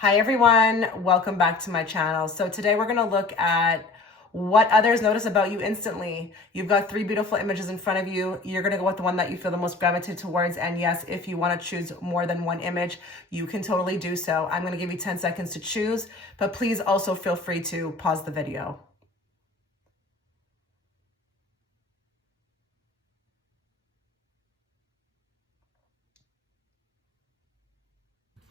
Hi everyone, welcome back to my channel. So today we're gonna look at what others notice about you instantly. You've got three beautiful images in front of you. You're gonna go with the one that you feel the most gravitated towards. And yes, if you wanna choose more than one image, you can totally do so. I'm gonna give you 10 seconds to choose, but please also feel free to pause the video.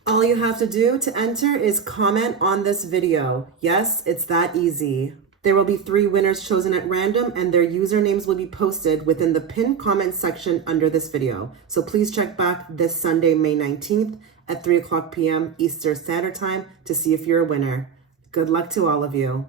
All you have to do to enter is comment on this video. Yes, it's that easy. There will be 3 winners chosen at random and their usernames will be posted within the pinned comment section under this video. So please check back this Sunday, May 19th at 3:00 p.m. Eastern Standard Time to see if you're a winner. Good luck to all of you.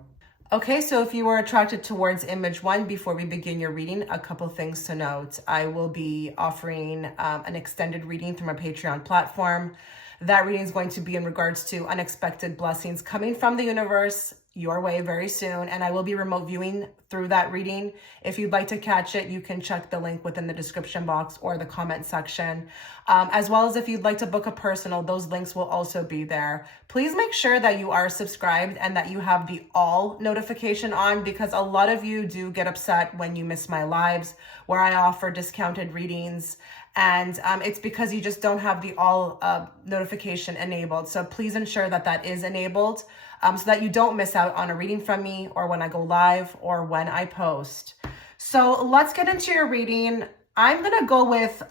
Okay, so if you were attracted towards image 1, before we begin your reading, a couple things to note. I will be offering an extended reading through my Patreon platform. That reading is going to be in regards to unexpected blessings coming from the universe your way very soon, and I will be remote viewing through that reading. If you'd like to catch it, you can check the link within the description box or the comment section. As well as if you'd like to book a personal, those links will also be there. Please make sure that you are subscribed and that you have the all notification on, because a lot of you do get upset when you miss my lives where I offer discounted readings. And it's because you just don't have the all notification enabled. So please ensure that that is enabled so that you don't miss out on a reading from me or when I go live or when I post. So let's get into your reading. I'm going to go with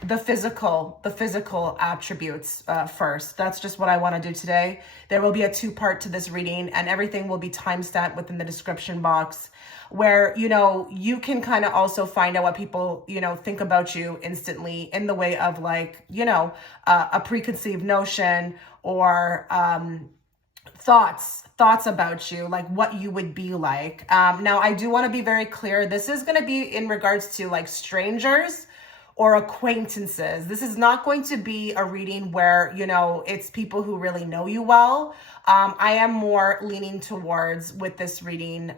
the physical attributes first. That's just what I want to do today. There will be a 2-part to this reading and everything will be timestamped within the description box, where, you can kind of also find out what people, think about you instantly in the way of like, a preconceived notion or thoughts about you, like what you would be like. Now, I do want to be very clear. This is going to be in regards to like strangers or acquaintances. This is not going to be a reading where, it's people who really know you well. I am more leaning towards, with this reading,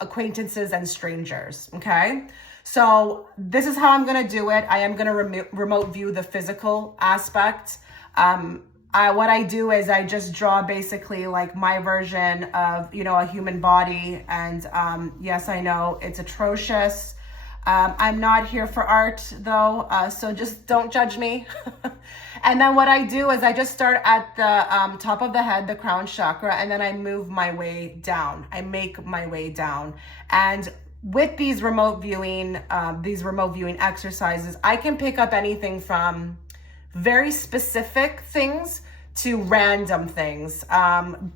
acquaintances and strangers. Okay. So this is how I'm going to do it. I am going to remote view the physical aspect. What I do is I just draw basically like my version of, a human body. And yes, I know it's atrocious. I'm not here for art though, so just don't judge me. And then what I do is I just start at the top of the head, the crown chakra, and then I move my way down. I make my way down. And with these remote viewing exercises, I can pick up anything from very specific things to random things.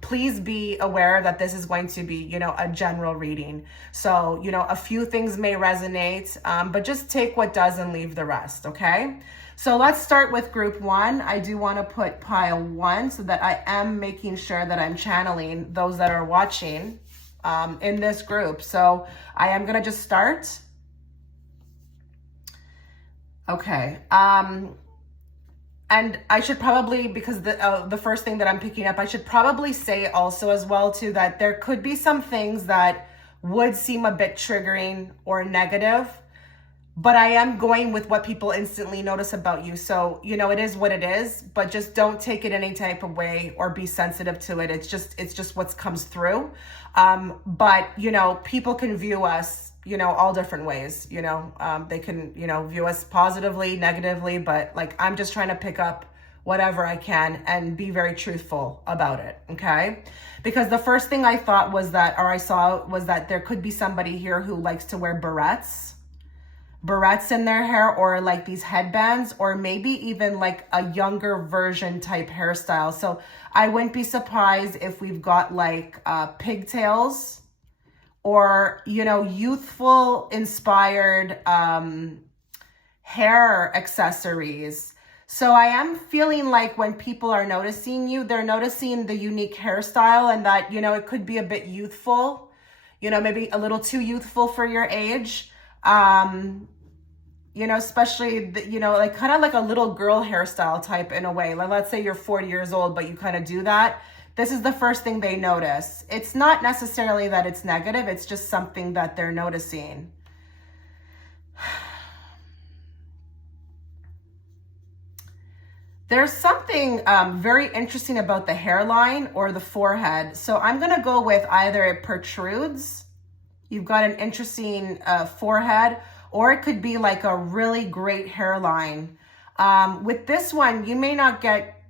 Please be aware that this is going to be, a general reading. So, a few things may resonate, but just take what does and leave the rest, okay? So let's start with group 1. I do want to put pile 1 so that I am making sure that I'm channeling those that are watching in this group. So I am going to just start. Okay. And I should probably, because the first thing that I'm picking up, I should probably say also as well too, that there could be some things that would seem a bit triggering or negative, but I am going with what people instantly notice about you. So, it is what it is, but just don't take it any type of way or be sensitive to it. It's just what comes through. But, people can view us, all different ways, they can, view us positively, negatively, but like, I'm just trying to pick up whatever I can and be very truthful about it. Okay. Because the first thing I thought was that, or I saw was that there could be somebody here who likes to wear barrettes in their hair, or like these headbands, or maybe even like a younger version type hairstyle. So I wouldn't be surprised if we've got like pigtails, or, youthful inspired hair accessories. So I am feeling like when people are noticing you, they're noticing the unique hairstyle and that, it could be a bit youthful, maybe a little too youthful for your age. Especially, like kind of like a little girl hairstyle type in a way. Like, let's say you're 40 years old, but you kind of do that. This is the first thing they notice. It's not necessarily that it's negative. It's just something that they're noticing. There's something very interesting about the hairline or the forehead. So I'm going to go with either it protrudes, you've got an interesting forehead, or it could be like a really great hairline. With this one, you may not get,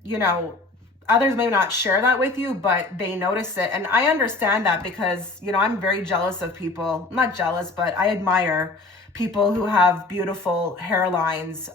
others may not share that with you, but they notice it. And I understand that because, I'm very jealous of people, not jealous, but I admire people who have beautiful hairlines.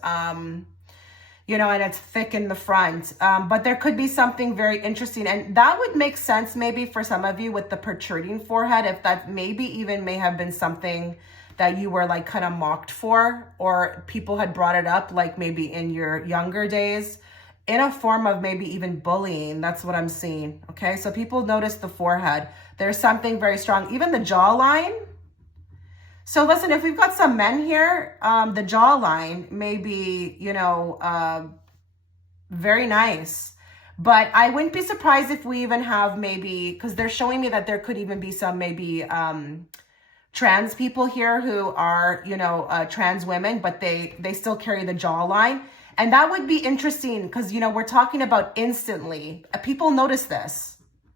And it's thick in the front. But there could be something very interesting. And that would make sense maybe for some of you with the protruding forehead, if that maybe even may have been something that you were like kind of mocked for, or people had brought it up like maybe in your younger days in a form of maybe even bullying. That's what I'm seeing. Okay, so people notice the forehead. There's something very strong, even the jawline. So listen, if we've got some men here, the jawline may be, very nice. But I wouldn't be surprised if we even have maybe, because they're showing me that there could even be some maybe trans people here who are, trans women, but they still carry the jawline. And that would be interesting because, we're talking about instantly. People notice this.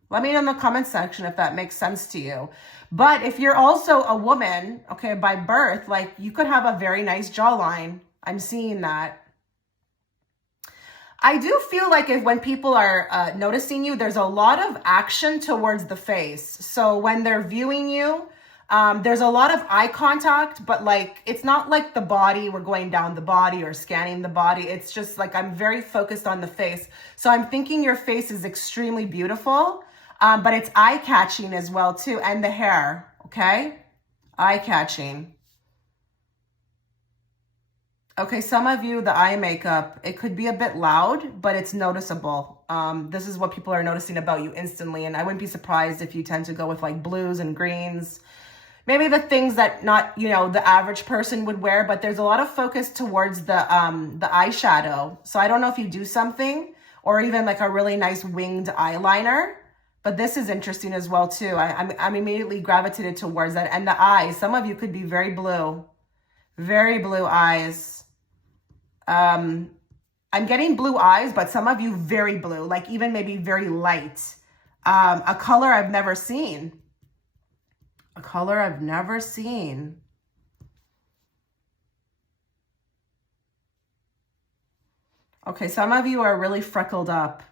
Let me know in the comment section if that makes sense to you. But if you're also a woman, okay, by birth, like you could have a very nice jawline. I'm seeing that. I do feel like when people are noticing you, there's a lot of action towards the face. So when they're viewing you, there's a lot of eye contact, but like, it's not like the body, we're going down the body or scanning the body. It's just like, I'm very focused on the face. So I'm thinking your face is extremely beautiful. But it's eye-catching as well, too. And the hair, okay? Eye-catching. Okay, some of you, the eye makeup, it could be a bit loud, but it's noticeable. This is what people are noticing about you instantly. And I wouldn't be surprised if you tend to go with like blues and greens. Maybe the things that not, the average person would wear, but there's a lot of focus towards the eyeshadow. So I don't know if you do something or even like a really nice winged eyeliner. But this is interesting as well, too. I'm immediately gravitated towards that. And the eyes, some of you could be very blue eyes. I'm getting blue eyes, but some of you very blue, like even maybe very light. A color I've never seen. A color I've never seen. Okay, some of you are really freckled up.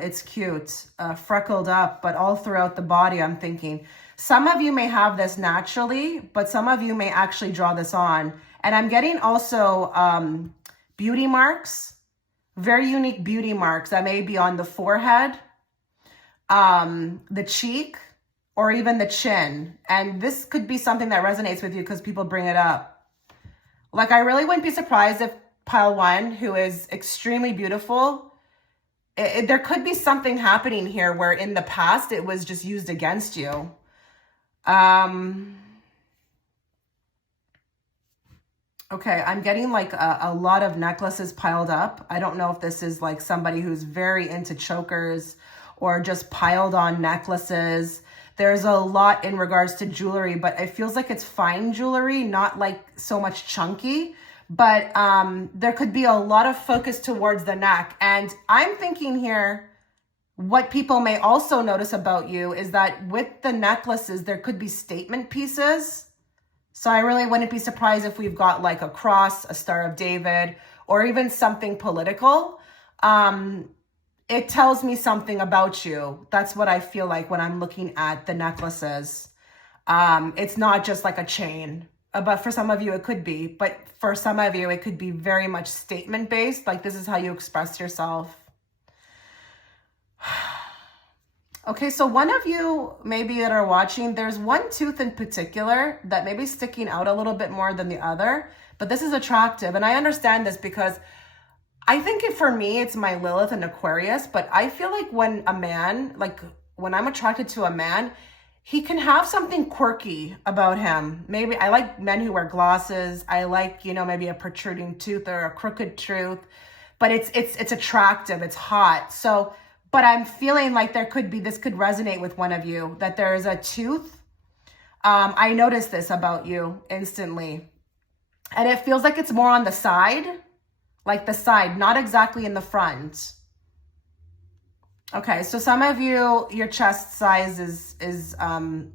It's cute, freckled up, but all throughout the body, I'm thinking. Some of you may have this naturally, but some of you may actually draw this on. And I'm getting also beauty marks, very unique beauty marks that may be on the forehead, the cheek, or even the chin. And this could be something that resonates with you because people bring it up. Like, I really wouldn't be surprised if pile one, who is extremely beautiful, there could be something happening here where in the past it was just used against you. Okay, I'm getting like a lot of necklaces piled up. I don't know if this is like somebody who's very into chokers or just piled on necklaces. There's a lot in regards to jewelry, but it feels like it's fine jewelry, not like so much chunky. But there could be a lot of focus towards the neck. And I'm thinking here, what people may also notice about you is that with the necklaces, there could be statement pieces. So I really wouldn't be surprised if we've got like a cross, a Star of David, or even something political. It tells me something about you. That's what I feel like when I'm looking at the necklaces. It's not just like a chain. But for some of you, it could be. But for some of you, it could be very much statement-based. Like, this is how you express yourself. Okay, so one of you maybe that are watching, there's one tooth in particular that may be sticking out a little bit more than the other. But this is attractive. And I understand this because I think for me, it's my Lilith and Aquarius. But I feel like when a man, like when I'm attracted to a man, he can have something quirky about him. Maybe I like men who wear glasses. I like, maybe a protruding tooth or a crooked tooth, but it's attractive. It's hot. So, but I'm feeling like this could resonate with one of you, that there is a tooth. I noticed this about you instantly. And it feels like it's more on the side. like the side, not exactly in the front. Okay, so some of you, your chest size is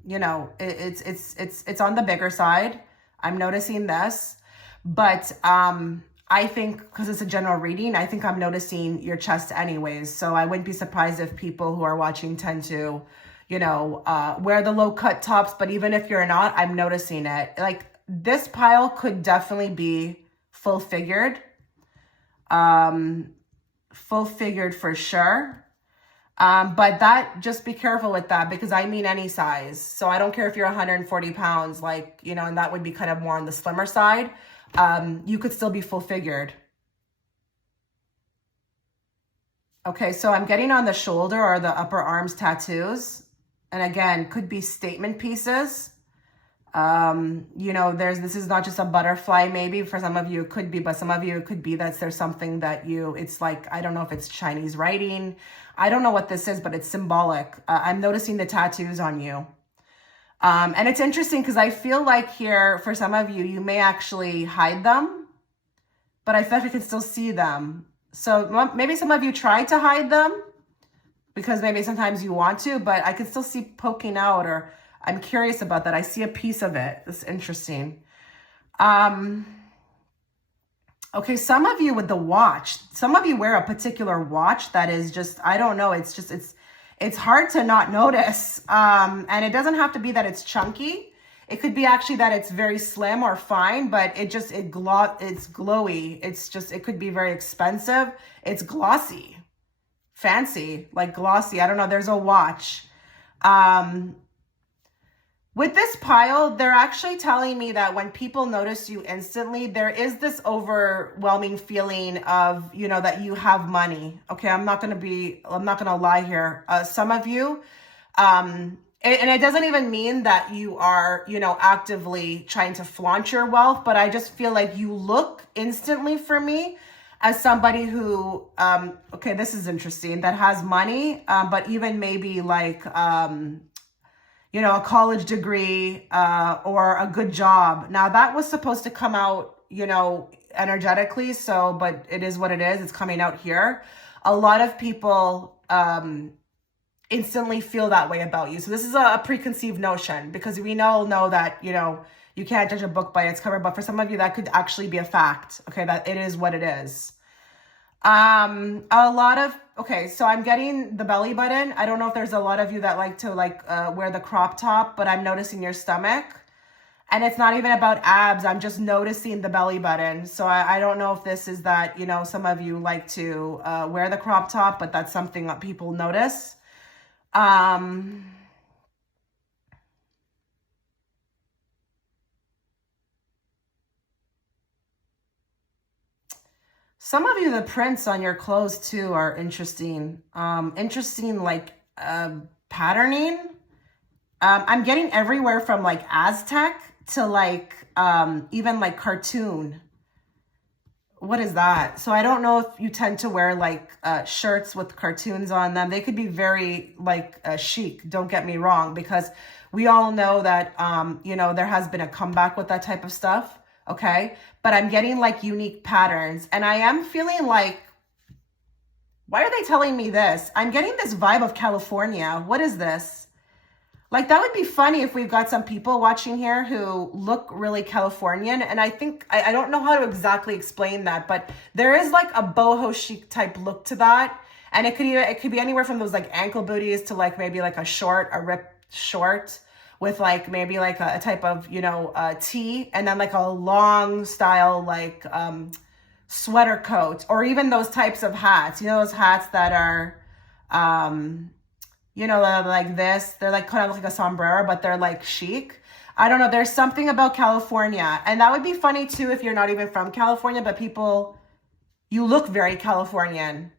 you know, it's on the bigger side. I'm noticing this, but I think because it's a general reading, I think I'm noticing your chest anyways. So I wouldn't be surprised if people who are watching tend to, you know, wear the low cut tops. But even if you're not, I'm noticing it. Like this pile could definitely be full figured, full figured for sure. But that, just be careful with that because I mean any size. So I don't care if you're 140 pounds, like, you know, and that would be kind of more on the slimmer side. You could still be full figured. Okay, so I'm getting on the shoulder or the upper arms tattoos. And again, could be statement pieces. You know, this is not just a butterfly, maybe for some of you it could be, but some of you it could be that there's something that it's like, I don't know if it's Chinese writing. I don't know what this is, but it's symbolic. I'm noticing the tattoos on you. And it's interesting because I feel like here, for some of you, you may actually hide them, but I feel like I can still see them. So maybe some of you try to hide them because maybe sometimes you want to, but I can still see poking out, or I'm curious about that. I see a piece of it. It's interesting. Okay, some of you with the watch, some of you wear a particular watch that is just, I don't know, it's hard to not notice. And it doesn't have to be that it's chunky. It could be actually that it's very slim or fine, but it's glowy. It could be very expensive. It's glossy, fancy, like glossy. I don't know, there's a watch. With this pile, they're actually telling me that when people notice you instantly, there is this overwhelming feeling of, you know, that you have money. Okay, I'm not going to lie here. Some of you, and it doesn't even mean that you are, you know, actively trying to flaunt your wealth, but I just feel like you look instantly for me as somebody who, okay, this is interesting, that has money, but even maybe like, you know, a college degree, or a good job. Now that was supposed to come out, you know, energetically. So, but it is what it is. It's coming out here. A lot of people, instantly feel that way about you. So this is a preconceived notion because we all know that, you know, you can't judge a book by its cover, but for some of you that could actually be a fact. Okay. That it is what it is. Okay, so I'm getting the belly button. I don't know if there's a lot of you that like to wear the crop top, but I'm noticing your stomach. And it's not even about abs. I'm just noticing the belly button. So I don't know if this is that, you know, some of you like to wear the crop top, but that's something that people notice. Some of you, the prints on your clothes too are interesting. Interesting, like patterning. I'm getting everywhere from like Aztec to like even like cartoon. What is that? So I don't know if you tend to wear like shirts with cartoons on them. They could be very like chic, don't get me wrong, because we all know that, you know, there has been a comeback with that type of stuff. Okay. But I'm getting like unique patterns, and I am feeling like, why are they telling me this? I'm getting this vibe of California. What is this? Like, that would be funny if we've got some people watching here who look really Californian. And I think, I don't know how to exactly explain that, but there is like a boho chic type look to that. And it could be anywhere from those like ankle booties to like maybe like a ripped short with like maybe like a type of, you know, tee, and then like a long style like sweater coat, or even those types of hats. You know, those hats that are, you know, like this. They're like kind of like a sombrero, but they're like chic. I don't know. There's something about California. And that would be funny too if you're not even from California, but you look very Californian.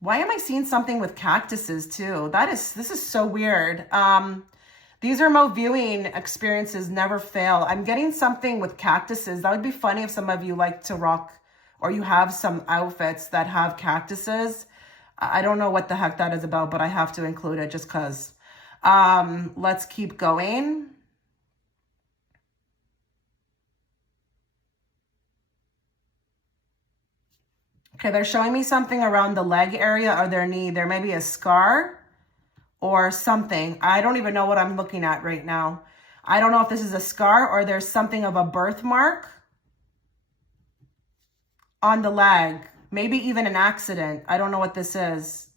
Why am I seeing something with cactuses too? This is so weird. These remote viewing experiences never fail. I'm getting something with cactuses. That would be funny if some of you like to rock, or you have some outfits that have cactuses. I don't know what the heck that is about, but I have to include it just because. Let's keep going. Okay, they're showing me something around the leg area or their knee. There may be a scar or something. I don't even know what I'm looking at right now. I don't know if this is a scar or there's something of a birthmark on the leg. Maybe even an accident. I don't know what this is.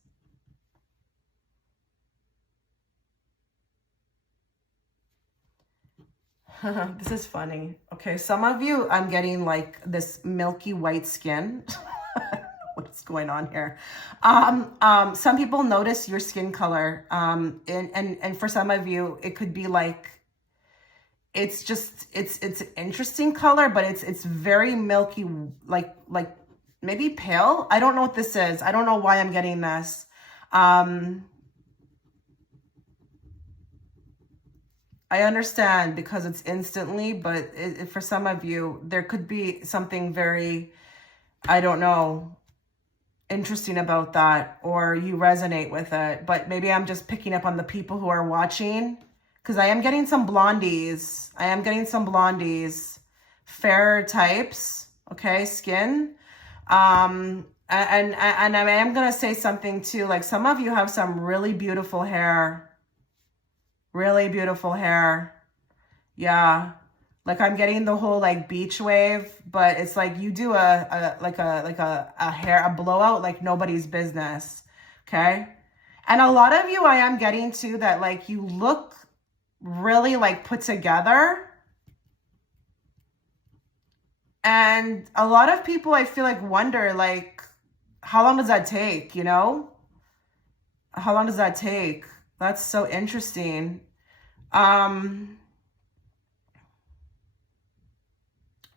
This is funny. Okay, some of you, I'm getting like this milky white skin. What's going on here? Some people notice your skin color. And for some of you, it could be like, it's an interesting color, but it's very milky, like maybe pale. I don't know what this is. I don't know why I'm getting this. I understand because it's instantly, but for some of you, there could be something very, I don't know, interesting about that, or you resonate with it. But maybe I'm just picking up on the people who are watching, because I am getting some blondies. I am getting some blondies, fairer types, okay, skin. And I am going to say something too, like some of you have some really beautiful hair. Really beautiful hair. Yeah. Like I'm getting the whole like beach wave, but it's like you do a hair, a blowout like nobody's business. Okay. And a lot of you, I am getting too that like you look really like put together. And a lot of people I feel like wonder like, how long does that take? You know? How long does that take? That's so interesting.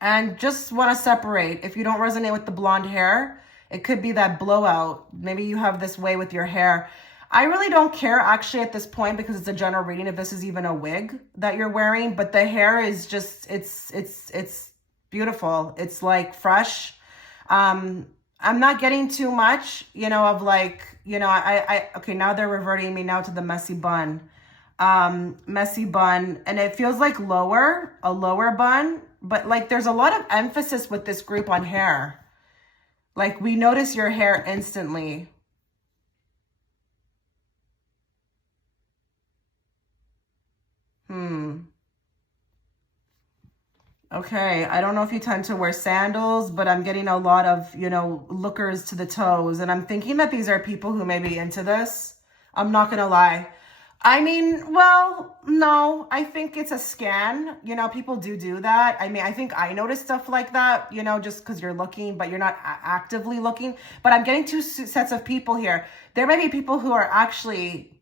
And just want to separate. If you don't resonate with the blonde hair, it could be that blowout. Maybe you have this way with your hair. I really don't care actually at this point because it's a general reading if this is even a wig that you're wearing, but the hair is just, it's beautiful. It's like fresh. I'm not getting too much, you know, of like, you know, okay, now they're reverting me now to the messy bun. Messy bun, and it feels like a lower bun, but like there's a lot of emphasis with this group on hair. Like we notice your hair instantly. Okay, I don't know if you tend to wear sandals, but I'm getting a lot of, you know, lookers to the toes, and I'm thinking that these are people who may be into this. I'm not gonna lie. I mean, well, no, I think it's a scan. You know, people do that. I mean, I think I notice stuff like that, you know, just because you're looking, but you're not actively looking. But I'm getting two sets of people here. There may be people who are actually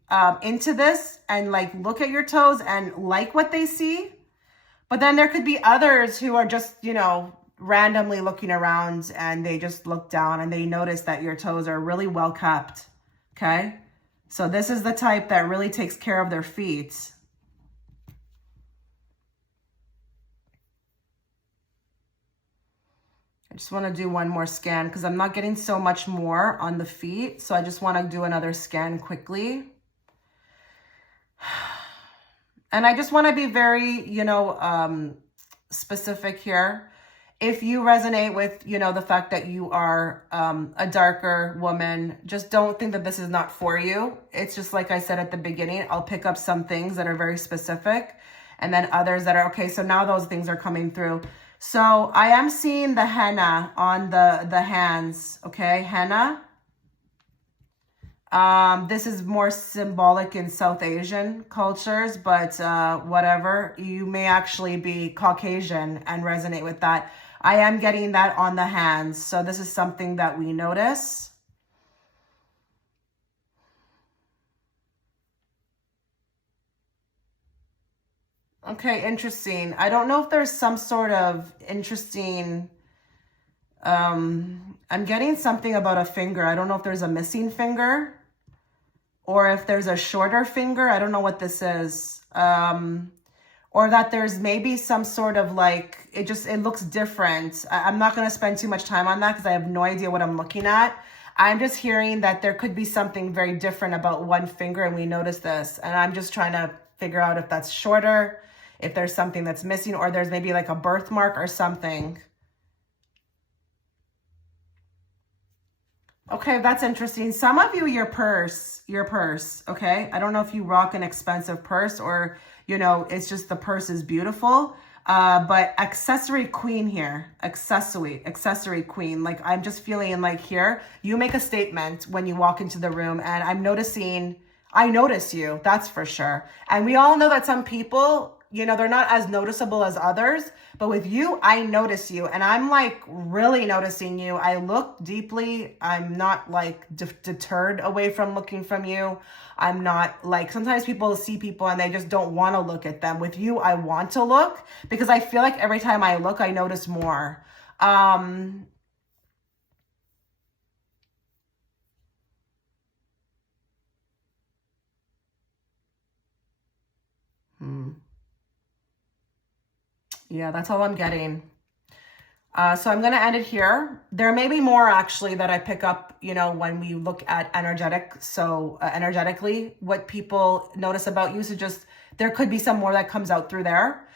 into this and like look at your toes and like what they see. But then there could be others who are just, you know, randomly looking around and they just look down and they notice that your toes are really well kept. Okay. So this is the type that really takes care of their feet. I just want to do one more scan because I'm not getting so much more on the feet. So I just want to do another scan quickly. And I just want to be very, you know, specific here. If you resonate with, you know, the fact that you are a darker woman, just don't think that this is not for you. It's just like I said at the beginning, I'll pick up some things that are very specific and then others that are, okay, so now those things are coming through. So I am seeing the henna on the hands, okay, henna. This is more symbolic in South Asian cultures, but whatever, you may actually be Caucasian and resonate with that. I am getting that on the hands. So this is something that we notice. Okay, interesting. I don't know if there's some sort of interesting, I'm getting something about a finger. I don't know if there's a missing finger or if there's a shorter finger. I don't know what this is. Or that there's maybe some sort of like, it looks different. I'm not going to spend too much time on that because I have no idea what I'm looking at. I'm just hearing that there could be something very different about one finger and we notice this. And I'm just trying to figure out if that's shorter, if there's something that's missing, or there's maybe like a birthmark or something. Okay, that's interesting. Some of you, your purse, okay? I don't know if you rock an expensive purse or, you know, it's just the purse is beautiful. But accessory queen here, accessory queen. Like I'm just feeling like here, you make a statement when you walk into the room and I notice you, that's for sure. And we all know that some people, you know, they're not as noticeable as others, but with you, I notice you and I'm like really noticing you. I look deeply. I'm not like deterred away from looking from you. I'm not like, sometimes people see people and they just don't want to look at them. With you, I want to look because I feel like every time I look, I notice more. Yeah, that's all I'm getting. So I'm going to end it here. There may be more actually that I pick up, you know, when we look at energetically, what people notice about you. So just, there could be some more that comes out through there.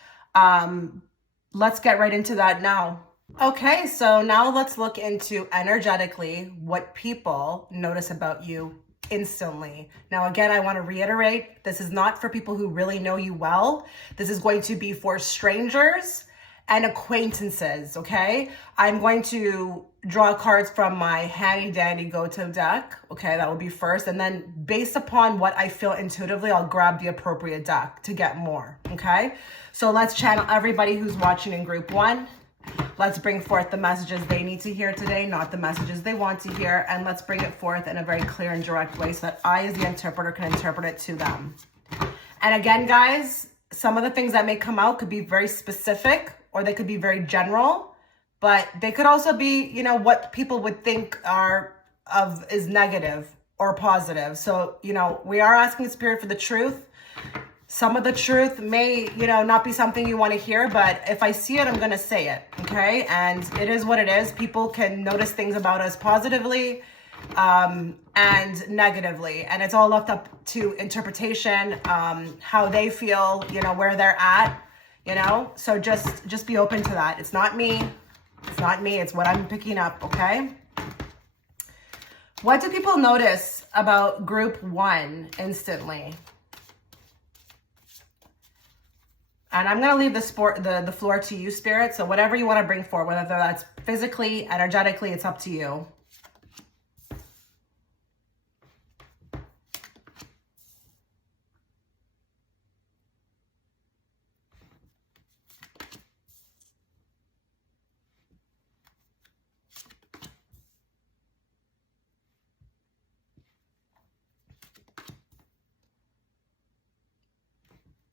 Let's get right into that now. Okay, so now let's look into energetically what people notice about you instantly. Now, again, I want to reiterate, this is not for people who really know you well. This is going to be for strangers and acquaintances, okay? I'm going to draw cards from my handy dandy go-to deck, okay? That will be first. And then based upon what I feel intuitively, I'll grab the appropriate deck to get more, okay? So let's channel everybody who's watching in group one. Let's bring forth the messages they need to hear today, not the messages they want to hear. And let's bring it forth in a very clear and direct way so that I, as the interpreter, can interpret it to them. And again, guys, some of the things that may come out could be very specific or they could be very general, but they could also be, you know, what people would think is negative or positive. So, you know, we are asking Spirit for the truth. Some of the truth may, you know, not be something you want to hear, but if I see it, I'm going to say it, okay? And it is what it is. People can notice things about us positively and negatively, and it's all left up to interpretation, how they feel, you know, where they're at, you know? So just be open to that. It's not me. It's not me. It's what I'm picking up, okay? What do people notice about group one instantly? And I'm going to leave the floor to you, Spirit. So whatever you want to bring forward, whether that's physically, energetically, it's up to you.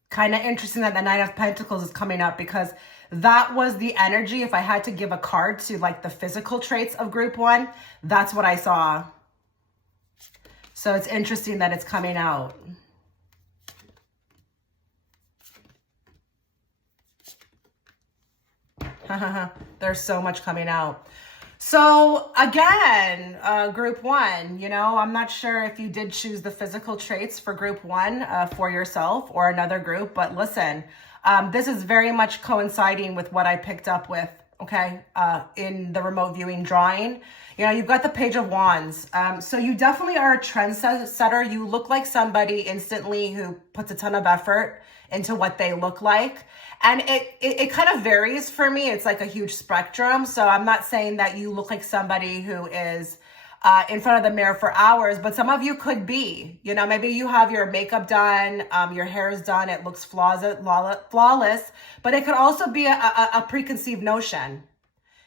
Kind of interesting that the Nine of Pentacles is coming up because that was the energy. If I had to give a card to like the physical traits of group one, that's what I saw. So it's interesting that it's coming out. There's so much coming out. So again, group one, you know, I'm not sure if you did choose the physical traits for group one for yourself or another group, but listen, this is very much coinciding with what I picked up with, okay, in the remote viewing drawing. You know, you've got the Page of Wands. So you definitely are a trendsetter. You look like somebody instantly who puts a ton of effort into what they look like. And it kind of varies for me. It's like a huge spectrum. So I'm not saying that you look like somebody who is in front of the mirror for hours, but some of you could be, you know, maybe you have your makeup done, your hair is done, it looks flawless, but it could also be a preconceived notion.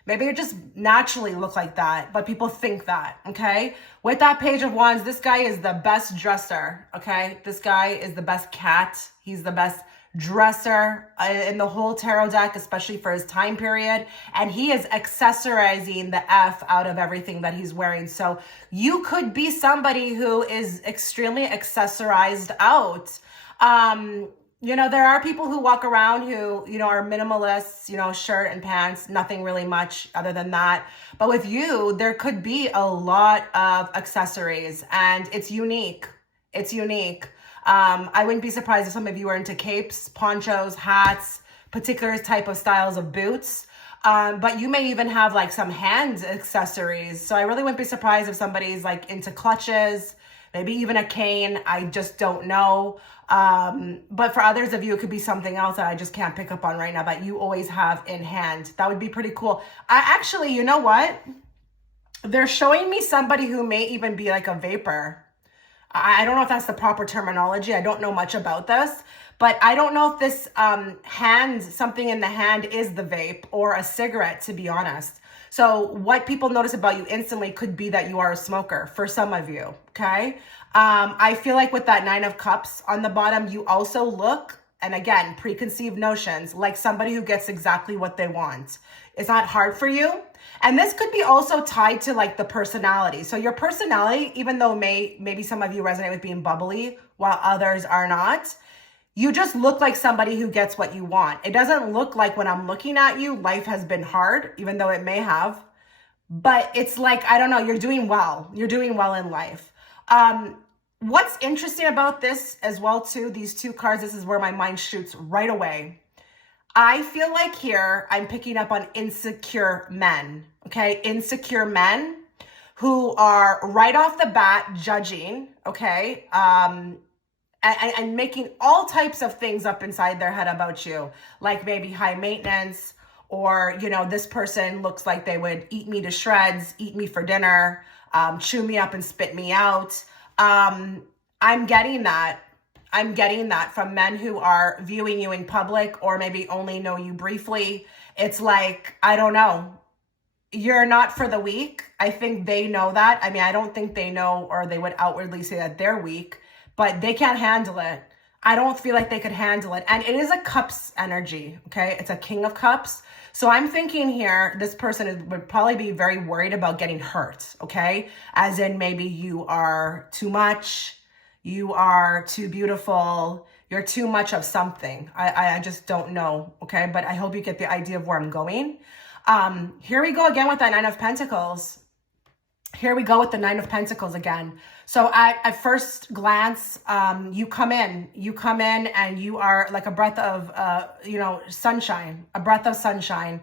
Maybe you just naturally look like that, but people think that, okay? With that Page of Wands, this guy is the best dresser, okay? This guy is the best cat. He's the best dresser in the whole tarot deck, especially for his time period. And he is accessorizing the F out of everything that he's wearing. So you could be somebody who is extremely accessorized out. You know, there are people who walk around who, you know, are minimalists, you know, shirt and pants, nothing really much other than that. But with you, there could be a lot of accessories and it's unique. It's unique. I wouldn't be surprised if some of you are into capes, ponchos, hats, particular type of styles of boots. But you may even have like some hand accessories. So I really wouldn't be surprised if somebody's like into clutches, maybe even a cane. I just don't know. But for others of you, it could be something else that I just can't pick up on right now that you always have in hand. That would be pretty cool. I actually, you know what? They're showing me somebody who may even be like a vapor. I don't know if that's the proper terminology. I don't know much about this, but I don't know if this something in the hand is the vape or a cigarette, to be honest. So what people notice about you instantly could be that you are a smoker for some of you, okay? I feel like with that 9 of Cups on the bottom, you also look, and again, preconceived notions, like somebody who gets exactly what they want. It's not hard for you. And this could be also tied to like the personality. So your personality, even though maybe some of you resonate with being bubbly while others are not, you just look like somebody who gets what you want. It doesn't look like when I'm looking at you, life has been hard, even though it may have. But it's like, I don't know, you're doing well. You're doing well in life. What's interesting about this as well too, these 2 cards, this is where my mind shoots right away. I feel like here I'm picking up on insecure men, okay? Insecure men who are right off the bat judging, okay? And making all types of things up inside their head about you, like maybe high maintenance, or, you know, this person looks like they would eat me to shreds, eat me for dinner, chew me up and spit me out. I'm getting that. I'm getting that from men who are viewing you in public or maybe only know you briefly. It's like, I don't know. You're not for the weak. I think they know that. I mean, I don't think they know, or they would outwardly say that they're weak, but they can't handle it. I don't feel like they could handle it. And it is a Cups energy, okay? It's a King of Cups. So I'm thinking here, this person would probably be very worried about getting hurt, okay? As in maybe you are too much, you are too beautiful, you're too much of something. I just don't know, okay? But I hope you get the idea of where I'm going. Here we go again with that 9 of Pentacles. Here we go with the 9 of Pentacles again. So at first glance, you come in and you are like a breath of, sunshine, a breath of sunshine.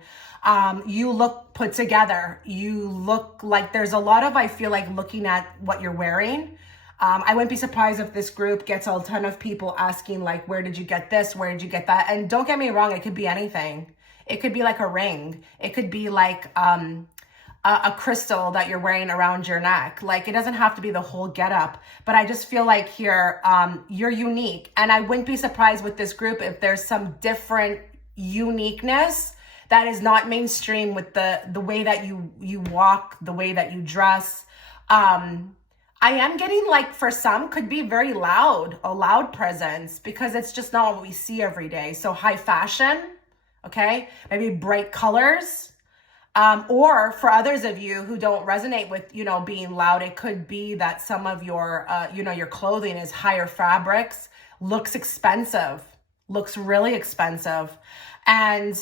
You look put together. You look like there's a lot of, I feel like, looking at what you're wearing. I wouldn't be surprised if this group gets a ton of people asking like, where did you get this? Where did you get that? And don't get me wrong, it could be anything. It could be like a ring. It could be like, a crystal that you're wearing around your neck. Like, it doesn't have to be the whole getup, but I just feel like here, you're unique. And I wouldn't be surprised with this group if there's some different uniqueness that is not mainstream with the way that you walk, the way that you dress. I am getting like, for some, could be very loud, a loud presence, because it's just not what we see every day. So high fashion, okay? Maybe bright colors. Or for others of you who don't resonate with, being loud, it could be that some of your, your clothing is higher fabrics, looks expensive, looks really expensive. And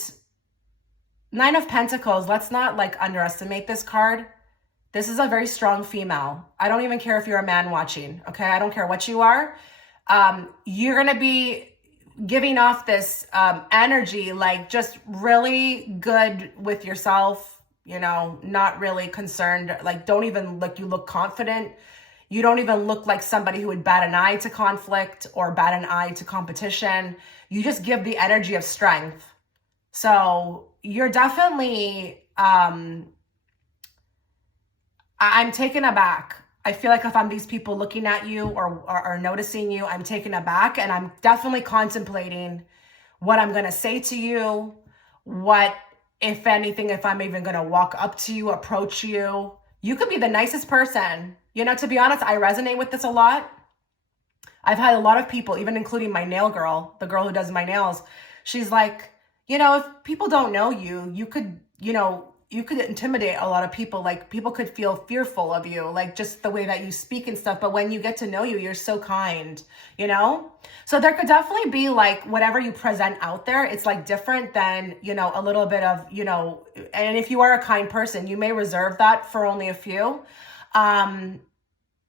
9 of Pentacles, let's not like underestimate this card. This is a very strong female. I don't even care if you're a man watching, okay? I don't care what you are. You're going to be giving off this energy, like just really good with yourself, not really concerned. Like, don't even look, you look confident. You don't even look like somebody who would bat an eye to conflict or bat an eye to competition. You just give the energy of strength. So you're definitely, I'm taken aback. I feel like if I'm these people looking at you or noticing you, I'm taken aback, and I'm definitely contemplating what I'm going to say to you, what, if anything, if I'm even going to walk up to you, approach you. You could be the nicest person. To be honest, I resonate with this a lot. I've had a lot of people, even including my nail girl, the girl who does my nails. She's like, if people don't know you, you could, you could intimidate a lot of people. Like, people could feel fearful of you, like just the way that you speak and stuff. But when you get to know you, you're so kind, So there could definitely be like whatever you present out there, it's like different than, a little bit of, and if you are a kind person, you may reserve that for only a few.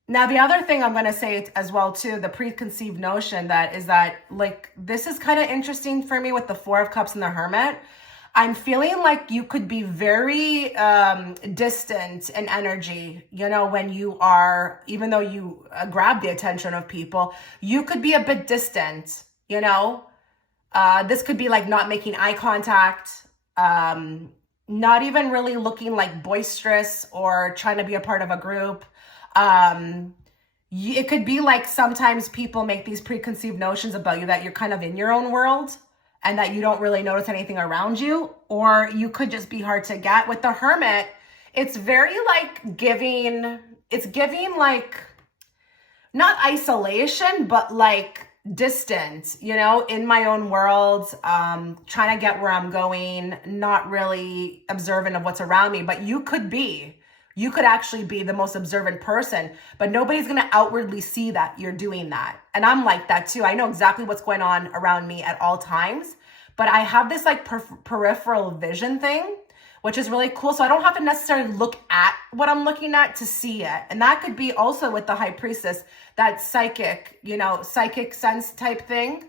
Now, the other thing I'm going to say as well, too, the preconceived notion that is that, like, this is kind of interesting for me with the 4 of Cups and the Hermit. I'm feeling like you could be very distant in energy, you know, when you are, even though you grab the attention of people, you could be a bit distant, you know. This could be like not making eye contact, not even really looking like boisterous or trying to be a part of a group. It could be like sometimes people make these preconceived notions about you that you're kind of in your own world and that you don't really notice anything around you, or you could just be hard to get. With the Hermit, it's very like it's giving like not isolation, but like distance, you know, in my own world, trying to get where I'm going, not really observant of what's around me. But you could actually be the most observant person, but nobody's going to outwardly see that you're doing that. And I'm like that too. I know exactly what's going on around me at all times, but I have this like peripheral vision thing, which is really cool. So I don't have to necessarily look at what I'm looking at to see it. And that could be also with the High Priestess, that psychic, you know, psychic sense type thing.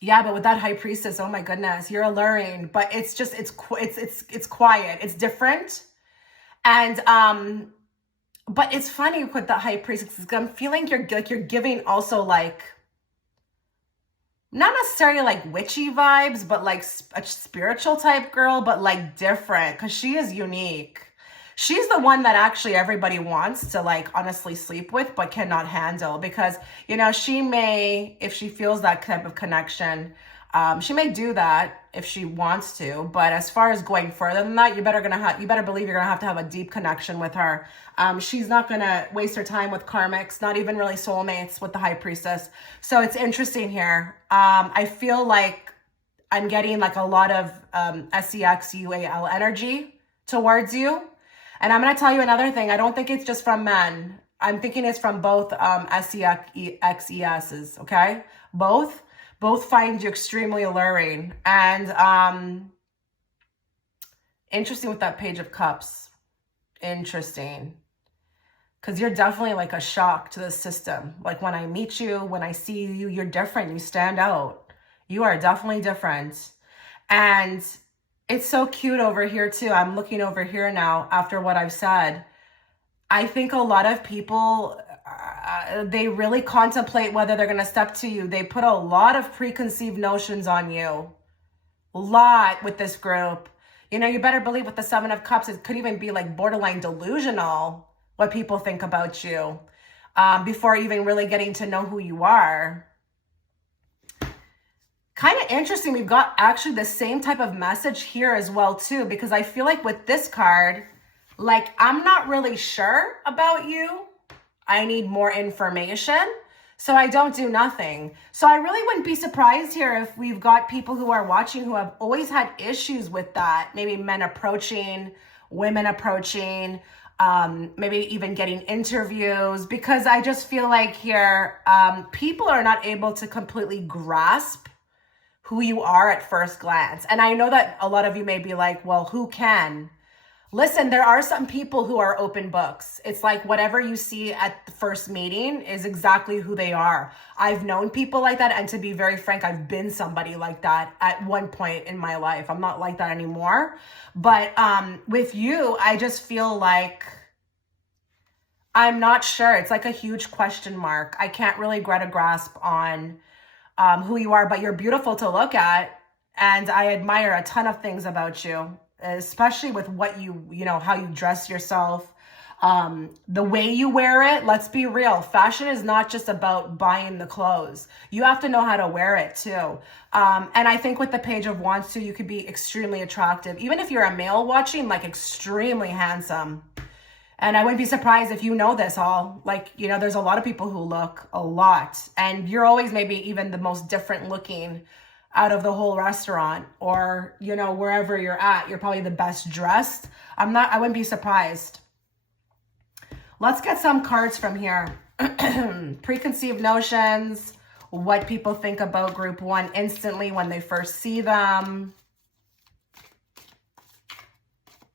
Yeah, but with that High Priestess, oh my goodness, you're alluring, but it's just, it's quiet. It's different. And, but it's funny with the High Priestess, I'm feeling you're giving also like, not necessarily like witchy vibes, but like a spiritual type girl, but like different, because she is unique. She's the one that actually everybody wants to like honestly sleep with, but cannot handle, because, you know, she may, if she feels that type of connection, she may do that if she wants to. But as far as going further than that, you better believe you're gonna have a deep connection with her. She's not gonna waste her time with karmics, not even really soulmates with the High Priestess. So it's interesting here. I feel like I'm getting like a lot of SEXUAL energy towards you. And I'm going to tell you another thing. I don't think it's just from men. I'm thinking it's from both SEXESs, okay? Both find you extremely alluring. And interesting with that Page of Cups. Interesting. Because you're definitely like a shock to the system. Like when I meet you, when I see you, you're different. You stand out. You are definitely different. And it's so cute over here too. I'm looking over here now after what I've said. I think a lot of people, they really contemplate whether they're going to step to you. They put a lot of preconceived notions on you. A lot with this group. You know, you better believe with the Seven of Cups, it could even be like borderline delusional what people think about you before even really getting to know who you are. Kind of interesting. We've got actually the same type of message here as well too, because I feel like with this card, like I'm not really sure about you. I need more information. So I don't do nothing. So I really wouldn't be surprised here if we've got people who are watching who have always had issues with that. Maybe men approaching, women approaching, maybe even getting interviews, because I just feel like here, people are not able to completely grasp who you are at first glance. And I know that a lot of you may be like, well, who can? Listen, there are some people who are open books. It's like whatever you see at the first meeting is exactly who they are. I've known people like that. And to be very frank, I've been somebody like that at one point in my life. I'm not like that anymore. But with you, I just feel like I'm not sure. It's like a huge question mark. I can't really get a grasp on who you are, but you're beautiful to look at. And I admire a ton of things about you, especially with what you know, how you dress yourself, the way you wear it. Let's be real. Fashion is not just about buying the clothes. You have to know how to wear it too. And I think with the Page of Wands too, you could be extremely attractive. Even if you're a male watching, like extremely handsome. And I wouldn't be surprised if you know this all. Like, you know, there's a lot of people who look a lot. And you're always maybe even the most different looking out of the whole restaurant, or, you know, wherever you're at. You're probably the best dressed. I wouldn't be surprised. Let's get some cards from here. Preconceived notions. What people think about group one instantly when they first see them.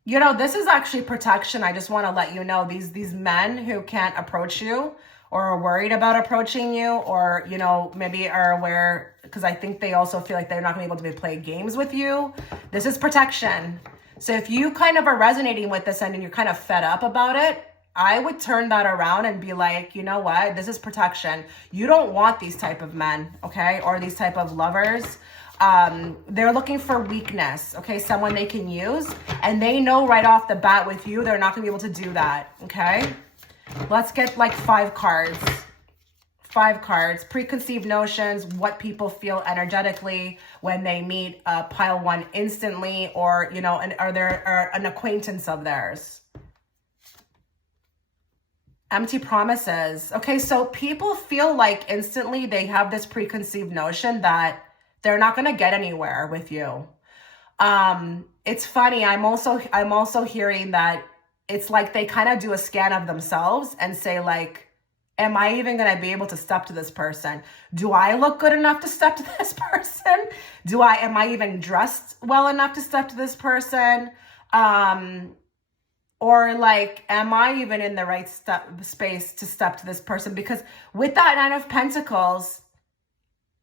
You know, this is actually protection. I just want to let you know, these men who can't approach you or are worried about approaching you, or, you know, maybe are aware, because I think they also feel like they're not going to be able to play games with you. This is protection. So if you kind of are resonating with this and you're kind of fed up about it, I would turn that around and be like, you know what? This is protection. You don't want these type of men, okay? Or these type of lovers. They're looking for weakness, okay? Someone they can use. And they know right off the bat with you, they're not going to be able to do that, okay? Let's get like 5 cards. 5 cards. Preconceived notions, what people feel energetically when they meet pile 1 instantly, or, you know, are there an acquaintance of theirs. Empty promises. Okay, so people feel like instantly they have this preconceived notion that they're not going to get anywhere with you. It's funny. I'm also hearing that it's like they kind of do a scan of themselves and say like, am I even going to be able to step to this person? Do I look good enough to step to this person? Am I even dressed well enough to step to this person? Or like, am I even in the right space to step to this person? Because with that 9 of Pentacles,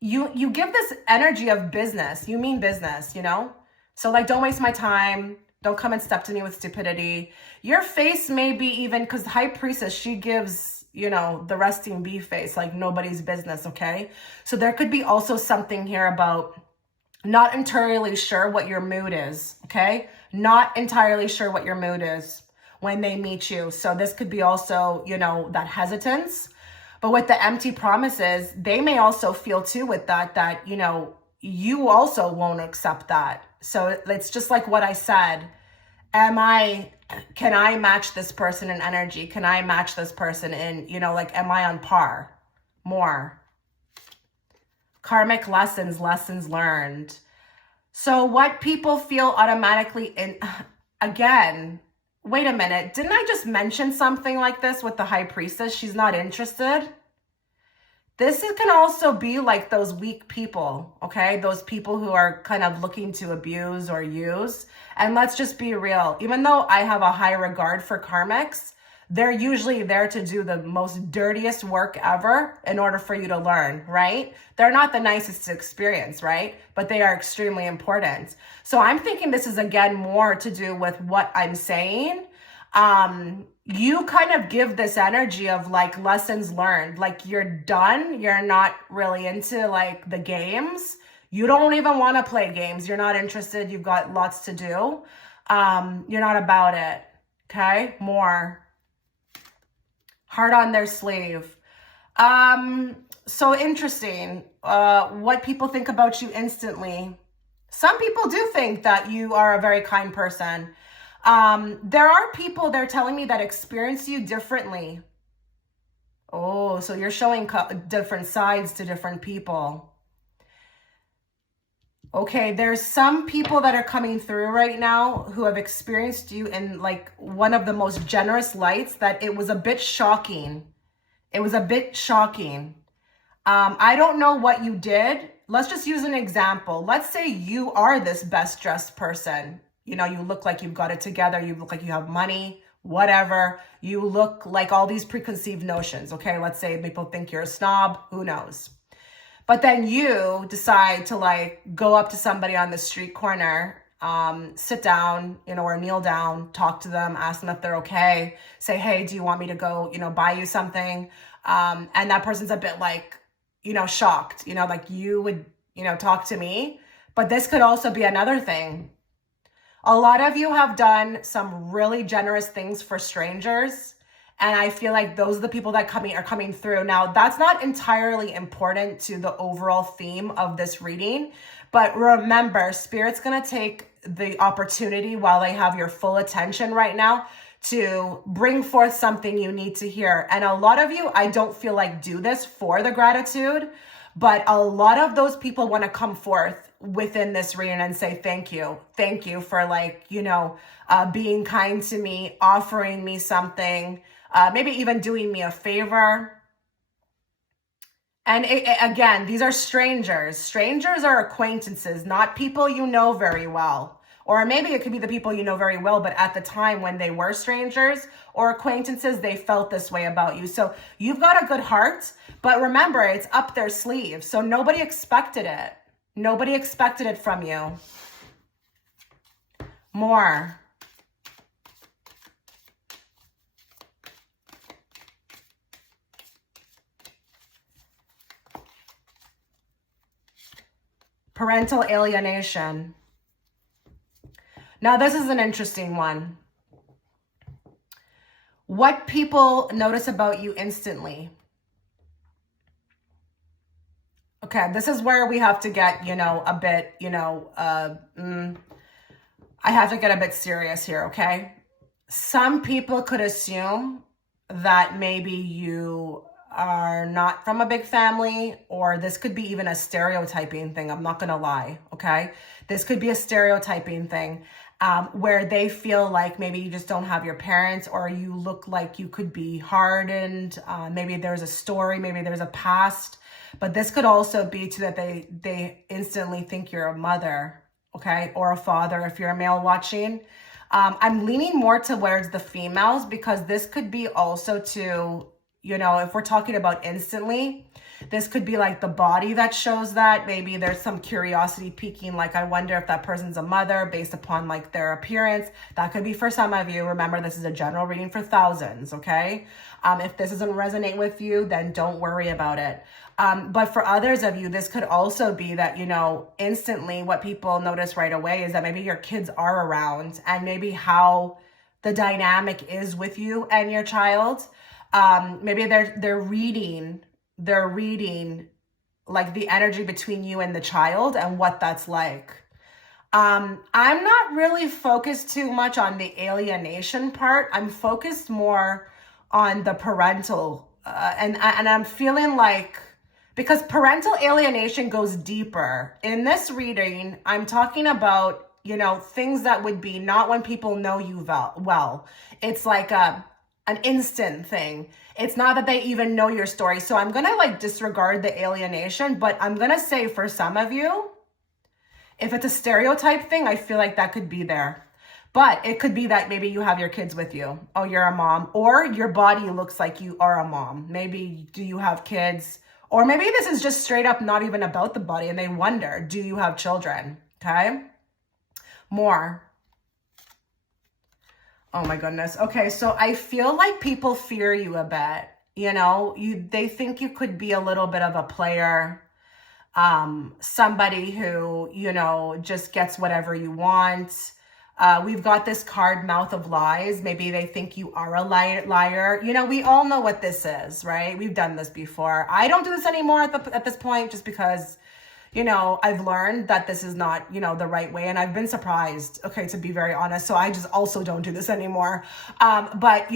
you give this energy of business. You mean business, you know? So like, don't waste my time. Don't come and step to me with stupidity. Your face may be even, because High Priestess, she gives, you know, the resting bee face, like nobody's business, okay? So there could be also something here about not entirely sure what your mood is, okay? Not entirely sure what your mood is when they meet you. So this could be also, you know, that hesitance. But with the empty promises, they may also feel too with that, you know, you also won't accept that. So it's just like what I said. Can I match this person in energy? Can I match this person in, you know, like, am I on par? More. Karmic lessons learned. So what people feel automatically in, again, wait a minute. Didn't I just mention something like this with the High Priestess? She's not interested. Can also be like those weak people, okay? Those people who are kind of looking to abuse or use. And let's just be real. Even though I have a high regard for karmics, they're usually there to do the most dirtiest work ever in order for you to learn, right? They're not the nicest to experience, right? But they are extremely important. So I'm thinking this is, again, more to do with what I'm saying. You kind of give this energy of like lessons learned, like you're done. You're not really into like the games. You don't even want to play games. You're not interested. You've got lots to do. You're not about it. Okay. More. Heart on their sleeve. So interesting. What people think about you instantly. Some people do think that you are a very kind person. There are people, they're telling me, that experience you differently. Oh, so you're showing different sides to different people. Okay, there's some people that are coming through right now who have experienced you in like one of the most generous lights that it was a bit shocking. It was a bit shocking. I don't know what you did. Let's just use an example. Let's say you are this best dressed person. You know, you look like you've got it together. You look like you have money, whatever. You look like all these preconceived notions. Okay, let's say people think you're a snob. Who knows? But then you decide to like go up to somebody on the street corner, sit down, you know, or kneel down, talk to them, ask them if they're okay. Say, hey, do you want me to go, you know, buy you something? And that person's a bit like, you know, shocked, you know, like you would, you know, talk to me. But this could also be another thing. A lot of you have done some really generous things for strangers. And I feel like those are the people that are coming through. Now, that's not entirely important to the overall theme of this reading. But remember, Spirit's going to take the opportunity while they have your full attention right now to bring forth something you need to hear. And a lot of you, I don't feel like do this for the gratitude. But a lot of those people want to come forth within this reading and say, thank you. Thank you for like, you know, being kind to me, offering me something, maybe even doing me a favor. And again, these are strangers. Strangers are acquaintances, not people you know very well Or maybe it could be the people you know very well, but at the time when they were strangers or acquaintances, they felt this way about you. So you've got a good heart, but remember, it's up their sleeve. So nobody expected it. Nobody expected it from you. More. Parental alienation. Now, this is an interesting one. What people notice about you instantly. Okay, this is where we have to get, a bit, I have to get a bit serious here, okay? Some people could assume that maybe you are not from a big family, or this could be even a stereotyping thing. I'm not going to lie, okay? This could be a stereotyping thing where they feel like maybe you just don't have your parents, or you look like you could be hardened. Maybe there's a story, maybe there's a past. But this could also be too that they instantly think you're a mother, okay? Or a father if you're a male watching. I'm leaning more towards the females because this could be also to, if we're talking about instantly, this could be like the body that shows that. Maybe there's some curiosity peeking, like I wonder if that person's a mother based upon like their appearance. That could be for some of you. Remember, this is a general reading for thousands, okay? If this doesn't resonate with you, then don't worry about it. But for others of you, this could also be that, instantly what people notice right away is that maybe your kids are around, and maybe how the dynamic is with you and your child. Maybe they're reading like the energy between you and the child and what that's like. I'm not really focused too much on the alienation part. I'm focused more on the parental, and I'm feeling like, because parental alienation goes deeper. In this reading, I'm talking about, things that would be not when people know you well. It's like an instant thing. It's not that they even know your story. So I'm going to disregard the alienation, but I'm going to say for some of you, if it's a stereotype thing, I feel like that could be there. But it could be that maybe you have your kids with you. Oh, you're a mom. Or your body looks like you are a mom. Maybe do you have kids? Or maybe this is just straight up not even about the body and they wonder, do you have children? Okay. More. Oh my goodness. Okay. So I feel like people fear you a bit. They think you could be a little bit of a player. Somebody who, just gets whatever you want. We've got this card, mouth of lies. Maybe they think you are a liar. We all know what this is, right? We've done this before. I don't do this anymore at this point, just because, I've learned that this is not, the right way. And I've been surprised, okay, to be very honest. So I just also don't do this anymore. But,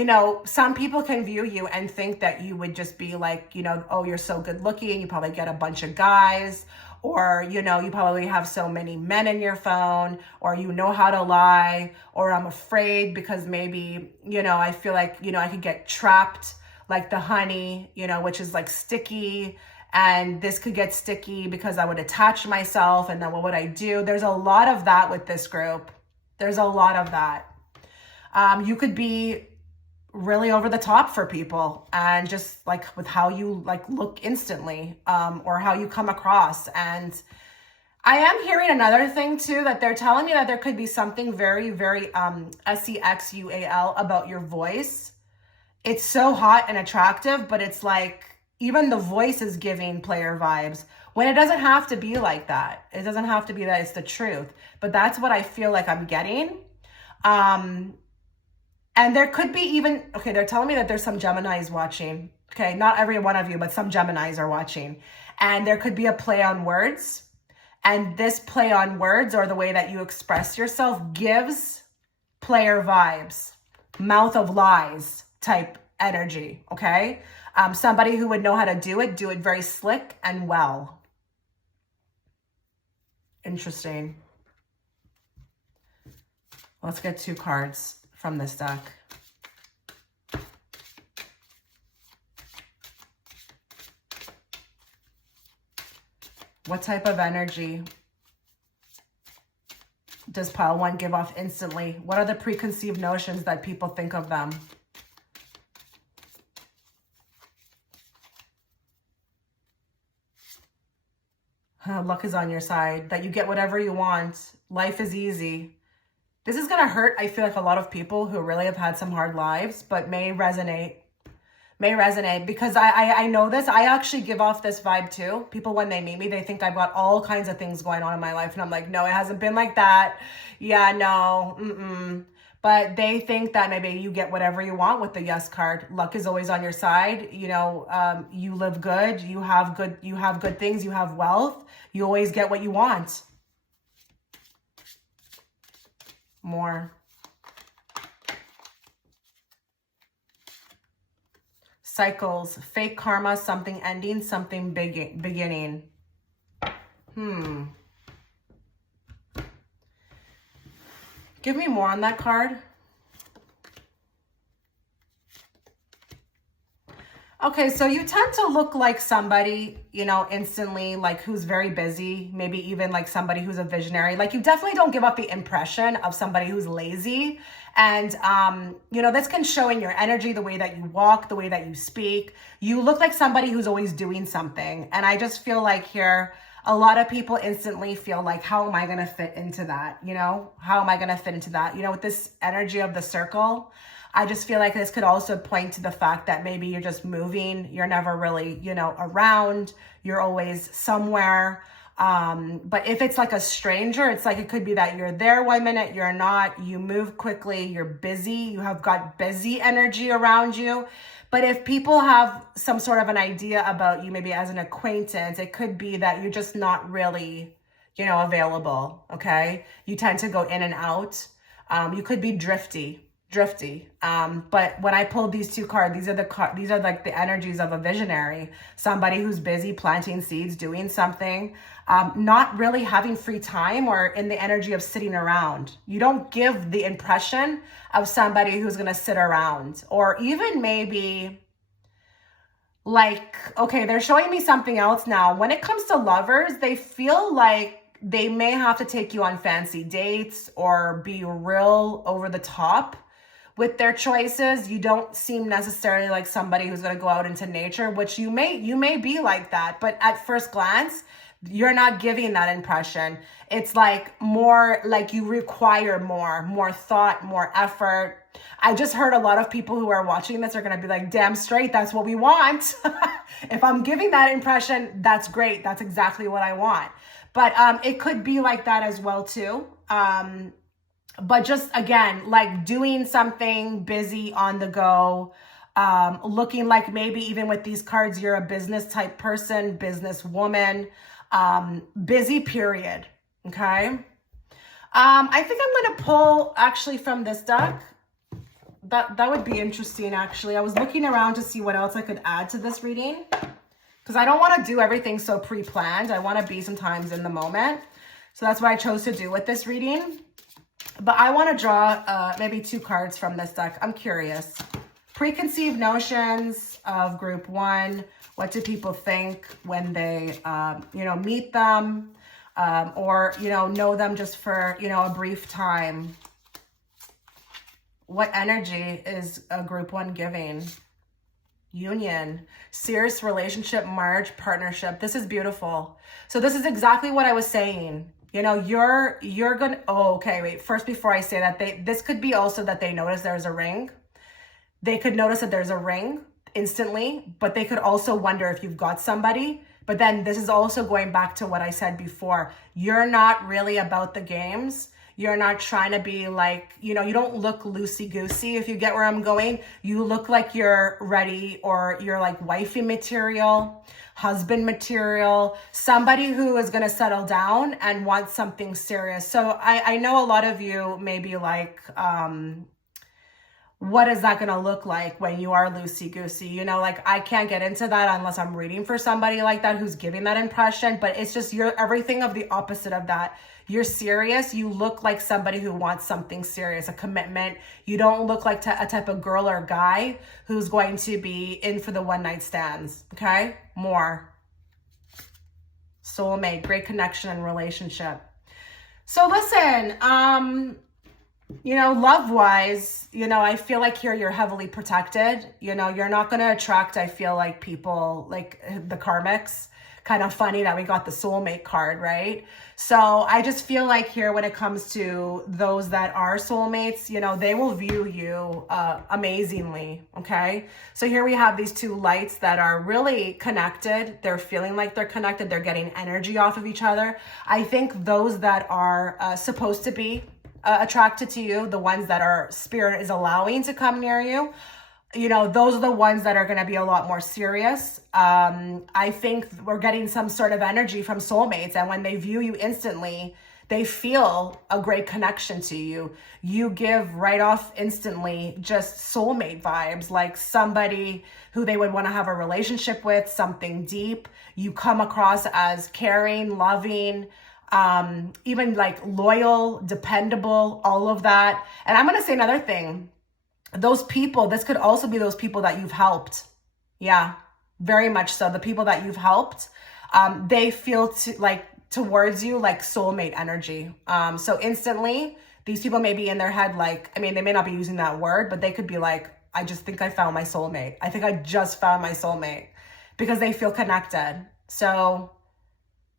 some people can view you and think that you would just be like, oh, you're so good looking. You probably get a bunch of guys. Or, you probably have so many men in your phone, or you know how to lie, or I'm afraid because maybe, I feel like, I could get trapped like the honey, which is like sticky, and this could get sticky because I would attach myself, and then what would I do? There's a lot of that with this group. There's a lot of that. You could be really over the top for people, and just like with how you look instantly, or how you come across. And I am hearing another thing too, that they're telling me that there could be something very, very sexual about your voice. It's so hot and attractive, but it's like even the voice is giving player vibes, when it doesn't have to be like that. It doesn't have to be that. It's the truth. But that's what I feel like I'm getting. And there could be even, okay, they're telling me that there's some Geminis watching. Okay, not every one of you, but some Geminis are watching. And there could be a play on words. And this play on words, or the way that you express yourself, gives player vibes, mouth of lies type energy, okay? Somebody who would know how to do it very slick and well. Interesting. Let's get 2 cards from this deck. What type of energy does pile one give off instantly? What are the preconceived notions that people think of them? Luck is on your side, that you get whatever you want. Life is easy. This is going to hurt, I feel like, a lot of people who really have had some hard lives, but may resonate. Because I know this. I actually give off this vibe too. People, when they meet me, they think I've got all kinds of things going on in my life. And I'm like, no, it hasn't been like that. Yeah, no. But they think that maybe you get whatever you want with the yes card. Luck is always on your side. You know, you live good. You have good things. You have wealth. You always get what you want. More. Cycles, fake karma, something ending, something beginning. Give me more on that card. Okay, so you tend to look like somebody, you know, instantly, like who's very busy, maybe even like somebody who's a visionary. Like you definitely don't give up the impression of somebody who's lazy. And, you know, this can show in your energy, the way that you walk, the way that you speak. You look like somebody who's always doing something. And I just feel like here, a lot of people instantly feel like, how am I going to fit into that? You know, how am I going to fit into that? You know, with this energy of the circle, I just feel like this could also point to the fact that maybe you're just moving. You're never really, you know, around. You're always somewhere. But if it's like a stranger, it's like it could be that you're there 1 minute, you're not, you move quickly, you're busy, you have got busy energy around you. But if people have some sort of an idea about you, maybe as an acquaintance, it could be that you're just not really, you know, available. Okay. You tend to go in and out. You could be drifty. But when I pulled these two cards, these are like the energies of a visionary, somebody who's busy planting seeds, doing something, not really having free time or in the energy of sitting around. You don't give the impression of somebody who's going to sit around, or even maybe like, okay, they're showing me something else now. When it comes to lovers, they feel like they may have to take you on fancy dates or be real over the top with their choices. You don't seem necessarily like somebody who's going to go out into nature, which you may be like that, but at first glance, you're not giving that impression. It's like more like you require more thought, more effort. I just heard a lot of people who are watching this are going to be like, damn straight, that's what we want. If I'm giving that impression, that's great. That's exactly what I want. But it could be like that as well too. But just, again, like doing something, busy, on the go, looking like maybe even with these cards, you're a business type person, business woman, busy period. Okay. I think I'm going to pull actually from this deck. That would be interesting, actually. I was looking around to see what else I could add to this reading, because I don't want to do everything so pre-planned. I want to be sometimes in the moment. So that's what I chose to do with this reading. But I want to draw maybe two cards from this deck. I'm curious. Preconceived notions of group one. What do people think when they, you know, meet them or, you know them just for, you know, a brief time? What energy is a group one giving? Union, serious relationship, marriage, partnership. This is beautiful. So this is exactly what I was saying. You know, you're gonna, oh, okay, wait, first, before I say that, this could be also that they notice there's a ring. They could notice that there's a ring instantly, but they could also wonder if you've got somebody. But then this is also going back to what I said before. You're not really about the games. You're not trying to be like, you know, you don't look loosey-goosey, if you get where I'm going. You look like you're ready, or you're like wifey material, husband material, somebody who is going to settle down and want something serious. So I know a lot of you may be like, what is that going to look like when you are loosey-goosey? You know, like I can't get into that unless I'm reading for somebody like that who's giving that impression, but it's just you're everything of the opposite of that. You're serious. You look like somebody who wants something serious, a commitment. You don't look like a type of girl or guy who's going to be in for the one night stands. Okay? More. Soulmate, great connection and relationship. So listen, love wise, I feel like here you're heavily protected. You're not going to attract, I feel like, people like the karmics. Kind of funny that we got the soulmate card, right? So I just feel like here when it comes to those that are soulmates, they will view you amazingly, okay? So here we have these two lights that are really connected. They're feeling like they're connected. They're getting energy off of each other. I think those that are supposed to be attracted to you, the ones that our spirit is allowing to come near you, those are the ones that are going to be a lot more serious. I think we're getting some sort of energy from soulmates, and when they view you instantly, they feel a great connection to you. You give right off instantly just soulmate vibes, like somebody who they would want to have a relationship with, something deep. You come across as caring, loving, even like loyal, dependable, all of that. And I'm going to say another thing. Those people, this could also be those people that you've helped. Yeah, very much so. The people that you've helped, they feel towards you like soulmate energy. So instantly, these people may be in their head like, I mean, they may not be using that word, but they could be like, I just think I found my soulmate. I think I just found my soulmate, because they feel connected. So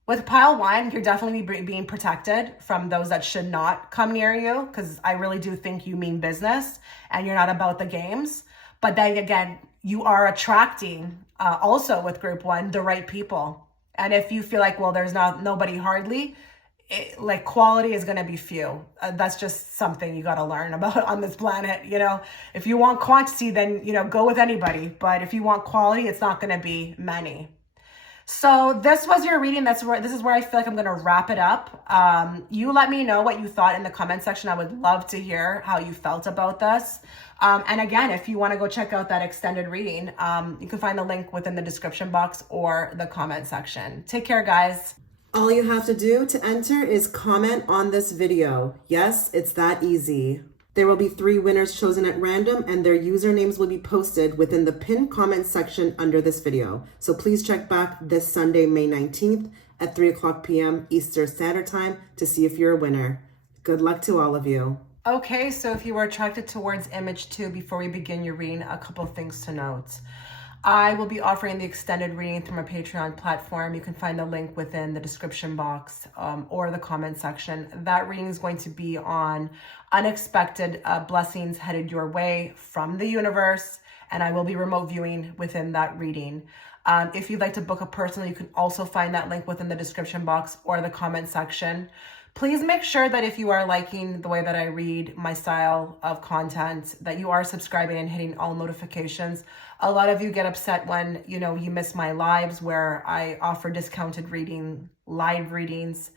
with pile one, you're definitely being protected from those that should not come near you, because I really do think you mean business and you're not about the games. But then again, you are attracting also with group one, the right people. And if you feel like, well, there's nobody hardly, like quality is going to be few. That's just something you got to learn about on this planet. If you want quantity, then, go with anybody. But if you want quality, it's not going to be many. So this was your reading. This is where I feel like I'm going to wrap it up. You let me know what you thought in the comment section. I would love to hear how you felt about this. And again, if you want to go check out that extended reading, you can find the link within the description box or the comment section. Take care, guys. All you have to do to enter is comment on this video. Yes, it's that easy. There will be 3 winners chosen at random, and their usernames will be posted within the pinned comment section under this video. So please check back this Sunday, May 19th at 3:00 p.m. Eastern Standard Time to see if you're a winner. Good luck to all of you. Okay, so if you were attracted towards image 2, before we begin your reading, a couple of things to note. I will be offering the extended reading through my Patreon platform. You can find the link within the description box or the comment section. That reading is going to be on unexpected blessings headed your way from the universe, and I will be remote viewing within that reading. If you'd like to book a personal, you can also find that link within the description box or the comment section. Please make sure that if you are liking the way that I read my style of content, that you are subscribing and hitting all notifications. A lot of you get upset when, you miss my lives where I offer discounted live readings.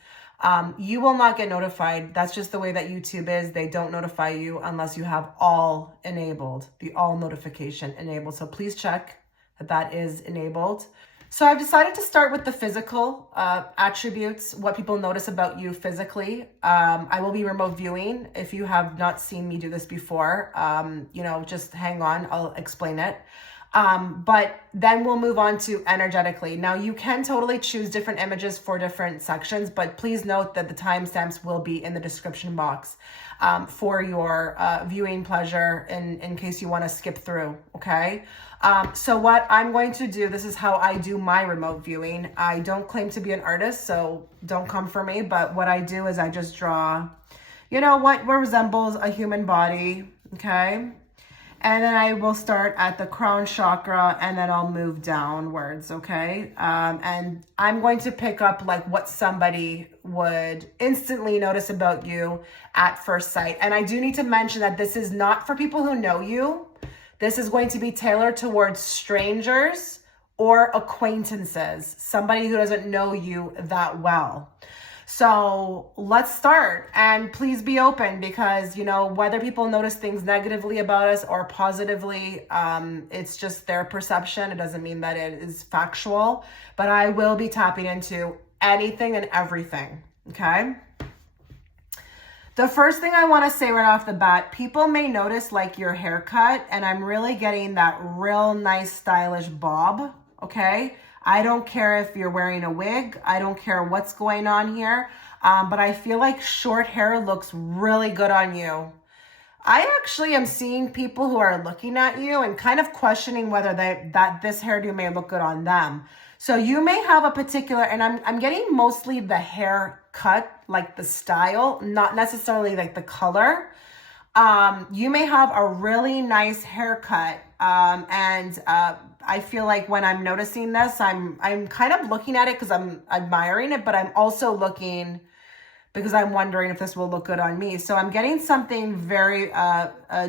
You will not get notified. That's just the way that YouTube is. They don't notify you unless you have all enabled, the all notification enabled. So please check that that is enabled. So I've decided to start with the physical attributes, what people notice about you physically. I will be remote viewing. If you have not seen me do this before, just hang on, I'll explain it. But then we'll move on to energetically. Now you can totally choose different images for different sections, but please note that the timestamps will be in the description box for your viewing pleasure in case you want to skip through, okay? So what I'm going to do, this is how I do my remote viewing. I don't claim to be an artist, so don't come for me, but what I do is I just draw, what resembles a human body, okay? And then I will start at the crown chakra and then I'll move downwards, okay? And I'm going to pick up like what somebody would instantly notice about you at first sight. And I do need to mention that this is not for people who know you. This is going to be tailored towards strangers or acquaintances, somebody who doesn't know you that well. So let's start, and please be open because, whether people notice things negatively about us or positively, it's just their perception. It doesn't mean that it is factual, but I will be tapping into anything and everything, okay? The first thing I want to say right off the bat, people may notice like your haircut, and I'm really getting that real nice stylish bob, okay? I don't care if you're wearing a wig. I don't care what's going on here. But I feel like short hair looks really good on you. I actually am seeing people who are looking at you and kind of questioning whether that this hairdo may look good on them. So you may have a particular, and I'm getting mostly the haircut, like the style, not necessarily like the color. You may have a really nice haircut. I feel like when I'm noticing this, I'm kind of looking at it because I'm admiring it, but I'm also looking because I'm wondering if this will look good on me. So I'm getting something very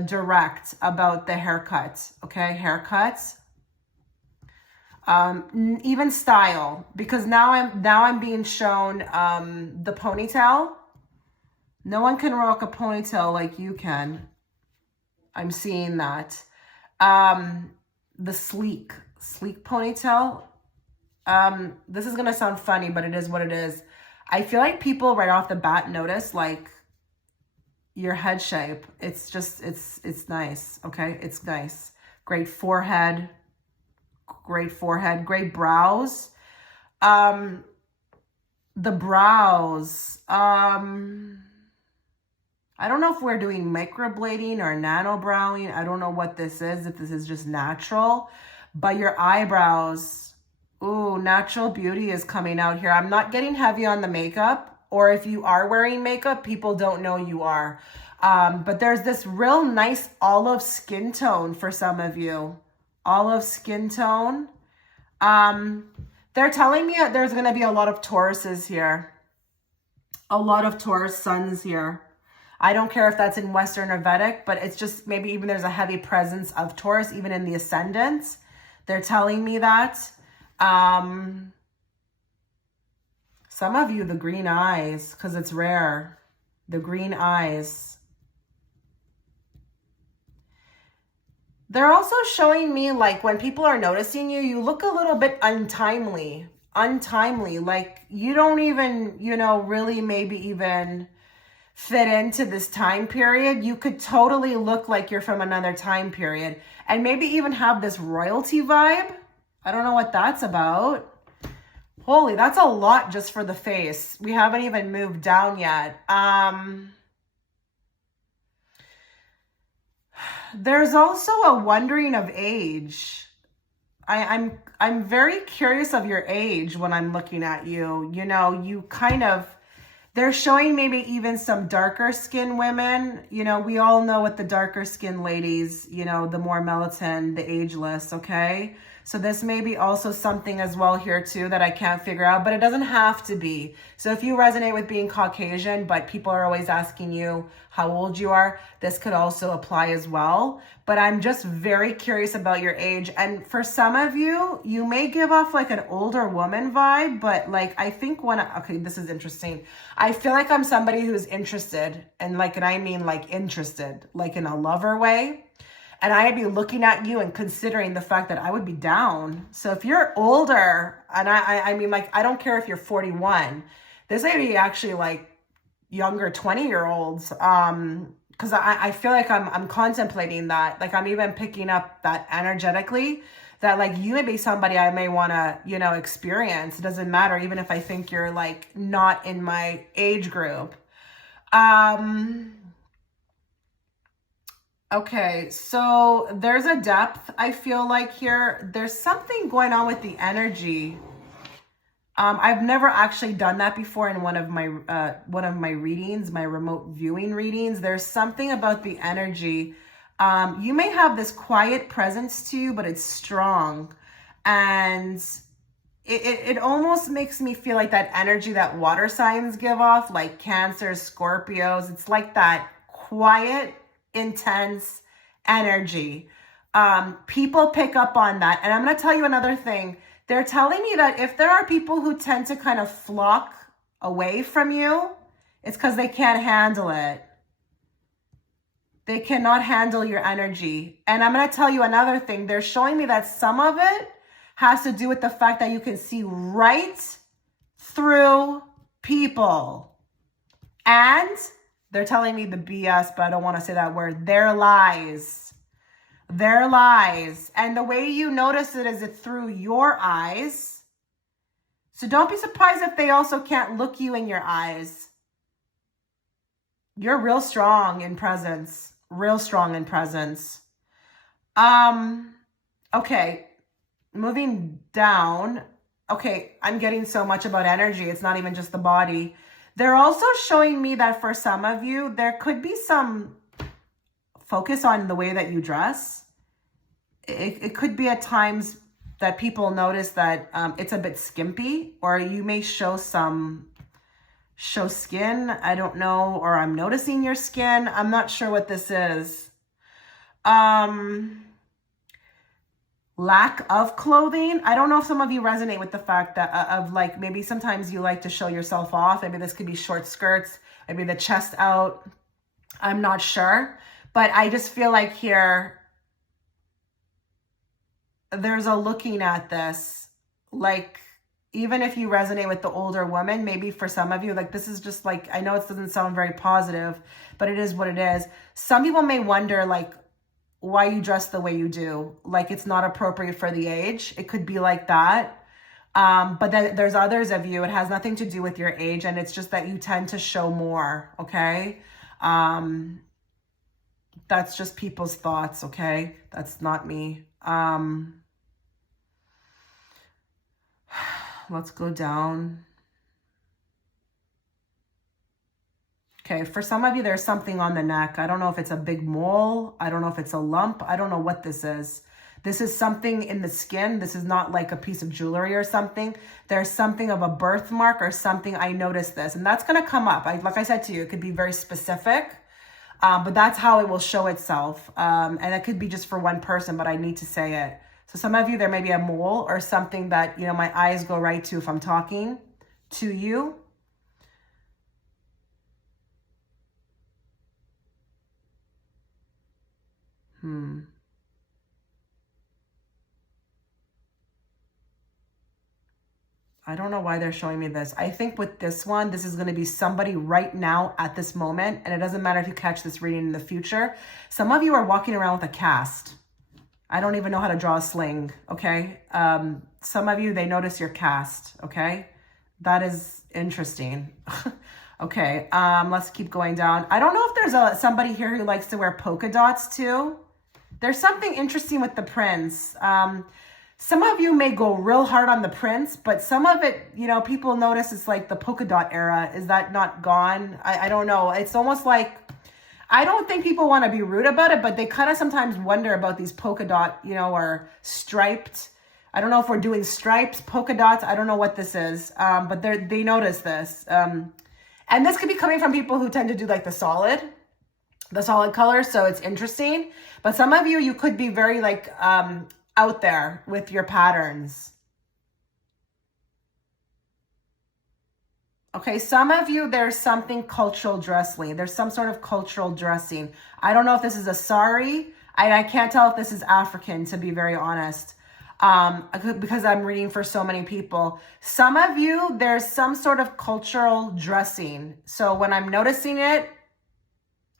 direct about the haircut, okay? Haircuts. Even style, because now I'm being shown the ponytail. No one can rock a ponytail like you can. I'm seeing that. The sleek ponytail. This is gonna sound funny, but it is what it is. I feel like people right off the bat notice like your head shape. It's just, it's nice. Okay. It's nice. Great forehead, great brows. The brows, I don't know if we're doing microblading or nano browing. I don't know what this is, if this is just natural, but your eyebrows, ooh, natural beauty is coming out here. I'm not getting heavy on the makeup, or if you are wearing makeup, people don't know you are. But there's this real nice olive skin tone for some of you. Olive skin tone. They're telling me there's going to be a lot of Tauruses here. A lot of Taurus suns here. I don't care if that's in Western or Vedic, but it's just maybe even there's a heavy presence of Taurus, even in the ascendant. They're telling me that. Some of you, the green eyes, because it's rare. The green eyes. They're also showing me like when people are noticing you, you look a little bit untimely. Like you don't even, really maybe even fit into this time period. You could totally look like you're from another time period and maybe even have this royalty vibe. I don't know what that's about. Holy, that's a lot just for the face. We haven't even moved down yet. There's also a wondering of age. I'm very curious of your age when I'm looking at you. You kind of, they're showing maybe even some darker skin women. We all know what the darker skin ladies, the more melatonin, the ageless, okay? So this may be also something as well here too that I can't figure out, but it doesn't have to be. So if you resonate with being Caucasian, but people are always asking you how old you are, this could also apply as well. But I'm just very curious about your age. And for some of you, you may give off like an older woman vibe, but like, I think okay, this is interesting. I feel like I'm somebody who's interested and I mean interested, like in a lover way. And I'd be looking at you and considering the fact that I would be down. So if you're older, and I mean, I don't care if you're 41, this may be actually like younger 20-year-olds. Because I feel like I'm contemplating that. Like I'm even picking up that energetically that like you may be somebody I may want to, experience. It doesn't matter, even if I think you're like not in my age group. Okay, so there's a depth, I feel like here. There's something going on with the energy. I've never actually done that before in one of my readings, my remote viewing readings. There's something about the energy. You may have this quiet presence to you, but it's strong. And it almost makes me feel like that energy that water signs give off, like Cancer, Scorpios. It's like that quiet, intense energy. People pick up on that. And I'm going to tell you another thing. They're telling me that if there are people who tend to kind of flock away from you, it's because they can't handle it. They cannot handle your energy. And I'm going to tell you another thing. They're showing me that some of it has to do with the fact that you can see right through people. And they're telling me the BS, but I don't want to say that word. Their lies. Their lies. And the way you notice it is it through your eyes. So don't be surprised if they also can't look you in your eyes. You're real strong in presence. Real strong in presence. Okay. Moving down. Okay, I'm getting so much about energy. It's not even just the body. They're also showing me that for some of you, there could be some focus on the way that you dress. It could be at times that people notice that it's a bit skimpy, or you may show skin. I don't know, or I'm noticing your skin. I'm not sure what this is. Lack of clothing. I don't know if some of you resonate with the fact that of like, maybe sometimes you like to show yourself off. Maybe this could be short skirts, maybe the chest out. I'm not sure, but I just feel like here there's a looking at this, like, even if you resonate with the older woman, maybe for some of you, like, this is just like, I know it doesn't sound very positive, but it is what it is. Some people may wonder, like, why you dress the way you do, like it's not appropriate for the age. It could be like that. But then there's others of you, it has nothing to do with your age, and it's just that you tend to show more, okay? That's just people's thoughts, okay? That's not me. Let's go down. Okay, for some of you, there's something on the neck. I don't know if it's a big mole. I don't know if it's a lump. I don't know what this is. This is something in the skin. This is not like a piece of jewelry or something. There's something of a birthmark or something. I noticed this, and that's going to come up. Like I said to you, it could be very specific, but that's how it will show itself. And it could be just for one person, but I need to say it. So some of you, there may be a mole or something that, you know, my eyes go right to if I'm talking to you. I don't know why they're showing me this. I think with this one, this is going to be somebody right now at this moment. And it doesn't matter if you catch this reading in the future. Some of you are walking around with a cast. I don't even know how to draw a sling, okay? Some of you, they notice your cast, okay? That is interesting. Okay, let's keep going down. I don't know if there's somebody here who likes to wear polka dots too. There's something interesting with the prints. Some of you may go real hard on the prints, but some of it, you know, people notice it's like the polka dot era. Is that not gone? I don't know. It's almost like, I don't think people want to be rude about it, but they kind of sometimes wonder about these polka dot, you know, or striped. I don't know if we're doing stripes, polka dots. I don't know what this is, but they notice this. And this could be coming from people who tend to do like the solid color. So it's interesting. But some of you, you could be very like out there with your patterns. Okay, some of you, there's something cultural dressing. There's some sort of cultural dressing. I don't know if this is a sari. I can't tell if this is African, to be very honest, because I'm reading for so many people. Some of you, there's some sort of cultural dressing. So when I'm noticing it,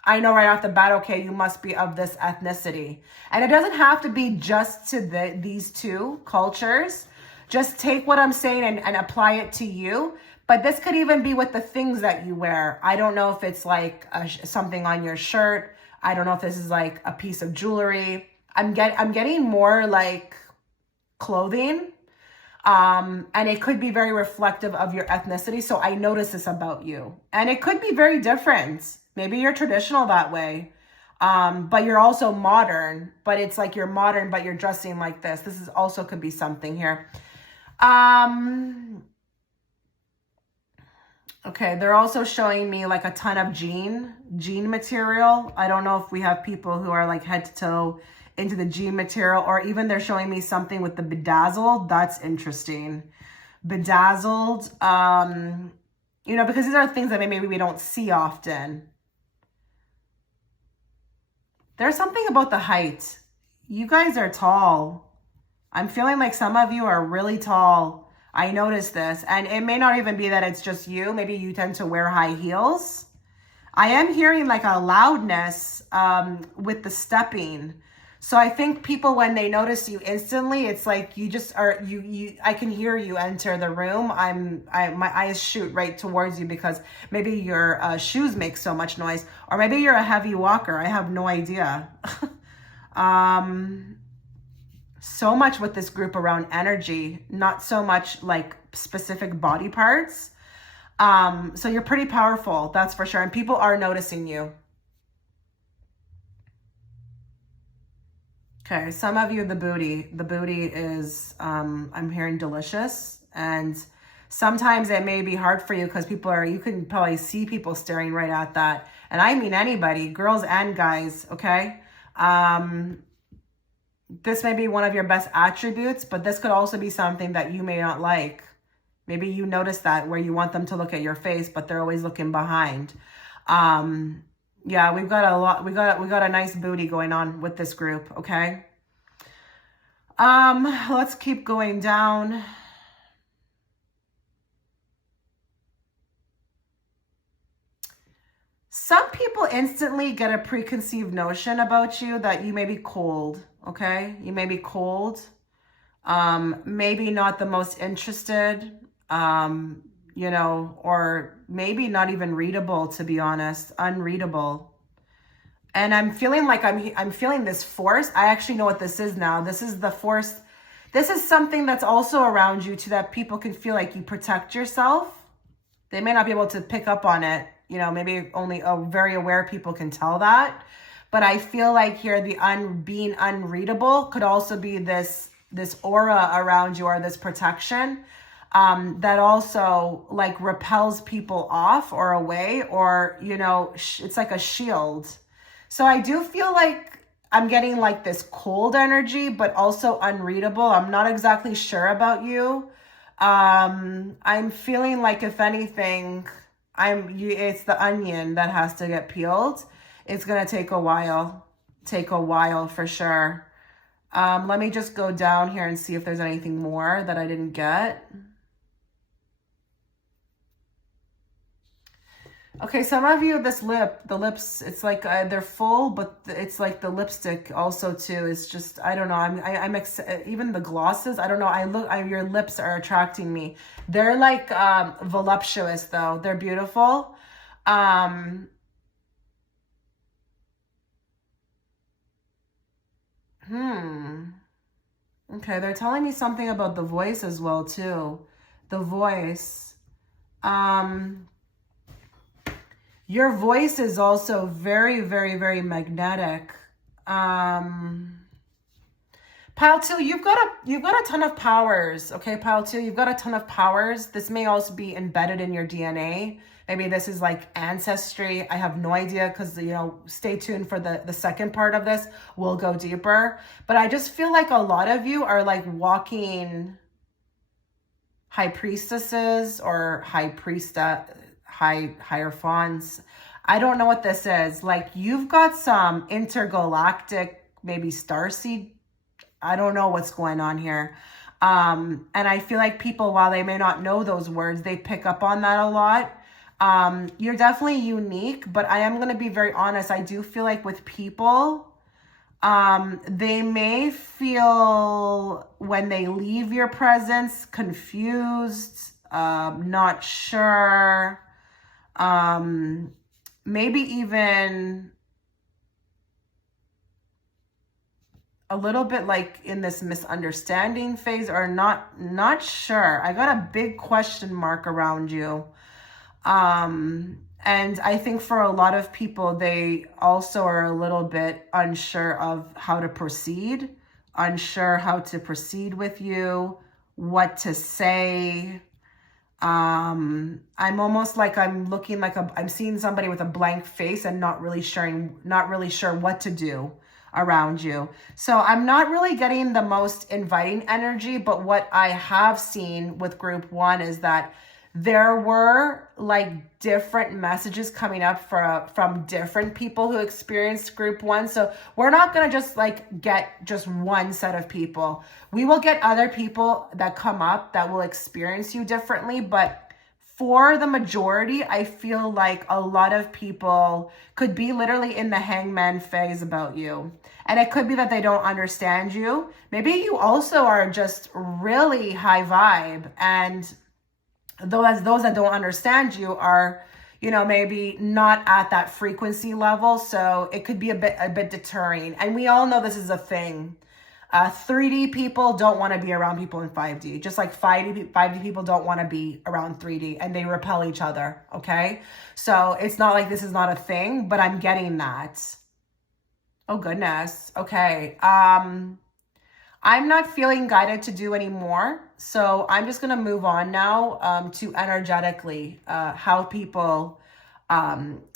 I know right off the bat, okay, you must be of this ethnicity. And it doesn't have to be just to these two cultures. Just take what I'm saying and apply it to you. But this could even be with the things that you wear. I don't know if it's like something on your shirt. I don't know if this is like a piece of jewelry. I'm getting more like clothing. And it could be very reflective of your ethnicity. So I notice this about you. And it could be very different. Maybe you're traditional that way, but you're also modern, but it's like you're modern, but you're dressing like this. This is also could be something here. Okay, they're also showing me like a ton of jean material. I don't know if we have people who are like head to toe into the jean material, or even they're showing me something with the bedazzled. That's interesting. Bedazzled, you know, because these are things that maybe we don't see often. There's something about the height. You guys are tall. I'm feeling like some of you are really tall. I noticed this. And it may not even be that it's just you. Maybe you tend to wear high heels. I am hearing like a loudness with the stepping. So I think people, when they notice you instantly, it's like you just are, I can hear you enter the room. My eyes shoot right towards you because maybe your shoes make so much noise, or maybe you're a heavy walker. I have no idea. So much with this group around energy, not so much like specific body parts. So you're pretty powerful, that's for sure. And people are noticing you. Okay, some of you, the booty is, I'm hearing delicious. And sometimes it may be hard for you because you can probably see people staring right at that. And I mean anybody, girls and guys, okay? This may be one of your best attributes, but this could also be something that you may not like. Maybe you notice that where you want them to look at your face, but they're always looking behind. Yeah, we got a nice booty going on with this group, okay? Let's keep going down. Some people instantly get a preconceived notion about you that you may be cold, okay? You may be cold. Maybe not the most interested, you know, or maybe not even readable, to be honest, unreadable. And I'm feeling like I'm feeling this force. I actually know what this is now. This is the force. This is something that's also around you, that people can feel like you protect yourself. They may not be able to pick up on it. You know, maybe only very aware people can tell that. But I feel like here being unreadable could also be this aura around you, or this protection that also like repels people off or away, or, you know, it's like a shield. So I do feel like I'm getting like this cold energy, but also unreadable. I'm not exactly sure about you. I'm feeling like, if anything, it's the onion that has to get peeled. It's going to take a while for sure. Let me just go down here and see if there's anything more that I didn't get. Okay, some of you, the lips, it's like they're full, but it's like the lipstick also too. It's just, I don't know. Even the glosses, I don't know. Your lips are attracting me. They're like voluptuous though. They're beautiful. Okay, they're telling me something about the voice as well too. The voice. Your voice is also very, very, very magnetic. Pile 2, you've got a ton of powers. Okay, Pile 2, you've got a ton of powers. This may also be embedded in your DNA. Maybe this is like ancestry. I have no idea, because, you know, stay tuned for the second part of this. We'll go deeper. But I just feel like a lot of you are like walking high priestesses or hierophants. I don't know what this is. Like, you've got some intergalactic, maybe starseed. I don't know what's going on here. And I feel like people, while they may not know those words, they pick up on that a lot. You're definitely unique, but I am going to be very honest. I do feel like with people, they may feel, when they leave your presence, confused, not sure, maybe even a little bit like in this misunderstanding phase, or not sure. I got a big question mark around you. And I think for a lot of people, they also are a little bit unsure of how to proceed, with you, what to say. I'm almost like I'm looking like I'm seeing somebody with a blank face and not really sure what to do around you. So I'm not really getting the most inviting energy, but what I have seen with group 1 is that there were like different messages coming up from different people who experienced group 1. So we're not going to just like get just one set of people. We will get other people that come up that will experience you differently. But for the majority, I feel like a lot of people could be literally in the hangman phase about you. And it could be that they don't understand you. Maybe you also are just really high vibe. And those that don't understand you are, you know, maybe not at that frequency level. So it could be a bit deterring. And we all know this is a thing. 3D people don't want to be around people in 5D, just like 5D people don't want to be around 3D, and they repel each other, okay? So it's not like this is not a thing, but I'm getting that. Oh, goodness. Okay. I'm not feeling guided to do any more, so I'm just going to move on now to energetically, how people,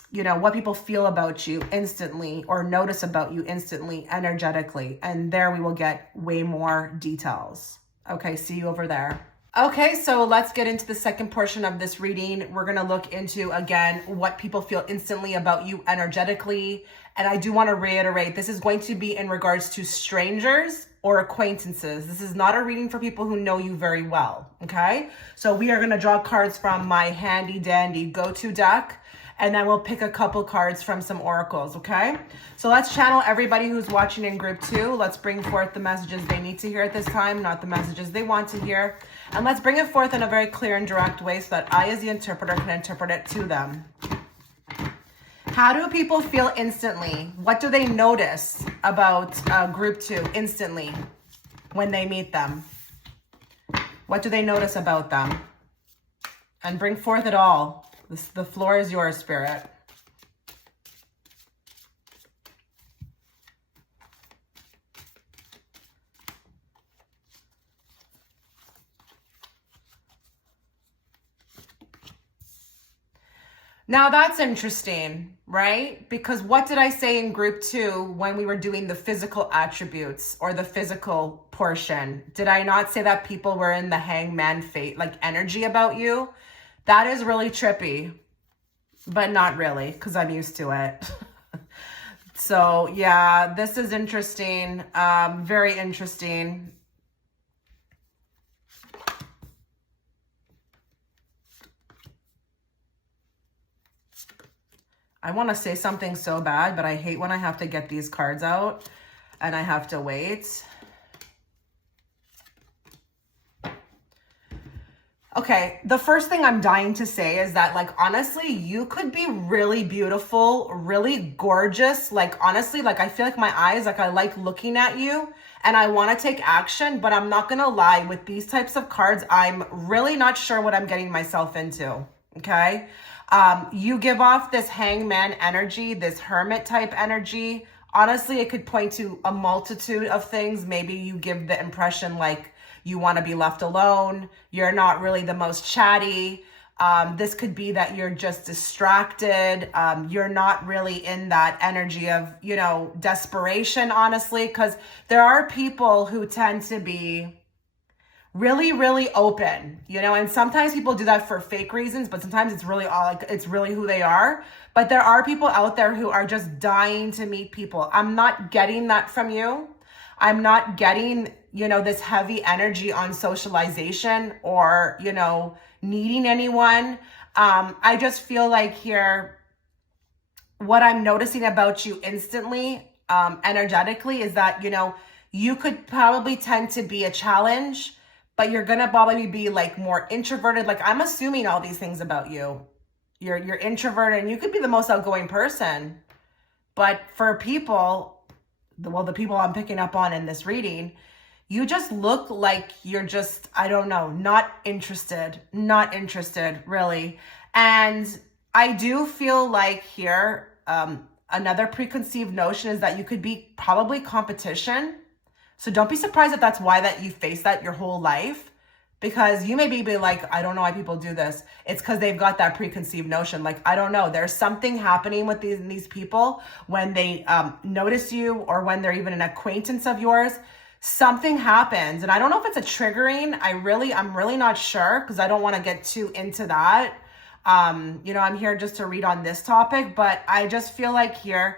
you know, what people feel about you instantly or notice about you instantly, energetically. And there we will get way more details. Okay, see you over there. Okay, so let's get into the second portion of this reading. We're going to look into, again, what people feel instantly about you energetically. And I do want to reiterate, this is going to be in regards to strangers or acquaintances. This is not a reading for people who know you very well, okay? So we are going to draw cards from my handy dandy go-to deck, and then we'll pick a couple cards from some oracles, okay? So let's channel everybody who's watching in group 2. Let's bring forth the messages they need to hear at this time, not the messages they want to hear. And let's bring it forth in a very clear and direct way so that I, as the interpreter, can interpret it to them. How do people feel instantly? What do they notice about group 2 instantly when they meet them? What do they notice about them? And bring forth it all. The floor is yours, Spirit. Now that's interesting, right? Because what did I say in group 2 when we were doing the physical attributes or the physical portion? Did I not say that people were in the hangman fate, like energy about you? That is really trippy, but not really, because I'm used to it. So yeah, this is interesting, very interesting. I want to say something so bad, but I hate when I have to get these cards out and I have to wait. Okay, the first thing I'm dying to say is that, like, honestly, you could be really beautiful, really gorgeous. Like, honestly, like, I feel like my eyes, like, I like looking at you and I want to take action, but I'm not going to lie, with these types of cards, I'm really not sure what I'm getting myself into, okay? You give off this hangman energy, this hermit type energy. Honestly, it could point to a multitude of things. Maybe you give the impression like you want to be left alone. You're not really the most chatty. This could be that you're just distracted. You're not really in that energy of, you know, desperation, honestly, because there are people who tend to be really, really open, you know, and sometimes people do that for fake reasons, but sometimes it's really all like, it's really who they are. But there are people out there who are just dying to meet people. I'm not getting that from you. I'm not getting, you know, this heavy energy on socialization or, you know, needing anyone. I just feel like here, what I'm noticing about you instantly, energetically, is that, you know, you could probably tend to be a challenge, but you're going to probably be like more introverted. Like, I'm assuming all these things about you. You're introverted and you could be the most outgoing person. But for people, well, the people I'm picking up on in this reading, you just look like you're just, I don't know, not interested really. And I do feel like here, another preconceived notion is that you could be probably competition. So don't be surprised if that's why that you face that your whole life, because you may be like, I don't know why people do this. It's because they've got that preconceived notion. Like, I don't know, there's something happening with these people when they notice you or when they're even an acquaintance of yours. Something happens. And I don't know if it's a triggering. I'm really not sure, because I don't want to get too into that. You know, I'm here just to read on this topic, but I just feel like here,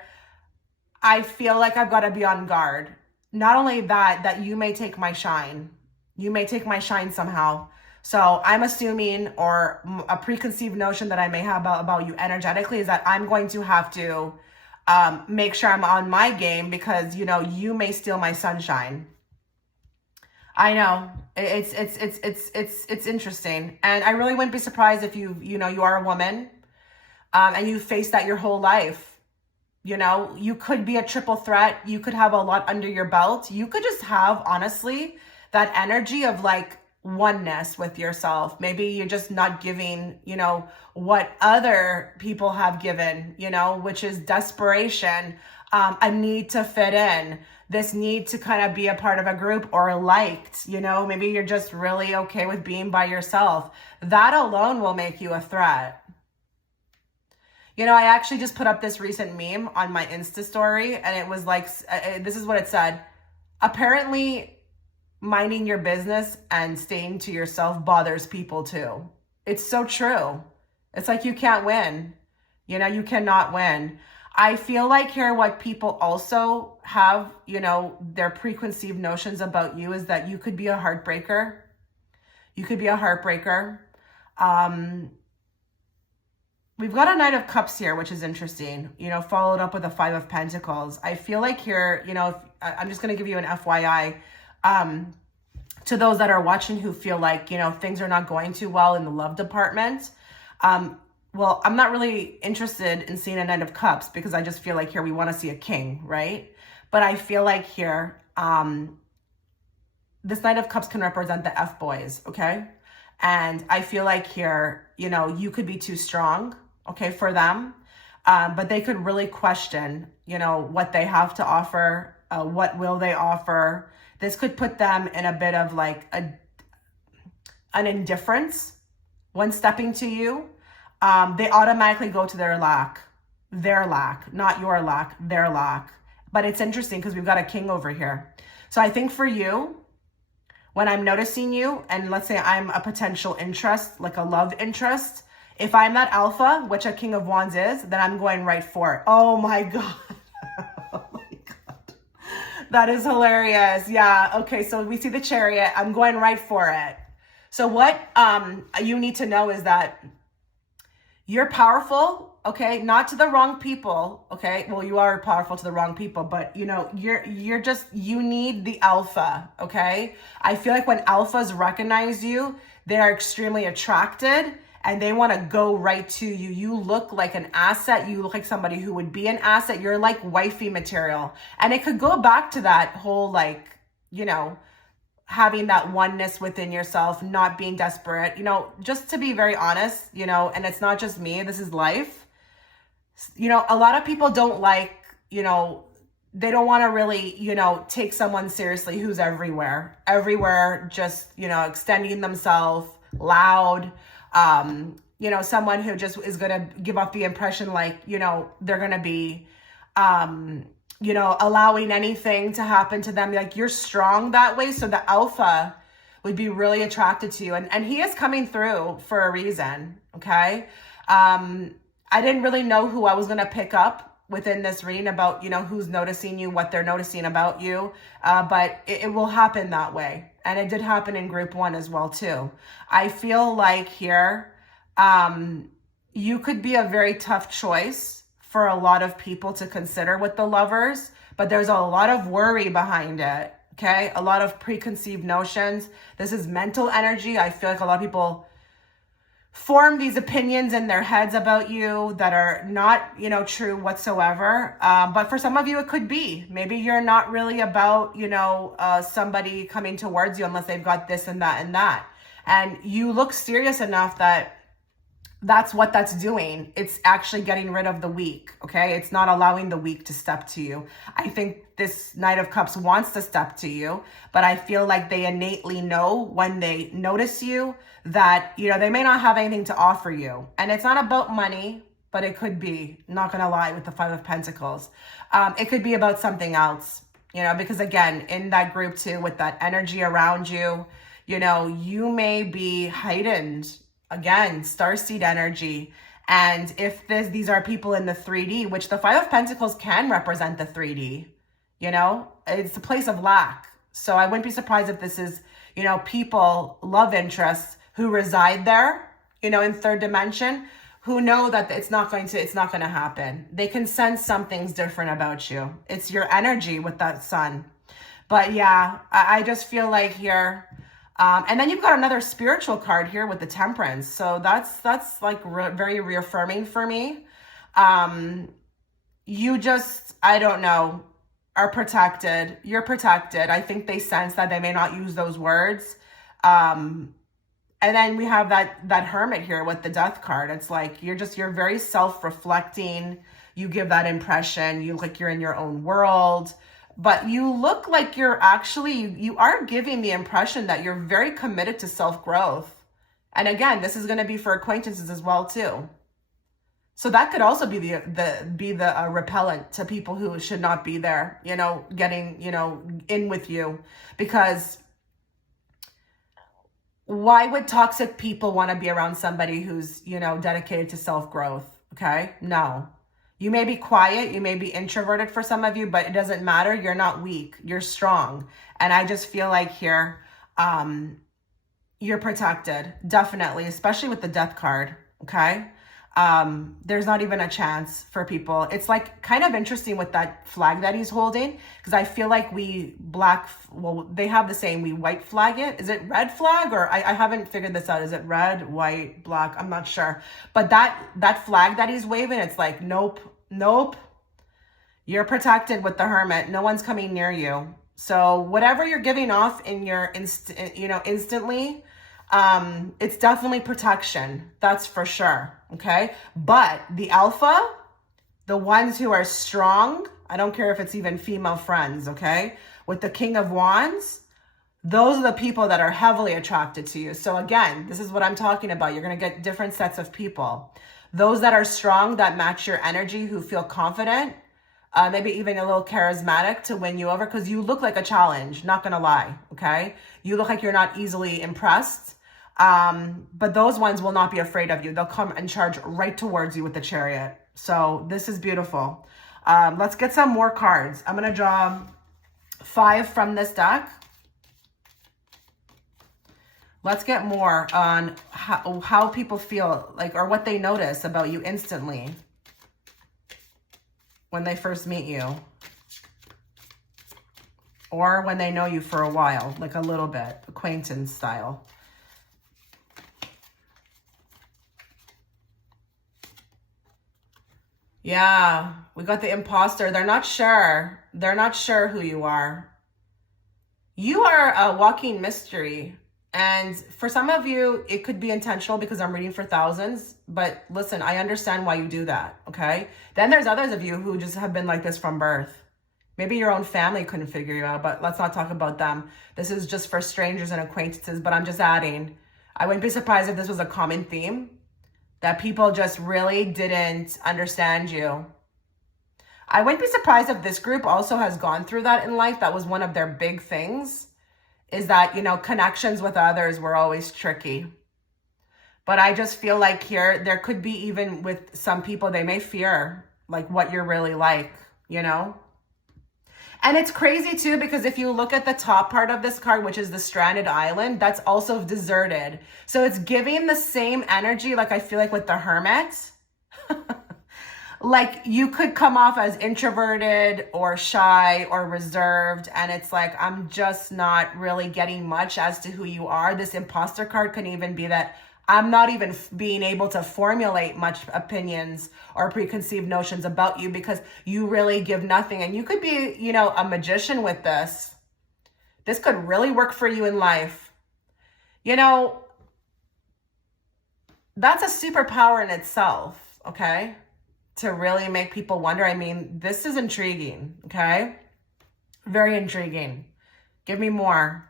I feel like I've got to be on guard. Not only that you may take my shine. You may take my shine somehow. So I'm assuming, or a preconceived notion that I may have about you energetically, is that I'm going to have to make sure I'm on my game, because, you know, you may steal my sunshine. I know it's interesting, and I really wouldn't be surprised if you are a woman, and you face that your whole life. You know, you could be a triple threat. You could have a lot under your belt. You could just have, honestly, that energy of like oneness with yourself. Maybe you're just not giving, what other people have given, which is desperation, a need to fit in, this need to kind of be a part of a group or liked, maybe you're just really okay with being by yourself. That alone will make you a threat. I actually just put up this recent meme on my Insta story, and it was like, this is what it said. Apparently, minding your business and staying to yourself bothers people too. It's so true. It's like you can't win. You cannot win. I feel like here what people also have, their preconceived notions about you is that you could be a heartbreaker. You could be a heartbreaker. We've got a Knight of Cups here, which is interesting, followed up with a Five of Pentacles. I feel like here, I'm just going to give you an FYI to those that are watching who feel like, things are not going too well in the love department. Well, I'm not really interested in seeing a Knight of Cups, because I just feel like here we want to see a king, right? But I feel like here, this Knight of Cups can represent the F-boys, okay? And I feel like here, you could be too strong, okay, for them. But they could really question, what they have to offer, what will they offer. This could put them in a bit of like an indifference when stepping to you. They automatically go to their lack, not your lack, their lack. But it's interesting because we've got a king over here. So I think for you, when I'm noticing you, and let's say I'm a potential interest, like a love interest, if I'm that alpha, which a King of Wands is, then I'm going right for it. Oh my God. Oh my God. That is hilarious. Yeah. Okay. So we see the Chariot. I'm going right for it. So what you need to know is that you're powerful, okay? Not to the wrong people, okay? Well, you are powerful to the wrong people, but you need the alpha, okay? I feel like when alphas recognize you, they're extremely attracted and they want to go right to you. You look like an asset. You look like somebody who would be an asset. You're like wifey material. And it could go back to that whole like, having that oneness within yourself, not being desperate, just to be very honest, and it's not just me, this is life. A lot of people don't like, they don't want to really, take someone seriously who's everywhere, just, extending themselves, loud, someone who just is going to give off the impression like, they're going to be, allowing anything to happen to them. Like you're strong that way. So the alpha would be really attracted to you. And he is coming through for a reason. Okay. I didn't really know who I was going to pick up within this reading about, who's noticing you, what they're noticing about you. But it will happen that way. And it did happen in group 1 as well too. I feel like here, you could be a very tough choice for a lot of people to consider with the lovers, but there's a lot of worry behind it, okay? A lot of preconceived notions. This is mental energy. I feel like a lot of people form these opinions in their heads about you that are not, true whatsoever. But for some of you, it could be. Maybe you're not really about, somebody coming towards you unless they've got this and that and that. And you look serious enough that that's what that's doing. It's actually getting rid of the weak, okay? It's not allowing the weak to step to you. I think this Knight of Cups wants to step to you, but I feel like they innately know when they notice you that, they may not have anything to offer you. And it's not about money, but it could be, not gonna lie, with the Five of Pentacles. It could be about something else, because again, in that group too, with that energy around you, you may be heightened. Again, starseed energy. And if these are people in the 3D, which the Five of Pentacles can represent the 3D, it's a place of lack. So I wouldn't be surprised if this is, people, love interests who reside there, you know, in third dimension, who know that it's not going to happen. They can sense something's different about you. It's your energy with that sun. But yeah, I just feel like here, and then you've got another spiritual card here with the Temperance. So that's like very reaffirming for me. You just, I don't know, are protected. You're protected. I think they sense that they may not use those words. And then we have that Hermit here with the Death card. It's like you're very self-reflecting. You give that impression. You look like you're in your own world. But you look like you are giving the impression that you're very committed to self-growth. And again, this is going to be for acquaintances as well too. So that could also be the repellent to people who should not be there, you know, getting, you know, in with you. Because why would toxic people want to be around somebody who's, you know, dedicated to self-growth? Okay? No. You may be quiet, you may be introverted for some of you, but it doesn't matter. You're not weak. You're strong. And I just feel like here, you're protected. Definitely, especially with the Death card. Okay? There's not even a chance for people. It's like kind of interesting with that flag that he's holding, because I feel like they have the same, we white flag it. Is it red flag, or I haven't figured this out. Is it red, white, black? I'm not sure. But that flag that he's waving, it's like, nope. You're protected with the Hermit. No one's coming near you. So whatever you're giving off in your instantly, it's definitely protection. That's for sure. Okay. But the Alpha, the ones who are strong, I don't care if it's even female friends. Okay. With the King of Wands, those are the people that are heavily attracted to you. So again, this is what I'm talking about. You're going to get different sets of people. Those that are strong, that match your energy, who feel confident, maybe even a little charismatic to win you over, because you look like a challenge, not going to lie. Okay. You look like you're not easily impressed. But those ones will not be afraid of you. They'll come and charge right towards you with the Chariot. So this is beautiful. Let's get some more cards. I'm going to draw 5 from this deck. Let's get more on how people feel like, or what they notice about you instantly when they first meet you, or when they know you for a while, like a little bit, acquaintance style. Yeah, we got the Imposter. They're not sure. They're not sure who you are. You are a walking mystery. And for some of you, it could be intentional because I'm reading for thousands. But listen, I understand why you do that, okay? Then there's others of you who just have been like this from birth. Maybe your own family couldn't figure you out, but let's not talk about them. This is just for strangers and acquaintances, but I'm just adding. I wouldn't be surprised if this was a common theme, that people just really didn't understand you. I wouldn't be surprised if this group also has gone through that in life. That was one of their big things, is that, you know, connections with others were always tricky. But I just feel like here, there could be, even with some people, they may fear like what you're really like, you know? And it's crazy too, because if you look at the top part of this card, which is the stranded island, that's also deserted. So it's giving the same energy, like I feel like with the Hermit. Like you could come off as introverted or shy or reserved, and it's like, I'm just not really getting much as to who you are. This Imposter card can even be that I'm not even being able to formulate much opinions or preconceived notions about you, because you really give nothing. And you could be, you know, a magician with this. This could really work for you in life. You know, that's a superpower in itself, okay? To really make people wonder. I mean, this is intriguing, okay? Very intriguing. Give me more.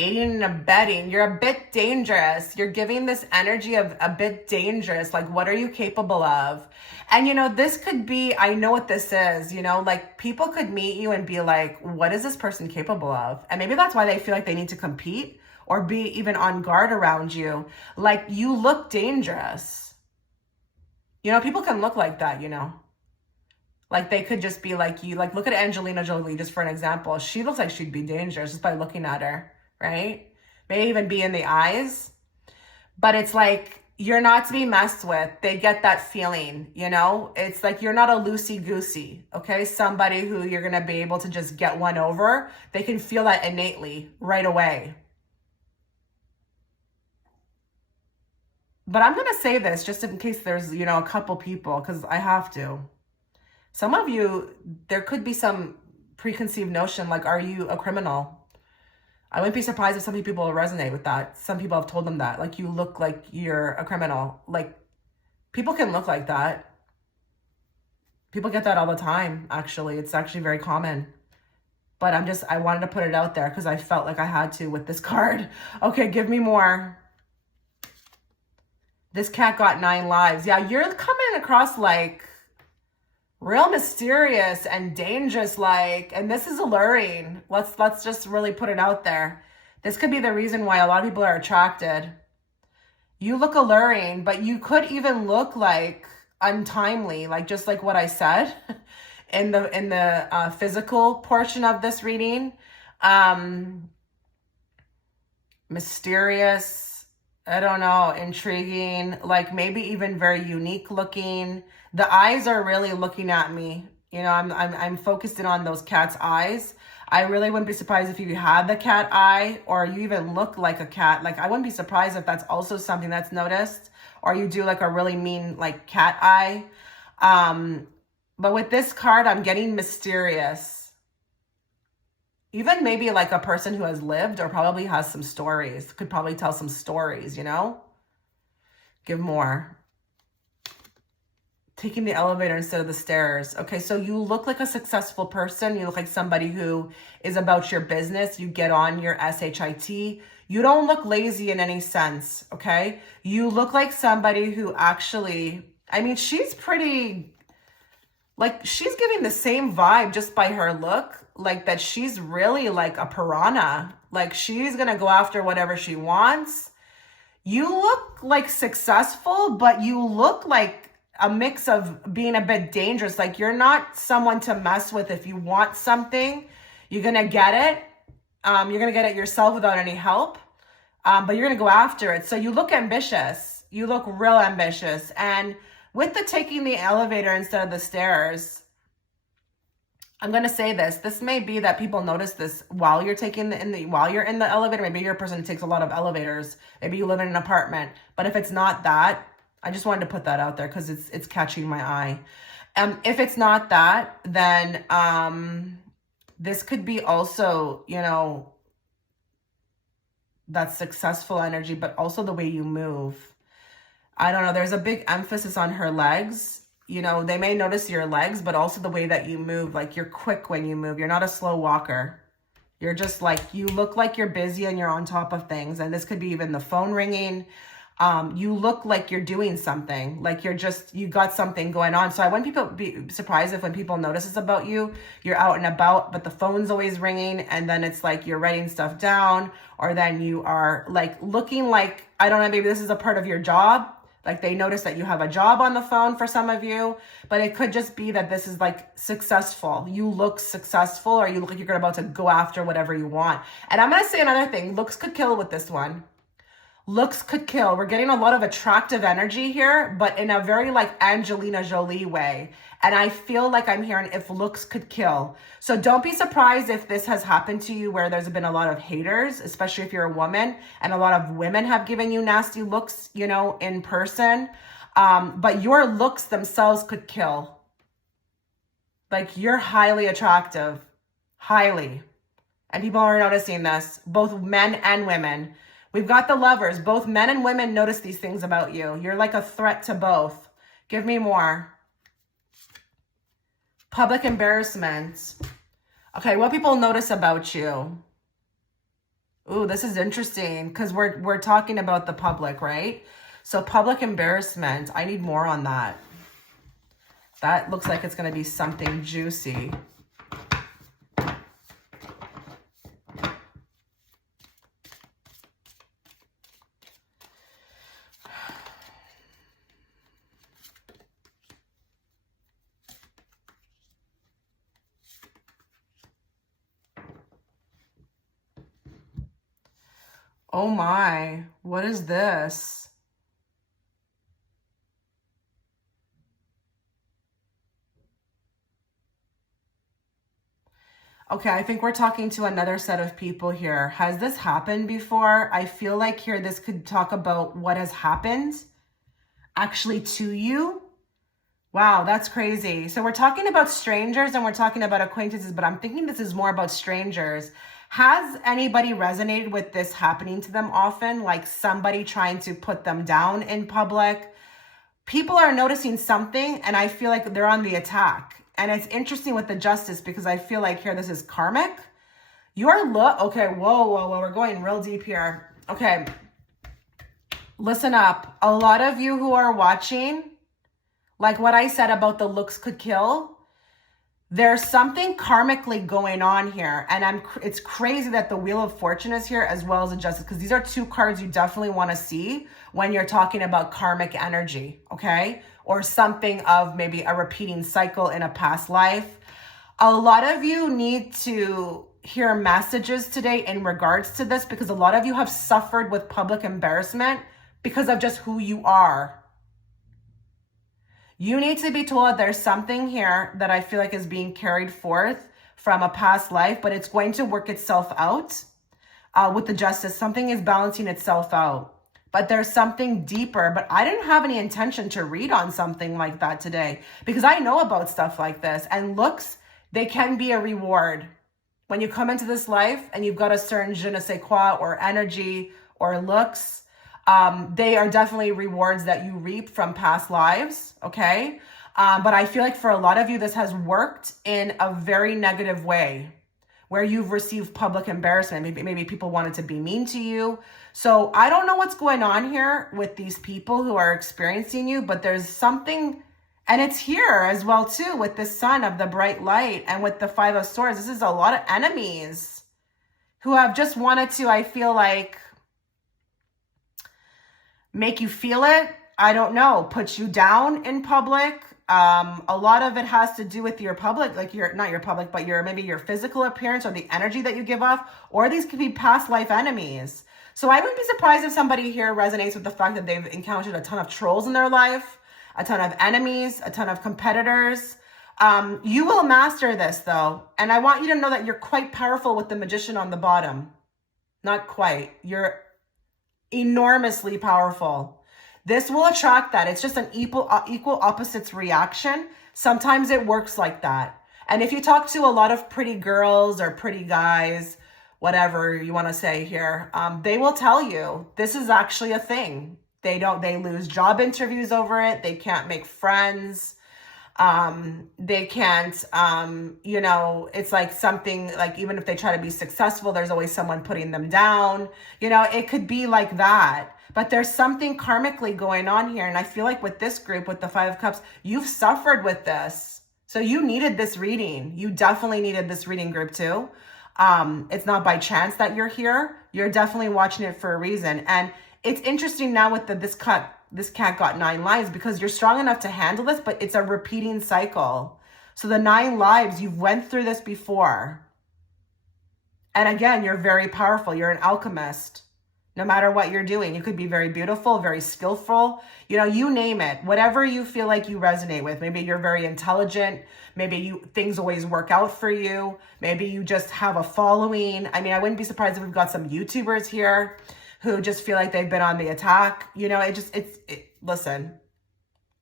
Aiding and abetting. You're a bit dangerous. You're giving this energy of a bit dangerous. Like, what are you capable of? And, you know, this could be, I know what this is, you know, like people could meet you and be like, what is this person capable of? And maybe that's why they feel like they need to compete or be even on guard around you. Like, you look dangerous. You know, people can look like that, you know. Like, they could just be like you. Like, look at Angelina Jolie, just for an example. She looks like she'd be dangerous just by looking at her, right? may even be in the eyes. But it's like, you're not to be messed with. They get that feeling, you know? It's like you're not a loosey-goosey, okay? Somebody who you're going to be able to just get one over. They can feel that innately right away. But I'm going to say this just in case there's, you know, a couple people, because I have to. Some of you, there could be some preconceived notion, like, are you a criminal? I wouldn't be surprised if some people will resonate with that. Some people have told them that, like, you look like you're a criminal. Like, people can look like that. People get that all the time, actually. It's actually very common. But I wanted to put it out there because I felt like I had to with this card. Okay, give me more. This cat got 9 lives. Yeah, you're coming across like real mysterious and dangerous, like, and this is alluring. Let's just really put it out there. This could be the reason why a lot of people are attracted. You look alluring, but you could even look like untimely, like just like what I said in the physical portion of this reading. Mysterious, I don't know, intriguing, like maybe even very unique looking. The eyes are really looking at me. You know, I'm focused in on those cat's eyes. I really wouldn't be surprised if you had the cat eye or you even look like a cat. Like, I wouldn't be surprised if that's also something that's noticed, or you do like a really mean like cat eye. But with this card, I'm getting mysterious. Even maybe like a person who has lived or probably has some stories, could probably tell some stories, you know? Give more. Taking the elevator instead of the stairs. Okay, so you look like a successful person. You look like somebody who is about your business. You get on your SHIT. You don't look lazy in any sense, okay? You look like somebody who actually, I mean, she's pretty, like, she's giving the same vibe just by her look, like that she's really like a piranha. Like, she's gonna go after whatever she wants. You look like successful, but you look like a mix of being a bit dangerous. Like, you're not someone to mess with. If you want something, you're going to get it. You're going to get it yourself without any help. But you're going to go after it. So you look ambitious. You look real ambitious. And with the taking the elevator instead of the stairs, I'm going to say this. This may be that people notice this while you're while you're in the elevator. Maybe you're a person who takes a lot of elevators. Maybe you live in an apartment. But if it's not that, I just wanted to put that out there because it's catching my eye. If it's not that, then this could be also, you know, that successful energy, but also the way you move. I don't know. There's a big emphasis on her legs. You know, they may notice your legs, but also the way that you move. Like, you're quick when you move. You're not a slow walker. You're just like, you look like you're busy and you're on top of things. And this could be even the phone ringing. You look like you're doing something, like you got something going on. So I want people to be surprised if when people notice this about you, you're out and about, but the phone's always ringing. And then it's like you're writing stuff down, or then you are like looking like, I don't know, maybe this is a part of your job. Like, they notice that you have a job on the phone for some of you, but it could just be that this is like successful. You look successful, or you look like you're about to go after whatever you want. And I'm going to say another thing. Looks could kill with this one. Looks could kill. We're getting a lot of attractive energy here, but in a very like Angelina Jolie way. And I feel like I'm hearing if looks could kill. So don't be surprised if this has happened to you where there's been a lot of haters, especially if you're a woman, and a lot of women have given you nasty looks, you know, in person. But your looks themselves could kill. Like, you're highly attractive. Highly. And people are noticing this, both men and women. We've got the lovers. Both men and women notice these things about you. You're like a threat to both. Give me more. Public embarrassment. Okay, what people notice about you. Ooh, this is interesting because we're talking about the public, right? So public embarrassment. I need more on that. That looks like it's going to be something juicy. Oh my, what is this? Okay, I think we're talking to another set of people here. Has this happened before? I feel like here this could talk about what has happened actually to you. Wow, that's crazy. So we're talking about strangers and we're talking about acquaintances, but I'm thinking this is more about strangers. Has anybody resonated with this happening to them often? Like somebody trying to put them down in public? People are noticing something and I feel like they're on the attack. And it's interesting with the justice because I feel like here this is karmic. Okay, whoa, we're going real deep here. Okay, listen up. A lot of you who are watching, like what I said about the looks could kill, there's something karmically going on here. And it's crazy that the Wheel of Fortune is here as well as the Justice, because these are two cards you definitely want to see when you're talking about karmic energy, okay? Or something of maybe a repeating cycle in a past life. A lot of you need to hear messages today in regards to this because a lot of you have suffered with public embarrassment because of just who you are. You need to be told there's something here that I feel like is being carried forth from a past life, but it's going to work itself out with the justice. Something is balancing itself out, but there's something deeper. But I didn't have any intention to read on something like that today because I know about stuff like this, and looks, they can be a reward. When you come into this life and you've got a certain je ne sais quoi or energy or looks, they are definitely rewards that you reap from past lives, okay? But I feel like for a lot of you, this has worked in a very negative way where you've received public embarrassment. Maybe people wanted to be mean to you. So I don't know what's going on here with these people who are experiencing you, but there's something, and it's here as well too with the Sun of the bright light and with the Five of Swords. This is a lot of enemies who have just wanted to, I feel like, make you feel it. I don't know, put you down in public. A lot of it has to do with your public, like not your public, but maybe your physical appearance or the energy that you give off, or these could be past life enemies. So I wouldn't be surprised if somebody here resonates with the fact that they've encountered a ton of trolls in their life, a ton of enemies, a ton of competitors. You will master this though. And I want you to know that you're quite powerful with the Magician on the bottom. Not quite. You're enormously powerful. This will attract that. It's just an equal opposites reaction. Sometimes it works like that. And if you talk to a lot of pretty girls or pretty guys, whatever you want to say here, they will tell you this is actually a thing. They lose job interviews over it. They can't make friends. They can't, it's like something like, even if they try to be successful, there's always someone putting them down. It could be like that, but there's something karmically going on here. And I feel like with this group, with the Five of Cups, you've suffered with this. So you needed this reading. You definitely needed this reading, group too. It's not by chance that you're here. You're definitely watching it for a reason. And it's interesting now with this cat got 9 lives because you're strong enough to handle this, but it's a repeating cycle. So the 9 lives, you've went through this before. And again, you're very powerful. You're an alchemist. No matter what you're doing, you could be very beautiful, very skillful, you name it, whatever you feel like you resonate with. Maybe you're very intelligent. Maybe things always work out for you. Maybe you just have a following. I mean, I wouldn't be surprised if we've got some YouTubers here who just feel like they've been on the attack. Listen,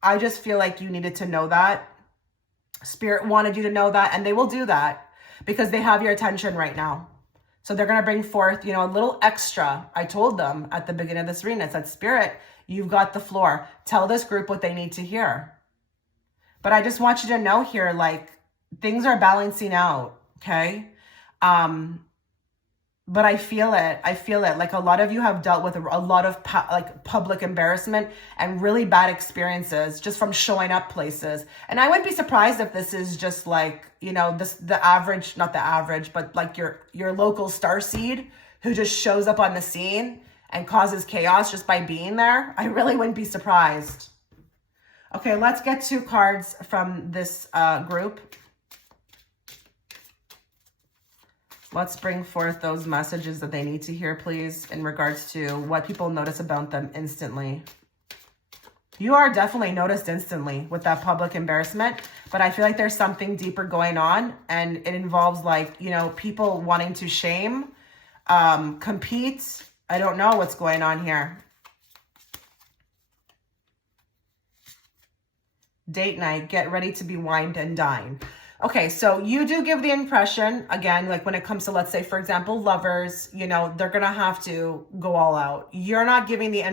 I just feel like you needed to know that. Spirit wanted you to know that, and they will do that because they have your attention right now. So they're going to bring forth, a little extra. I told them at the beginning of this reading, I said, Spirit, you've got the floor. Tell this group what they need to hear. But I just want you to know here, like, things are balancing out, okay? But I feel it. Like a lot of you have dealt with a lot of public embarrassment and really bad experiences just from showing up places. And I wouldn't be surprised if this is just like, the average, not the average, but like your local starseed who just shows up on the scene and causes chaos just by being there. I really wouldn't be surprised. Okay, let's get 2 cards from this group. Let's bring forth those messages that they need to hear, please, in regards to what people notice about them instantly. You are definitely noticed instantly with that public embarrassment, but I feel like there's something deeper going on, and it involves like, you know, people wanting to shame, compete. I don't know what's going on here. Date night, get ready to be wined and dined. Okay, so you do give the impression, again, like when it comes to, let's say, for example, lovers, you know, they're going to have to go all out. You're not giving the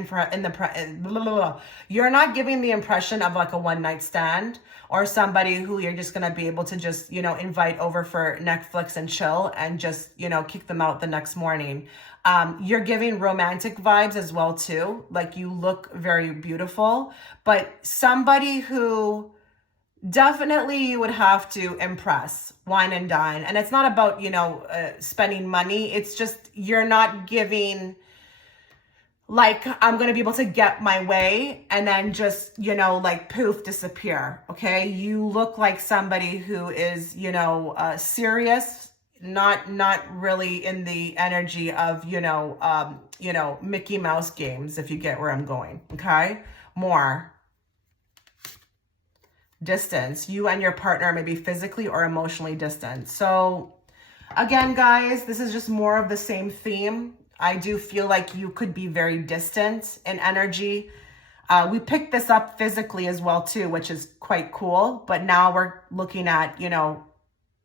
you're not giving the impression of like a one-night stand or somebody who you're just going to be able to just, you know, invite over for Netflix and chill and just, you know, kick them out the next morning. You're giving romantic vibes as well, too. Like you look very beautiful, but somebody who definitely you would have to impress, wine and dine. And it's not about, you know, spending money. It's just, you're not giving like, I'm going to be able to get my way and then just, you know, like poof, disappear. Okay. You look like somebody who is, you know, serious, not really in the energy of, you know, Mickey Mouse games, if you get where I'm going. Okay. More. Distance. You and your partner may be physically or emotionally distant. So again, guys, this is just more of the same theme. I do feel like you could be very distant in energy. We picked this up physically as well too, which is quite cool. But now we're looking at, you know,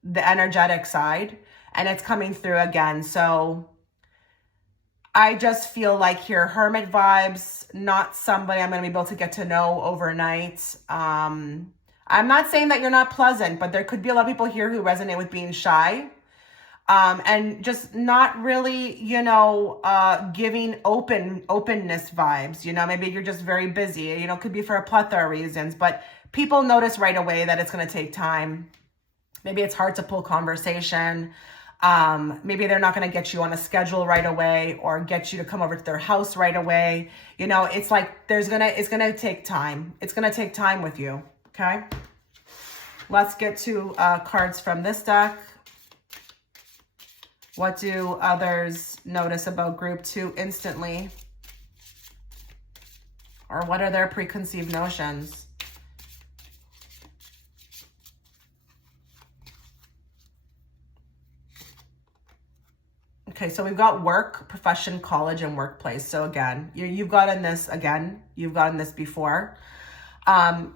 the energetic side, and it's coming through again. So I just feel like here, hermit vibes, not somebody I'm going to be able to get to know overnight. I'm not saying that you're not pleasant, but there could be a lot of people here who resonate with being shy, and just not really, you know, giving openness vibes. You know, maybe you're just very busy, you know, could be for a plethora of reasons, but people notice right away that it's going to take time. Maybe it's hard to pull conversation. Maybe they're not going to get you on a schedule right away or get you to come over to their house right away. You know, it's like it's going to take time. It's going to take time with you. Okay, let's get to cards from this deck. What do others notice about group 2 instantly? Or what are their preconceived notions? Okay, so we've got work, profession, college, and workplace. So again, you've gotten this again. You've gotten this before.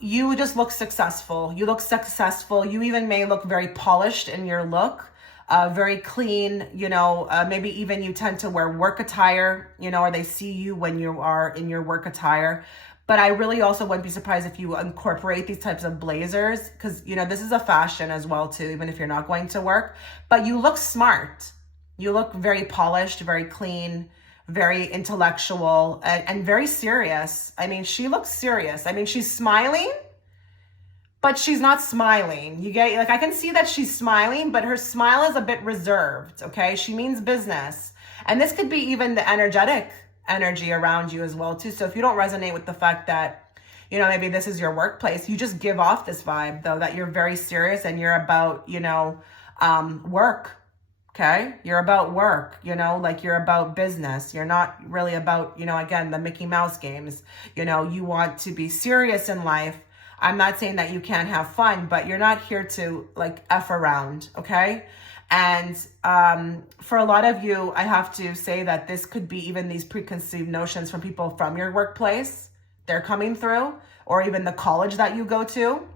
You just look successful. You look successful. You even may look very polished in your look, very clean, you know, maybe even you tend to wear work attire, you know, or they see you when you are in your work attire. But I really also wouldn't be surprised if you incorporate these types of blazers, because, you know, this is a fashion as well, too, even if you're not going to work. But you look smart. You look very polished, very clean, very intellectual, and very serious. I mean, she looks serious. I mean, she's smiling, but she's not smiling. You get, like, I can see that she's smiling, but her smile is a bit reserved, okay? She means business. And this could be even the energetic energy around you as well, too. So if you don't resonate with the fact that, you know, maybe this is your workplace, you just give off this vibe, though, that you're very serious and you're about, you know, work. Okay, you're about work, you know, like you're about business. You're not really about, you know, again, the Mickey Mouse games. You know, you want to be serious in life. I'm not saying that you can't have fun, but you're not here to like F around, okay? And for a lot of you, I have to say that this could be even these preconceived notions from people from your workplace. They're coming through, or even the college that you go to.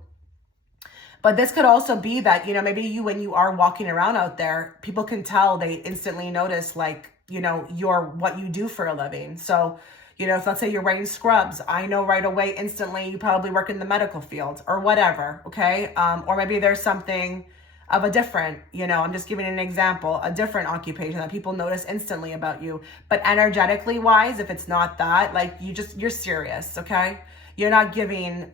But this could also be that, you know, maybe you, when you are walking around out there, people can tell, they instantly notice, like, you know, what you do for a living. So, you know, if let's say you're wearing scrubs, I know right away, instantly, you probably work in the medical field or whatever, okay? Or maybe there's something of a different, you know, I'm just giving an example, a different occupation that people notice instantly about you. But energetically wise, if it's not that, like, you're serious, okay? You're not giving,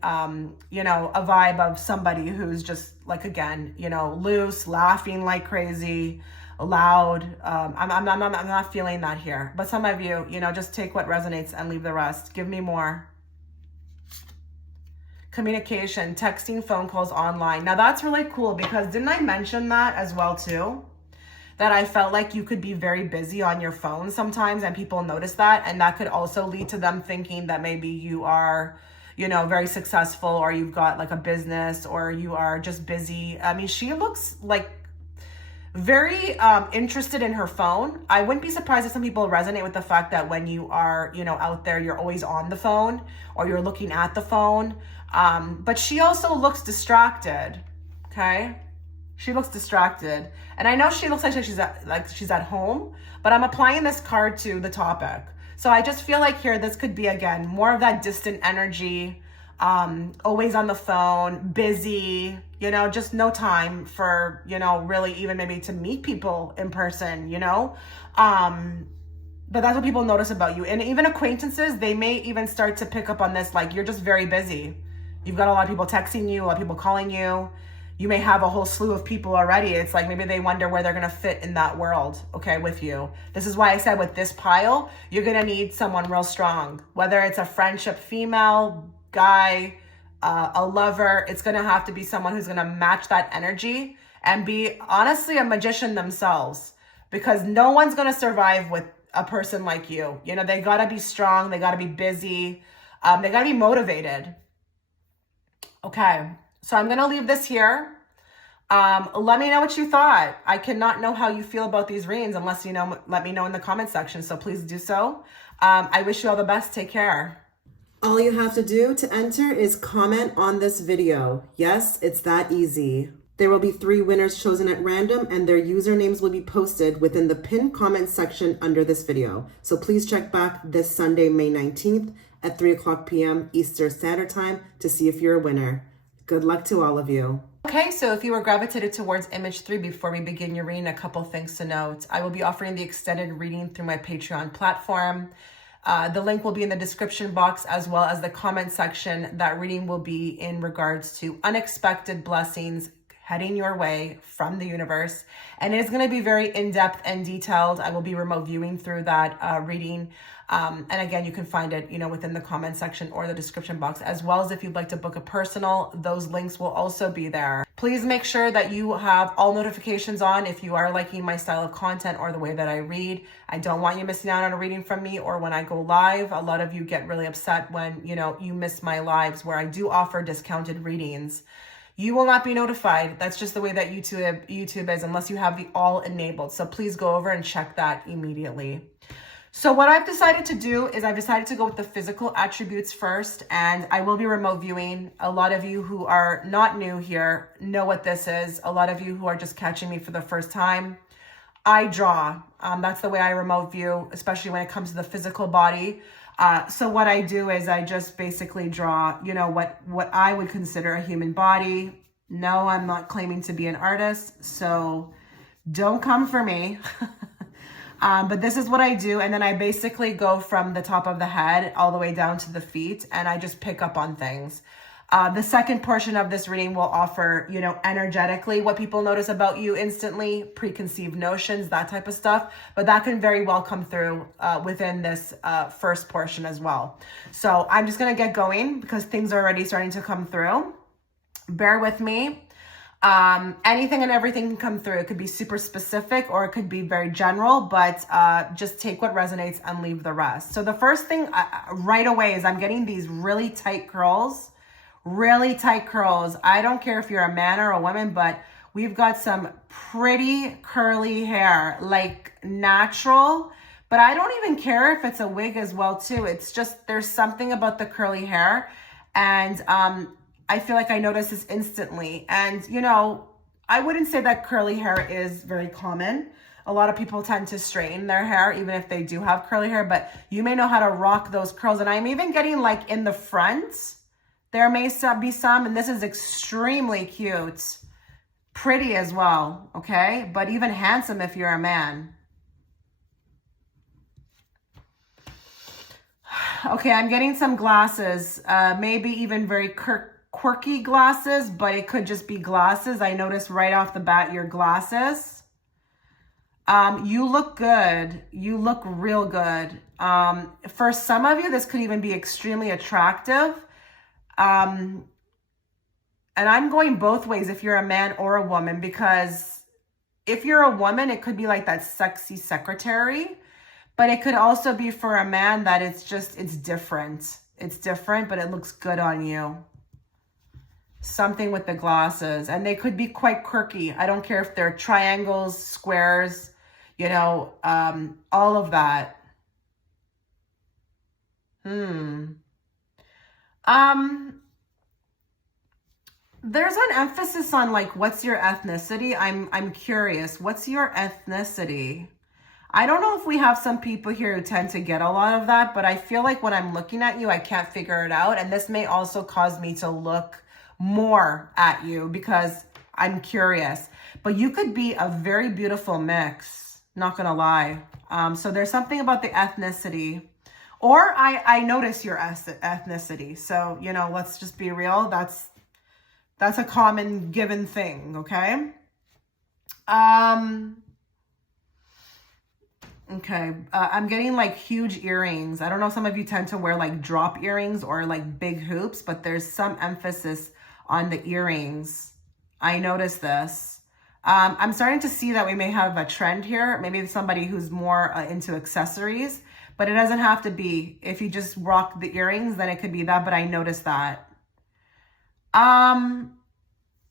you know, a vibe of somebody who's just like, again, you know, loose, laughing like crazy, loud. I'm not feeling that here. But some of you, you know, just take what resonates and leave the rest. Give me more. Communication, texting, phone calls, online. Now that's really cool, because didn't I mention that as well too? that I felt like you could be very busy on your phone sometimes, and people notice that, and that could also lead to them thinking that maybe you are, you know, very successful, or you've got like a business, or you are just busy. I mean, she looks like very interested in her phone. I wouldn't be surprised if some people resonate with the fact that when you are, you know, out there, you're always on the phone or you're looking at the phone. But she also looks distracted. Okay. She looks distracted. And I know she looks like she's at home, but I'm applying this card to the topic. So I just feel like here, this could be, again, more of that distant energy, always on the phone, busy, you know, just no time for, you know, really even maybe to meet people in person, you know. But that's what people notice about you. And even acquaintances, they may even start to pick up on this, like, you're just very busy. You've got a lot of people texting you, a lot of people calling you. You may have a whole slew of people already. It's like maybe they wonder where they're going to fit in that world, okay, with you. This is why I said with this pile, you're going to need someone real strong, whether it's a friendship, female, guy, a lover. It's going to have to be someone who's going to match that energy and be honestly a magician themselves, because no one's going to survive with a person like you. You know, they got to be strong. They got to be busy. They got to be motivated. Okay. So I'm going to leave this here. Let me know what you thought. I cannot know how you feel about these readings unless you know, let me know in the comment section. So please do so. I wish you all the best. Take care. All you have to do to enter is comment on this video. Yes, it's that easy. There will be 3 winners chosen at random, and their usernames will be posted within the pinned comment section under this video. So please check back this Sunday, May 19th at 3:00 p.m. Eastern Standard Time to see if you're a winner. Good luck to all of you. Okay, so if you were gravitated towards image 3 before we begin your reading, a couple things to note. I will be offering the extended reading through my Patreon platform. The link will be in the description box as well as the comment section. That reading will be in regards to unexpected blessings heading your way from the universe. And it is going to be very in-depth and detailed. I will be remote viewing through that reading. And again, you can find it, you know, within the comment section or the description box, as well as if you'd like to book a personal, those links will also be there. Please make sure that you have all notifications on if you are liking my style of content or the way that I read. I don't want you missing out on a reading from me or when I go live. A lot of you get really upset when, you know, you miss my lives where I do offer discounted readings. You will not be notified. That's just the way that YouTube is, unless you have the all enabled. So please go over and check that immediately. So what I've decided to do is I've decided to go with the physical attributes first, and I will be remote viewing. A lot of you who are not new here know what this is. A lot of you who are just catching me for the first time, I draw. That's the way I remote view, especially when it comes to the physical body. So what I do is I just basically draw, you know, what I would consider a human body. No, I'm not claiming to be an artist, so don't come for me. But this is what I do. And then I basically go from the top of the head all the way down to the feet, and I just pick up on things. The second portion of this reading will offer, you know, energetically what people notice about you instantly, preconceived notions, that type of stuff. But that can very well come through within this first portion as well. So I'm just going to get going because things are already starting to come through. Bear with me. Anything and everything can come through. It could be super specific or it could be very general, but just take what resonates and leave the rest. So the first thing right away is I'm getting these really tight curls. Really tight curls. I don't care if you're a man or a woman, but we've got some pretty curly hair, like natural, but I don't even care if it's a wig as well too. It's just, there's something about the curly hair, and I feel like I notice this instantly. And you know, I wouldn't say that curly hair is very common. A lot of people tend to straighten their hair even if they do have curly hair, but you may know how to rock those curls. And I'm even getting like in the front, there may be some, and this is extremely cute. Pretty as well, okay? But even handsome if you're a man. Okay, I'm getting some glasses. Maybe even very quirky glasses, but it could just be glasses. I noticed right off the bat your glasses. You look good. You look real good. For some of you, this could even be extremely attractive. And I'm going both ways if you're a man or a woman, because if you're a woman, it could be like that sexy secretary, but it could also be for a man that it's different. It's different, but it looks good on you. Something with the glasses, and they could be quite quirky. I don't care if they're triangles, squares, you know, all of that. There's an emphasis on like, what's your ethnicity? I'm curious. What's your ethnicity? I don't know if we have some people here who tend to get a lot of that, but I feel like when I'm looking at you, I can't figure it out. And this may also cause me to look more at you because I'm curious. But you could be a very beautiful mix, not gonna lie. So there's something about the ethnicity. Or I notice your ethnicity. So, you know, let's just be real. That's a common given thing, okay? Okay, I'm getting like huge earrings. I don't know if some of you tend to wear like drop earrings or like big hoops, but there's some emphasis on the earrings. I noticed this. I'm starting to see that we may have a trend here. Maybe it's somebody who's more into accessories, but it doesn't have to be. If you just rock the earrings, then it could be that, but I noticed that.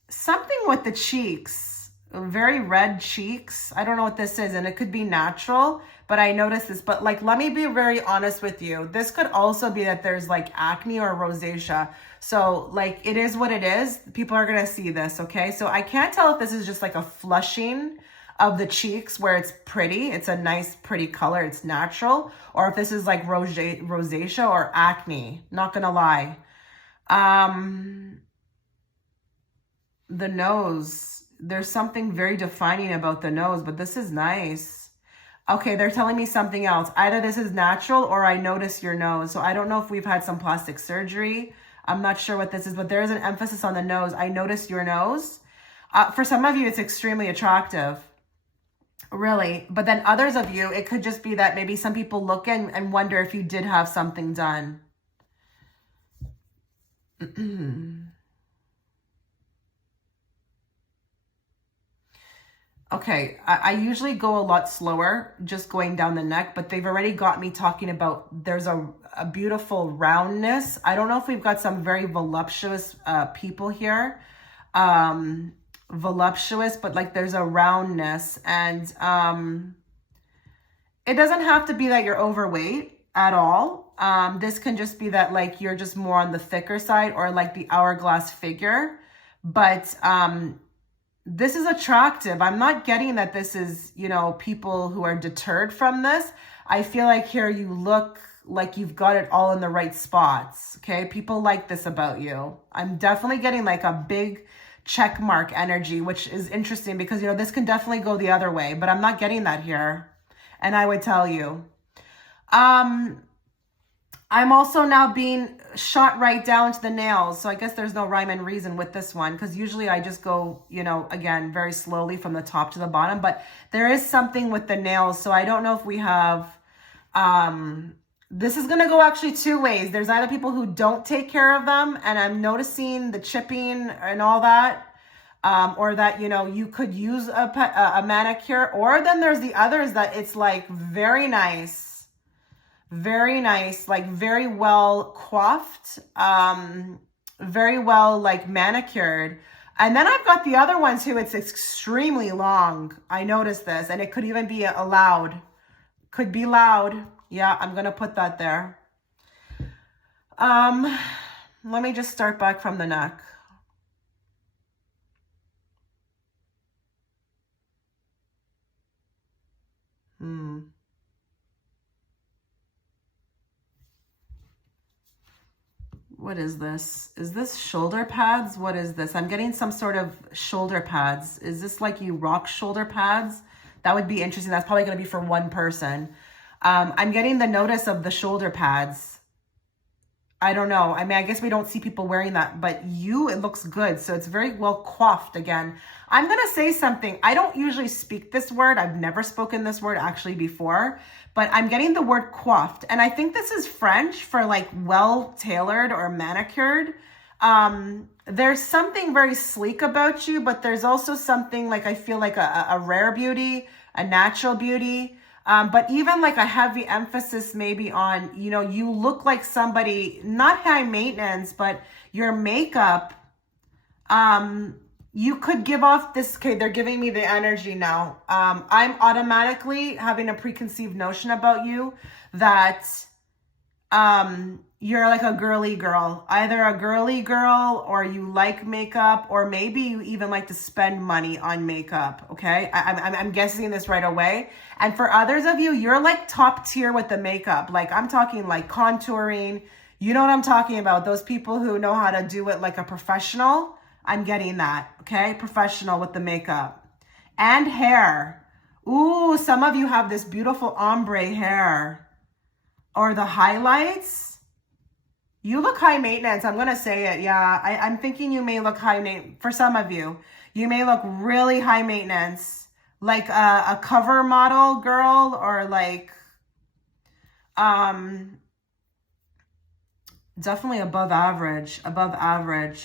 Something with the cheeks, very red cheeks. I don't know what this is, and it could be natural, but I noticed this. But like, let me be very honest with you. This could also be that there's like acne or rosacea. So like, it is what it is. People are gonna see this, okay? So I can't tell if this is just like a flushing of the cheeks where it's pretty. It's a nice, pretty color. It's natural. Or if this is like rosacea or acne. Not gonna lie. The nose, there's something very defining about the nose, but this is nice. Okay, they're telling me something else. Either this is natural or I notice your nose. So I don't know if we've had some plastic surgery. I'm not sure what this is, but there is an emphasis on the nose. I notice your nose. For some of you, it's extremely attractive. Really. But then others of you, it could just be that maybe some people look in and wonder if you did have something done. Okay, I usually go a lot slower, just going down the neck, but they've already got me talking about there's a beautiful roundness. I don't know if we've got some very voluptuous people here. Voluptuous, but like there's a roundness, and it doesn't have to be that you're overweight at all. This can just be that like you're just more on the thicker side or like the hourglass figure, but this is attractive. I'm not getting that this is, you know, people who are deterred from this. I feel like here you look like you've got it all in the right spots. Okay. People like this about you. I'm definitely getting like a big check mark energy, which is interesting because, you know, this can definitely go the other way, but I'm not getting that here. And I would tell you, I'm also now being shot right down to the nails. So I guess there's no rhyme and reason with this one because usually I just go, you know, again, very slowly from the top to the bottom. But there is something with the nails. So I don't know if we have, this is going to go actually two ways. There's either people who don't take care of them and I'm noticing the chipping and all that. Or that, you know, you could use a manicure. Or then there's the others that it's like very nice. Very nice, like very well coiffed, very well like manicured. And then I've got the other ones who it's extremely long. I noticed this, and it could even be loud. Could be loud. Yeah, I'm gonna put that there. Let me just start back from the neck. What is this? Is this shoulder pads? What is this? I'm getting some sort of shoulder pads. Is this like you rock shoulder pads? That would be interesting. That's probably going to be for one person. I'm getting the notice of the shoulder pads. I don't know. I mean, I guess we don't see people wearing that, but it looks good. So it's very well coiffed again. I'm going to say something. I don't usually speak this word. I've never spoken this word actually before, but I'm getting the word coiffed. And I think this is French for like well tailored or manicured. There's something very sleek about you, but there's also something like, I feel like a rare beauty, a natural beauty. But even like a heavy emphasis maybe on, you know, you look like somebody, not high maintenance, but your makeup, you could give off this, okay, they're giving me the energy now. I'm automatically having a preconceived notion about you that you're like a girly girl, either a girly girl or you like makeup, or maybe you even like to spend money on makeup. Okay. I'm guessing this right away. And for others of you, you're like top tier with the makeup. Like I'm talking like contouring. You know what I'm talking about? Those people who know how to do it like a professional. I'm getting that. Okay. Professional with the makeup and hair. Ooh, some of you have this beautiful ombre hair. Or the highlights. You look high maintenance. I'm going to say it. Yeah, I'm thinking you may look high maintenance. For some of you, you may look really high maintenance. Like a cover model girl, or like definitely above average,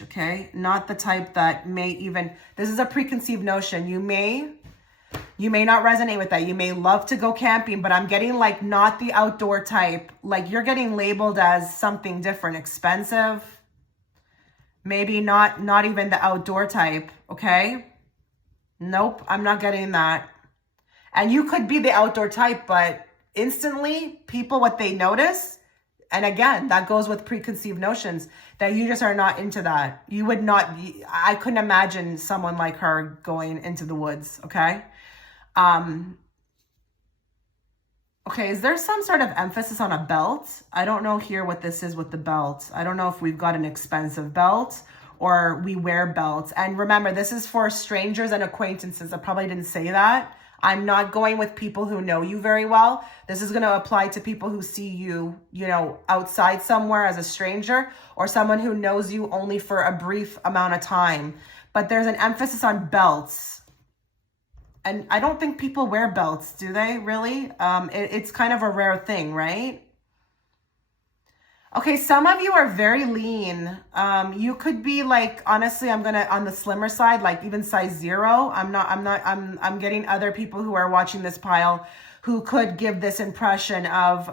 okay? Not the type that may even, this is a preconceived notion. You may not resonate with that. You may love to go camping, but I'm getting like not the outdoor type. Like you're getting labeled as something different, expensive. Maybe not even the outdoor type, okay? Nope, I'm not getting that. And you could be the outdoor type, but instantly people, what they notice, and again, that goes with preconceived notions, that you just are not into that. You would not, I couldn't imagine someone like her going into the woods, okay? Okay, is there some sort of emphasis on a belt? I don't know here what this is with the belt. I don't know if we've got an expensive belt or we wear belts. And remember, this is for strangers and acquaintances. I probably didn't say that. I'm not going with people who know you very well. This is going to apply to people who see you, you know, outside somewhere as a stranger, or someone who knows you only for a brief amount of time. But there's an emphasis on belts. And I don't think people wear belts, do they, really? It's kind of a rare thing, right? Okay, some of you are very lean. You could be like, honestly, I'm gonna on the slimmer side, like even size 0. I'm getting other people who are watching this pile who could give this impression of,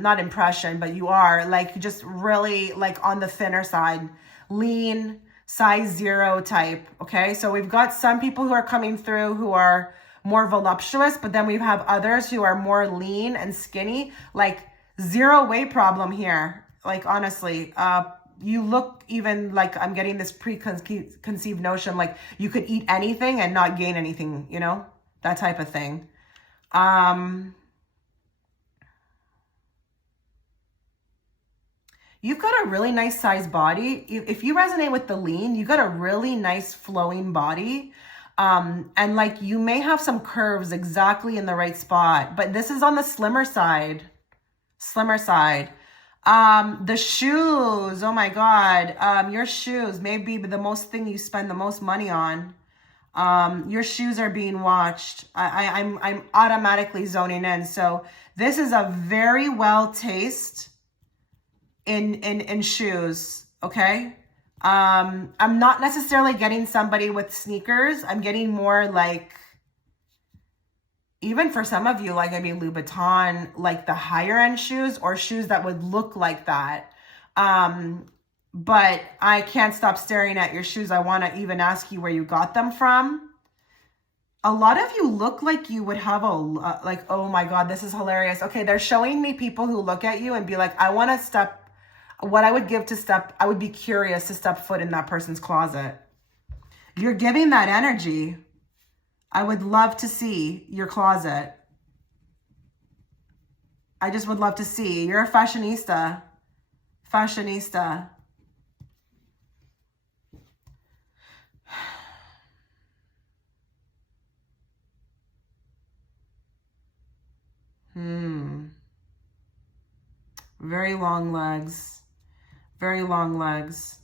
not impression, but you are like just really like on the thinner side, lean, size 0 type. Okay, so we've got some people who are coming through who are more voluptuous, but then we have others who are more lean and skinny, like 0 weight problem here. Like honestly, you look even like, I'm getting this preconceived notion like you could eat anything and not gain anything, you know, that type of thing. You've got a really nice sized body. If you resonate with the lean, you got a really nice flowing body. And like you may have some curves exactly in the right spot, but this is on the slimmer side. The shoes, oh my God. Your shoes may be the most thing you spend the most money on. Your shoes are being watched. I'm automatically zoning in. So this is a very well taste in shoes. Okay. I'm not necessarily getting somebody with sneakers. I'm getting more like, even for some of you, like maybe Louboutin, like the higher end shoes or shoes that would look like that. But I can't stop staring at your shoes. I want to even ask you where you got them from. A lot of you look like you would have a, like, oh my God, this is hilarious. Okay, they're showing me people who look at you and be like, I want to step, what I would give to step, I would be curious to step foot in that person's closet. You're giving that energy. I would love to see your closet. I just would love to see. You're a fashionista. Fashionista. Very long legs. Very long legs.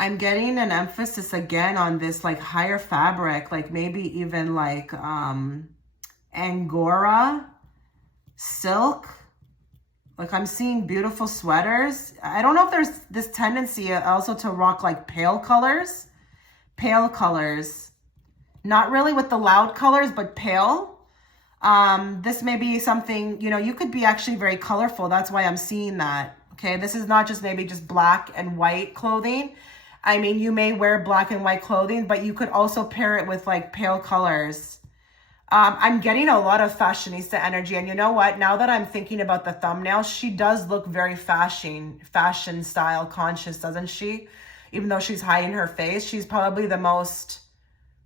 I'm getting an emphasis again on this like higher fabric, like maybe even like Angora. silk. Like I'm seeing beautiful sweaters. I don't know if there's this tendency also to rock like pale colors. Pale colors. Not really with the loud colors, but pale. This may be something, you know, you could be actually very colorful. That's why I'm seeing that. Okay, this is not just maybe just black and white clothing. I mean, you may wear black and white clothing, but you could also pair it with like pale colors. I'm getting a lot of fashionista energy. And you know what? Now that I'm thinking about the thumbnail, she does look very fashion style conscious, doesn't she? Even though she's hiding her face, she's probably the most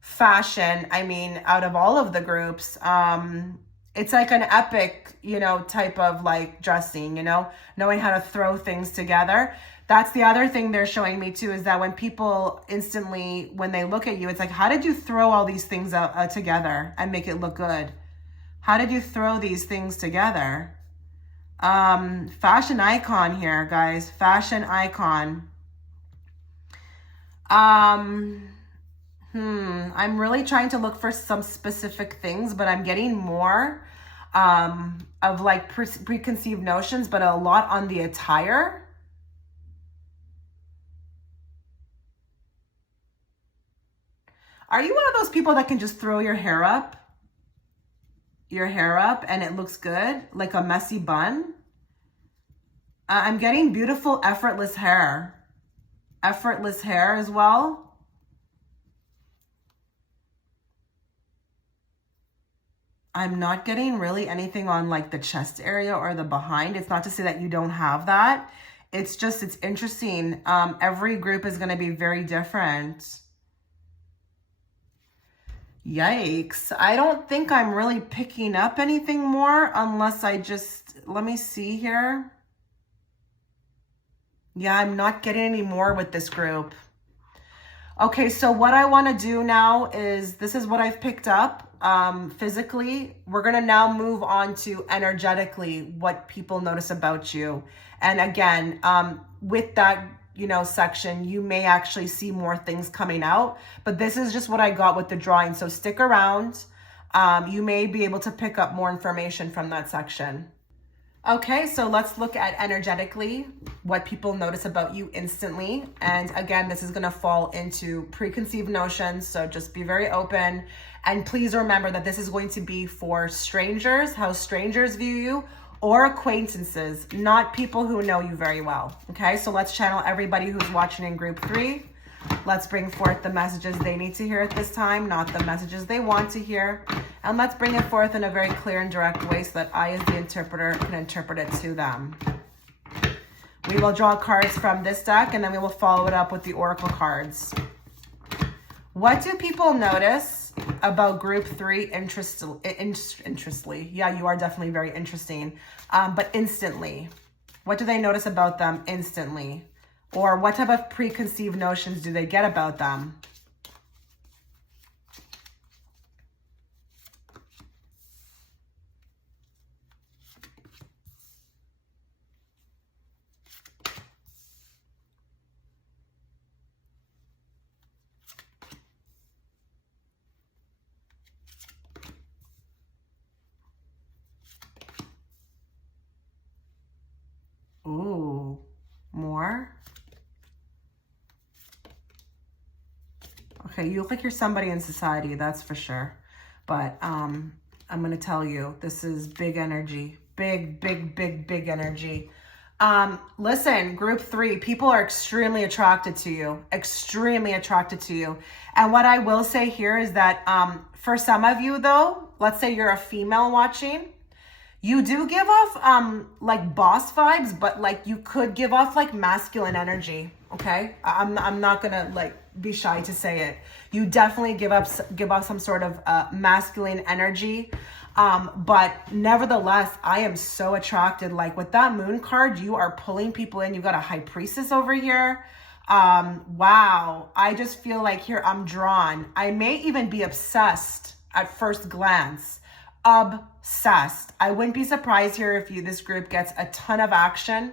fashion, I mean, out of all of the groups. It's like an epic, you know, type of like dressing, you know, knowing how to throw things together. That's the other thing they're showing me too, is that when people instantly, when they look at you, it's like, how did you throw all these things together and make it look good? How did you throw these things together? Fashion icon here, guys. Fashion icon. I'm really trying to look for some specific things, but I'm getting more of like preconceived notions, but a lot on the attire. Are you one of those people that can just throw your hair up? Your hair up and it looks good, like a messy bun? I'm getting beautiful, effortless hair. Effortless hair as well. I'm not getting really anything on like the chest area or the behind. It's not to say that you don't have that. It's just, it's interesting. Every group is going to be very different. Yikes. I don't think I'm really picking up anything more unless I just, let me see here. Yeah, I'm not getting any more with this group. Okay, so what I want to do now is, this is what I've picked up physically. We're going to now move on to energetically, what people notice about you. And again, with that, you know, section, you may actually see more things coming out, but this is just what I got with the drawing. So stick around. You may be able to pick up more information from that section. Okay, so let's look at energetically, what people notice about you instantly. And again, this is going to fall into preconceived notions, so just be very open. And please remember that this is going to be for strangers, how strangers view you, or acquaintances, not people who know you very well. Okay, so let's channel everybody who's watching in group 3. Let's bring forth the messages they need to hear at this time, not the messages they want to hear. And let's bring it forth in a very clear and direct way so that I, as the interpreter, can interpret it to them. We will draw cards from this deck and then we will follow it up with the oracle cards. What do people notice about group 3 interestly? Yeah, you are definitely very interesting, but instantly. What do they notice about them instantly? Or what type of preconceived notions do they get about them? Ooh, more? Okay, you look like you're somebody in society, that's for sure. But I'm going to tell you, this is big energy. Big, big, big, big energy. Listen, group 3, people are extremely attracted to you. Extremely attracted to you. And what I will say here is that for some of you, though, let's say you're a female watching, you do give off like boss vibes, but like you could give off like masculine energy. Okay, I'm not gonna like be shy to say it. You definitely give off some sort of masculine energy. But nevertheless, I am so attracted. Like with that moon card, you are pulling people in. You got a high priestess over here. Wow, I just feel like here I'm drawn. I may even be obsessed at first glance. Obsessed. I wouldn't be surprised here if this group gets a ton of action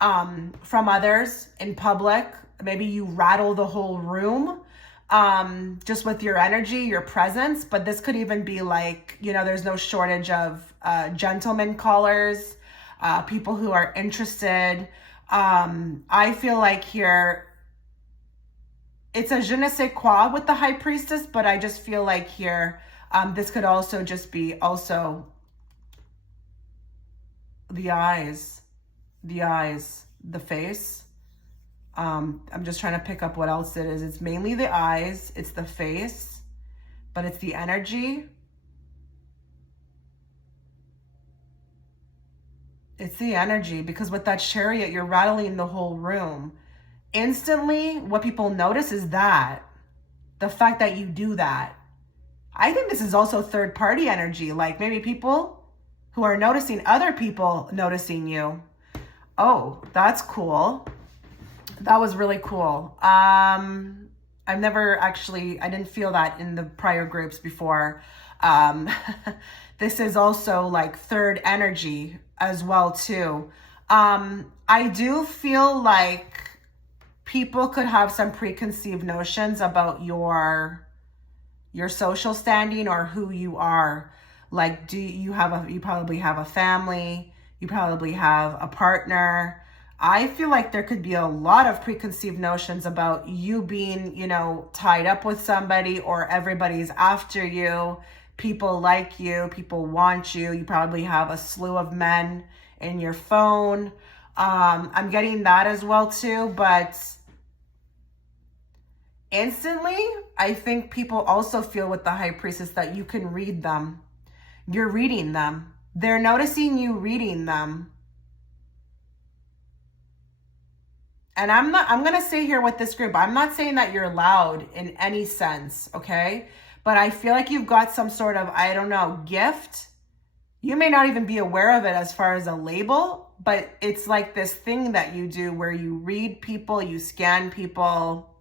from others in public. Maybe you rattle the whole room. just with your energy, your presence. But this could even be like, you know, there's no shortage of gentleman callers, people who are interested. I feel like here it's a je ne sais quoi with the high priestess, but I just feel like here this could also just be also the eyes, the face. I'm just trying to pick up what else it is. It's mainly the eyes, it's the face, but it's the energy. It's the energy, because with that chariot, you're rattling the whole room. Instantly, what people notice is that the fact that you do that. I think this is also third party energy, like maybe people who are noticing other people noticing you. Oh, that's cool. That was really cool. I've never actually, I didn't feel that in the prior groups before. This is also like third energy as well too. I do feel like people could have some preconceived notions about your social standing or who you are. Like, you probably have a family, you probably have a partner. I feel like there could be a lot of preconceived notions about you being, you know, tied up with somebody, or everybody's after you. People like you, people want you. You probably have a slew of men in your phone. I'm getting that as well too, but instantly, I think people also feel with the high priestess that you can read them. You're reading them. They're noticing you reading them. And I'm going to say here with this group, I'm not saying that you're loud in any sense, okay? But I feel like you've got some sort of, I don't know, gift. You may not even be aware of it as far as a label, but it's like this thing that you do where you read people, you scan people.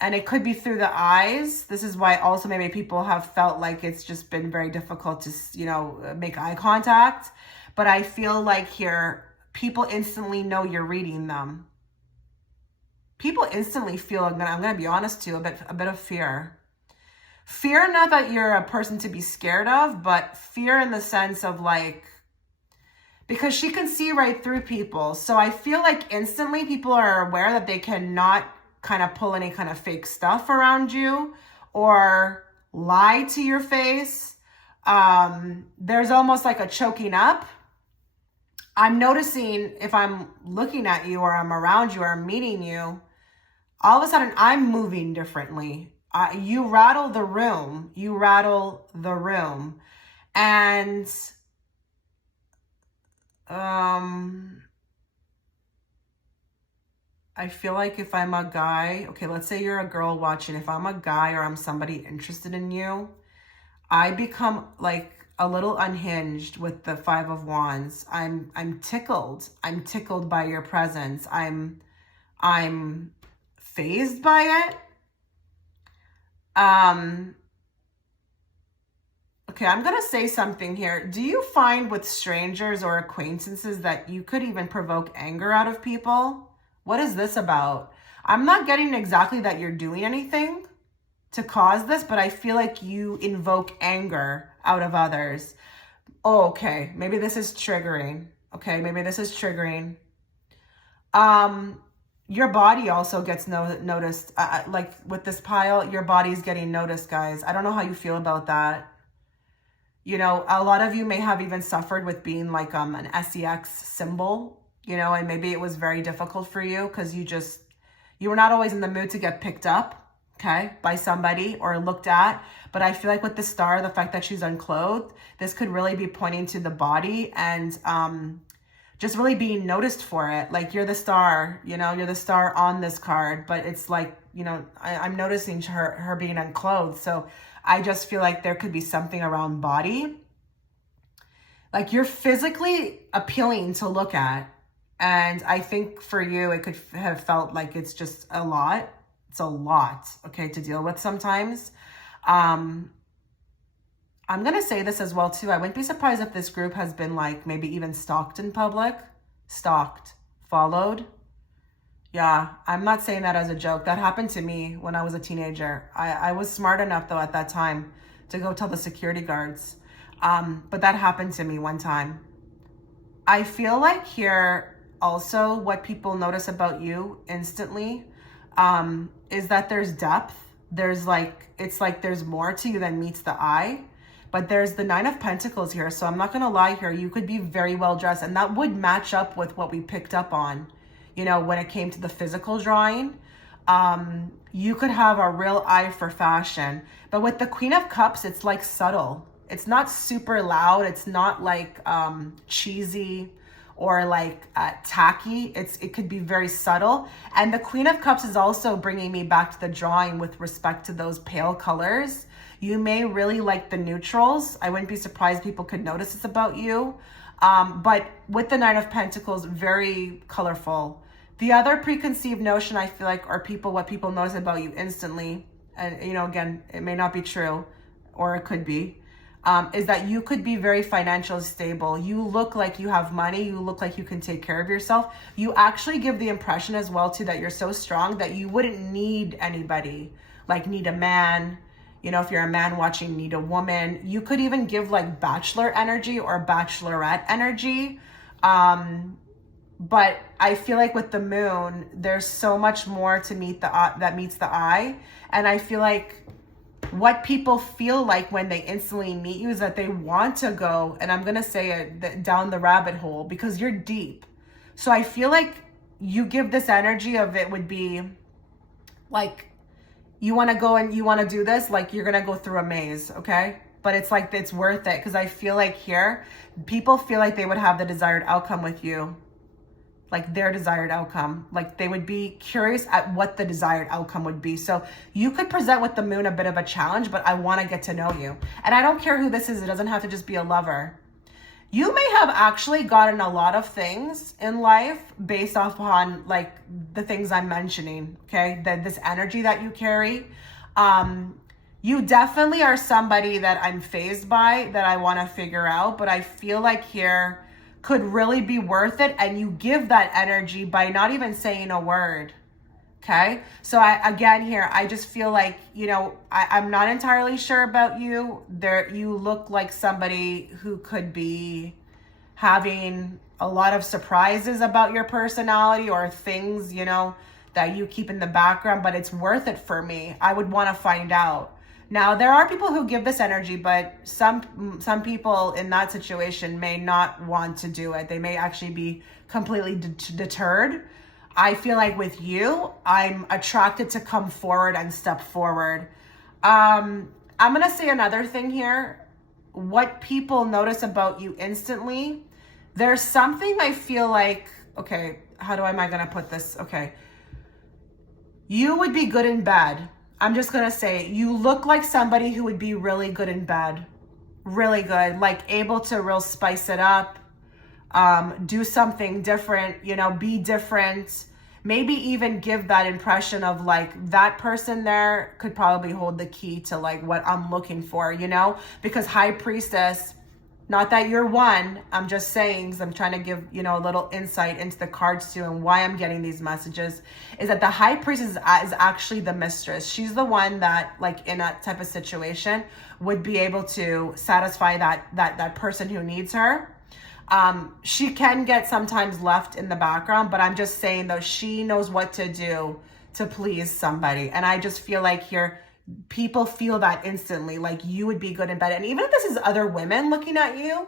And it could be through the eyes. This is why also maybe people have felt like it's just been very difficult to, you know, make eye contact. But I feel like here, people instantly know you're reading them. People instantly feel, I'm going to be honest too, a bit of fear. Fear, not that you're a person to be scared of, but fear in the sense of like, because she can see right through people. So I feel like instantly people are aware that they cannot kind of pull any kind of fake stuff around you or lie to your face. There's almost like a choking up. I'm noticing if I'm looking at you or I'm around you or I'm meeting you, all of a sudden I'm moving differently. You rattle the room. You rattle the room. And I feel like if I'm a guy, okay, let's say you're a girl watching. If I'm a guy or I'm somebody interested in you, I become like a little unhinged with the Five of Wands. I'm tickled. I'm tickled by your presence. I'm fazed by it. Okay, I'm going to say something here. Do you find with strangers or acquaintances that you could even provoke anger out of people? What is this about? I'm not getting exactly that you're doing anything to cause this, but I feel like you invoke anger out of others. Oh, okay. Maybe this is triggering. Okay, maybe this is triggering. Your body also gets noticed. Like with this pile, your body's getting noticed, guys. I don't know how you feel about that. You know, a lot of you may have even suffered with being like an SEX symbol, you know, and maybe it was very difficult for you because you were not always in the mood to get picked up, okay, by somebody or looked at. But I feel like with the star, the fact that she's unclothed, this could really be pointing to the body and just really being noticed for it. Like you're the star, you know, you're the star on this card, but it's like, you know, I'm noticing her being unclothed. So I just feel like there could be something around body. Like you're physically appealing to look at. And I think for you, it could have felt like it's just a lot. It's a lot, okay, to deal with sometimes. I'm going to say this as well, too. I wouldn't be surprised if this group has been like maybe even stalked in public. Stalked, followed. Yeah, I'm not saying that as a joke. That happened to me when I was a teenager. I was smart enough though at that time to go tell the security guards. But that happened to me one time. I feel like here also what people notice about you instantly is that there's depth. There's like, it's like there's more to you than meets the eye. But there's the Nine of Pentacles here. So I'm not going to lie here. You could be very well dressed. And that would match up with what we picked up on, you know, when it came to the physical drawing. You could have a real eye for fashion. But with the Queen of Cups, it's like subtle. It's not super loud. It's not like cheesy or like tacky. It could be very subtle. And the Queen of Cups is also bringing me back to the drawing with respect to those pale colors. You may really like the neutrals. I wouldn't be surprised people could notice this about you. But with the Nine of Pentacles, very colorful. The other preconceived notion I feel like are what people notice about you instantly. And, you know, again, it may not be true, or it could be, is that you could be very financially stable. You look like you have money. You look like you can take care of yourself. You actually give the impression as well, too, that you're so strong that you wouldn't need anybody, like need a man. You know, if you're a man watching, need a woman. You could even give like bachelor energy or bachelorette energy. But I feel like with the moon, there's so much more to meet that meets the eye. And I feel like what people feel like when they instantly meet you is that they want to go, and I'm going to say it, down the rabbit hole because you're deep. So I feel like you give this energy of it would be like, you want to go and you want to do this, like you're going to go through a maze, okay? But it's like, it's worth it because I feel like here, people feel like they would have the desired outcome with you. Like their desired outcome. Like they would be curious at what the desired outcome would be. So you could present with the moon a bit of a challenge, but I want to get to know you. And I don't care who this is. It doesn't have to just be a lover. You may have actually gotten a lot of things in life based off on like the things I'm mentioning, okay? This energy that you carry. You definitely are somebody that I'm fazed by, that I want to figure out, but I feel like here could really be worth it. And you give that energy by not even saying a word. Okay. So I just feel like, you know, I'm not entirely sure about you. You look like somebody who could be having a lot of surprises about your personality or things, you know, that you keep in the background, but it's worth it for me. I would want to find out. Now, there are people who give this energy, but some people in that situation may not want to do it. They may actually be completely deterred. I feel like with you, I'm attracted to come forward and step forward. I'm going to say another thing here. What people notice about you instantly, there's something I feel like, okay, am I going to put this? Okay. You would be good in bed. I'm just going to say, you look like somebody who would be really good in bed. Really good. Like able to real spice it up. Do something different, you know, be different. Maybe even give that impression of like that person there could probably hold the key to like what I'm looking for, you know, because High Priestess, not that you're one, I'm just saying, because I'm trying to give, you know, a little insight into the cards too, and why I'm getting these messages is that the High Priestess is actually the mistress. She's the one that, like, in that type of situation would be able to satisfy that person who needs her. She can get sometimes left in the background, but I'm just saying though, she knows what to do to please somebody. And I just feel like here, people feel that instantly, like you would be good in bed. And even if this is other women looking at you,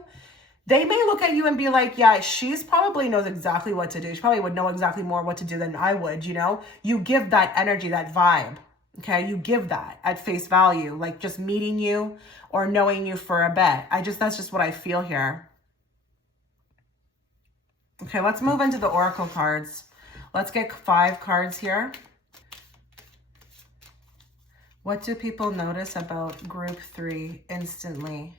they may look at you and be like, yeah, she's probably knows exactly what to do. She probably would know exactly more what to do than I would, you know? You give that energy, that vibe, okay? You give that at face value, like just meeting you or knowing you for a bit. That's just what I feel here. Okay, let's move into the Oracle cards. Let's get 5 cards here. What do people notice about group 3 instantly?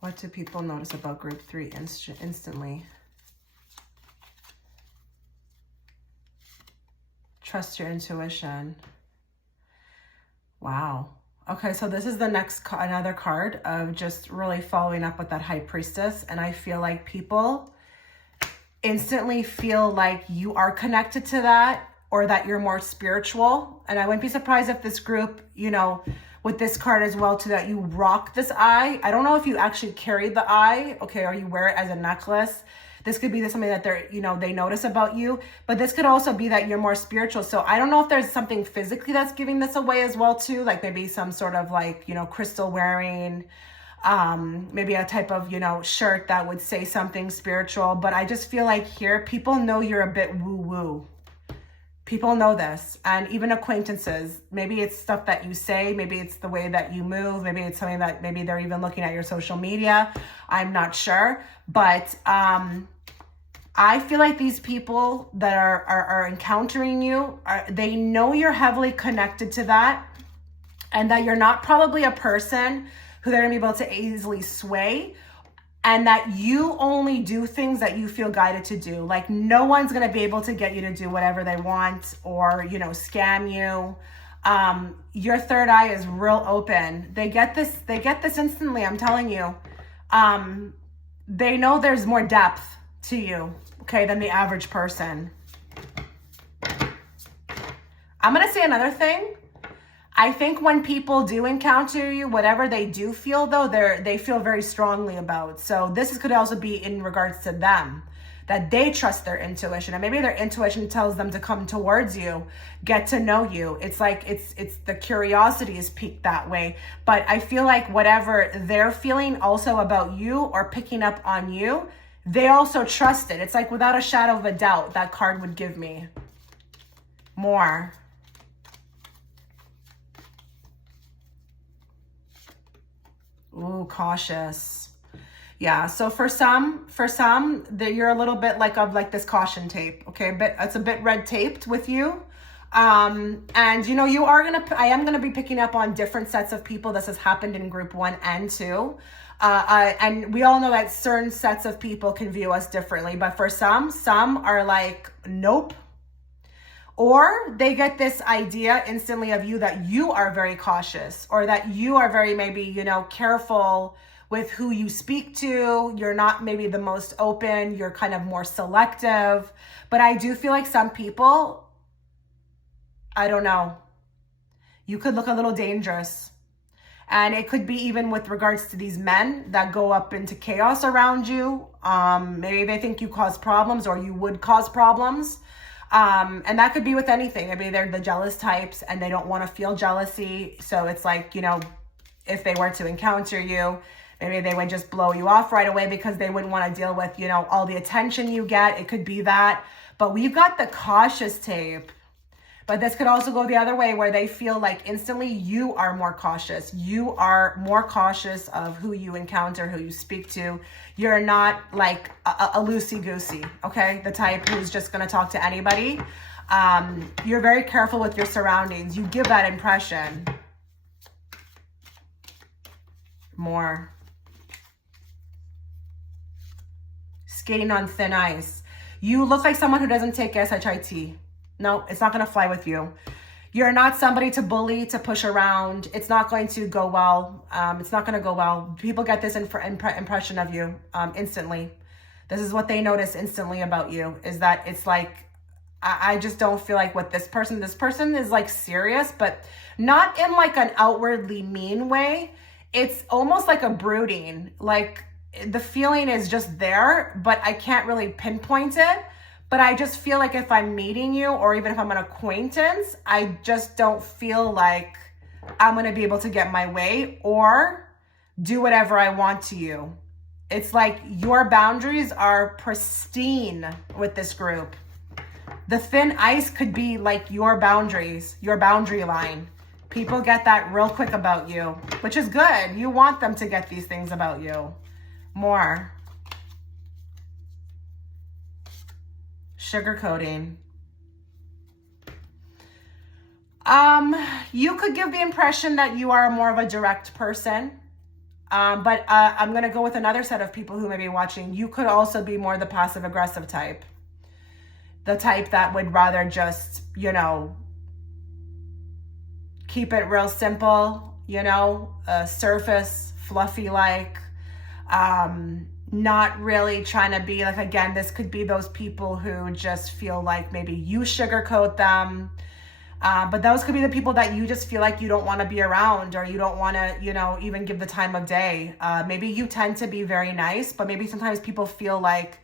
What do people notice about group 3 instantly? Trust your intuition. Wow. Okay, so this is the next another card of just really following up with that High Priestess. And I feel like people instantly feel like you are connected to that, or that you're more spiritual. And I wouldn't be surprised if this group, you know, with this card as well too, that you rock this eye. I don't know if you actually carry the eye, okay, or you wear it as a necklace. This could be something that they're, you know, they notice about you, but this could also be that you're more spiritual. So I don't know if there's something physically that's giving this away as well too, like maybe some sort of like, you know, crystal wearing, maybe a type of, you know, shirt that would say something spiritual. But I just feel like here, people know you're a bit woo-woo. People know this, and even acquaintances. Maybe it's stuff that you say, maybe it's the way that you move, maybe it's something that maybe they're even looking at your social media. I'm not sure, but I feel like these people that are encountering you, they know you're heavily connected to that, and that you're not probably a person who they're gonna be able to easily sway, and that you only do things that you feel guided to do. Like no one's gonna be able to get you to do whatever they want, or, you know, scam you. Your third eye is real open. They get this instantly, I'm telling you. They know there's more depth to you, okay, than the average person. I'm gonna say another thing. I think when people do encounter you, whatever they do feel though, they feel very strongly about. So this could also be in regards to them, that they trust their intuition, and maybe their intuition tells them to come towards you, get to know you. It's like, it's the curiosity is piqued that way. But I feel like whatever they're feeling also about you or picking up on you, they also trust it. It's like without a shadow of a doubt, that card would give me more. Ooh, cautious. Yeah, so for some, you're a little bit like this caution tape, okay? But it's a bit red taped with you. And you know, I am gonna be picking up on different sets of people. This has happened in group 1 and 2. And we all know that certain sets of people can view us differently, but for some are like, nope. Or they get this idea instantly of you that you are very cautious, or that you are very, maybe, you know, careful with who you speak to. You're not maybe the most open. You're kind of more selective. But I do feel like some people, I don't know, you could look a little dangerous. And it could be even with regards to these men that go up into chaos around you. Maybe they think you cause problems, or you would cause problems. And that could be with anything. Maybe they're the jealous types and they don't want to feel jealousy. So it's like, you know, if they were to encounter you, maybe they would just blow you off right away because they wouldn't want to deal with, you know, all the attention you get. It could be that. But we've got the cautious tape. But this could also go the other way, where they feel like instantly you are more cautious. You are more cautious of who you encounter, who you speak to. You're not like a loosey-goosey, okay? The type who's just going to talk to anybody. You're very careful with your surroundings. You give that impression. More. Skating on thin ice. You look like someone who doesn't take SHIT. No, it's not going to fly with you. You're not somebody to bully, to push around. It's not going to go well. It's not going to go well. People get this impression of you instantly. This is what they notice instantly about you, is that it's like, I just don't feel like with this person is like serious, but not in like an outwardly mean way. It's almost like a brooding, like the feeling is just there, but I can't really pinpoint it. But I just feel like if I'm meeting you, or even if I'm an acquaintance, I just don't feel like I'm going to be able to get my way or do whatever I want to you. It's like your boundaries are pristine with this group. The thin ice could be like your boundaries, your boundary line. People get that real quick about you, which is good. You want them to get these things about you. More. Sugarcoating. You could give the impression that you are more of a direct person. But I'm going to go with another set of people who may be watching. You could also be more the passive aggressive type. The type that would rather just, you know, keep it real simple, you know, surface, fluffy like. not really trying to be like, again, this could be those people who just feel like maybe you sugarcoat them. But those could be the people that you just feel like you don't want to be around, or you don't want to, you know, even give the time of day. Maybe you tend to be very nice, but maybe sometimes people feel like,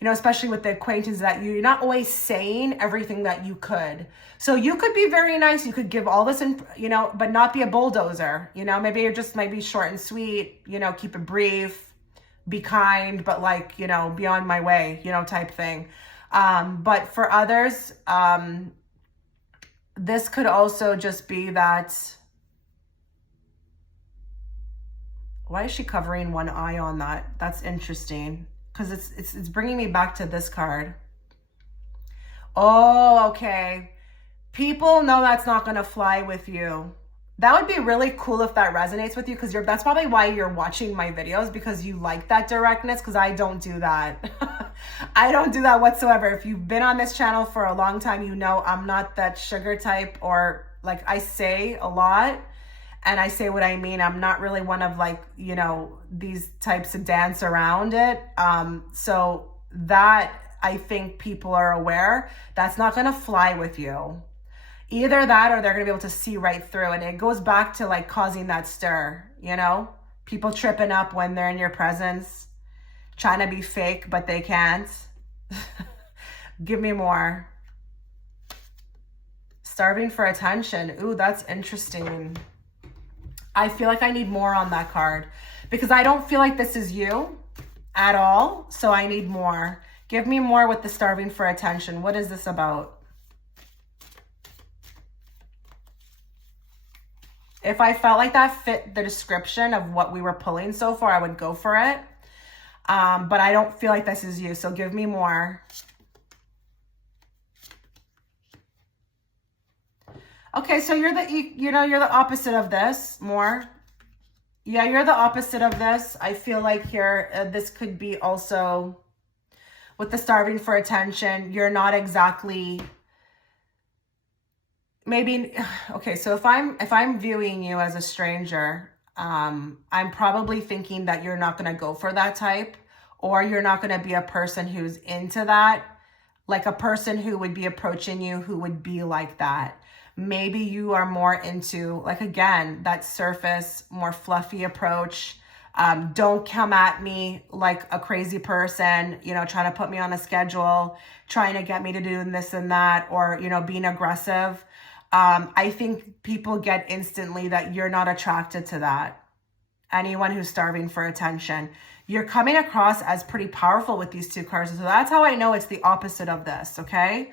you know, especially with the acquaintances, that you're not always saying everything that you could. So you could be very nice. You could give all this, you know, but not be a bulldozer. You know, maybe you're just maybe short and sweet, you know, keep it brief, be kind, but like, you know, be on my way, you know, type thing. But for others, this could also just be that, why is she covering one eye on that? That's interesting, because it's bringing me back to this card. Oh, okay. People know that's not going to fly with you. That would be really cool if that resonates with you, because that's probably why you're watching my videos, because you like that directness, because I don't do that. I don't do that whatsoever. If you've been on this channel for a long time, you know I'm not that sugar type, or like, I say a lot and I say what I mean. I'm not really one of, like, you know, these types of dance around it. So that, I think people are aware that's not going to fly with you. Either that, or they're going to be able to see right through. And it goes back to like causing that stir, you know, people tripping up when they're in your presence, trying to be fake, but they can't. Give me more. Starving for attention. Ooh, that's interesting. I feel like I need more on that card, because I don't feel like this is you at all. So I need more. Give me more with the starving for attention. What is this about? If I felt like that fit the description of what we were pulling so far, I would go for it. But I don't feel like this is you. So give me more. Okay, so you're the opposite of this. More. Yeah, you're the opposite of this. I feel like here, this could be also with the starving for attention. You're not exactly, maybe, okay, so if I'm viewing you as a stranger, I'm probably thinking that you're not going to go for that type, or you're not going to be a person who's into that, like a person who would be approaching you who would be like that. Maybe you are more into, like, again, that surface, more fluffy approach. Don't come at me like a crazy person, you know, trying to put me on a schedule, trying to get me to do this and that, or, you know, being aggressive. I think people get instantly that you're not attracted to that. Anyone who's starving for attention, you're coming across as pretty powerful with these two cards. So that's how I know it's the opposite of this. Okay.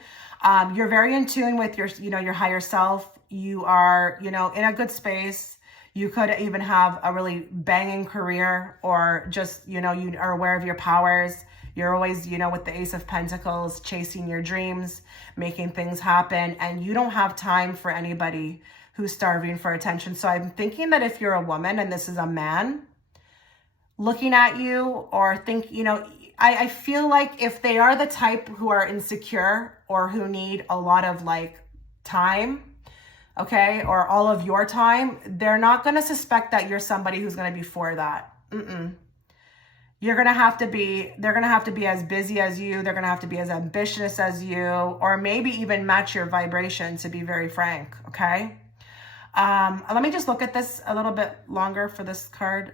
You're very in tune with your, you know, your higher self. You are, you know, in a good space. You could even have a really banging career, or just, you know, you are aware of your powers. You're always, you know, with the Ace of Pentacles, chasing your dreams, making things happen. And you don't have time for anybody who's starving for attention. So I'm thinking that if you're a woman and this is a man looking at you, or think, you know, I feel like if they are the type who are insecure, or who need a lot of like time, okay, or all of your time, they're not going to suspect that you're somebody who's going to be for that. You're going to have to be, they're going to have to be as busy as you. They're going to have to be as ambitious as you, or maybe even match your vibration, to be very frank. Okay. Let me just look at this a little bit longer for this card.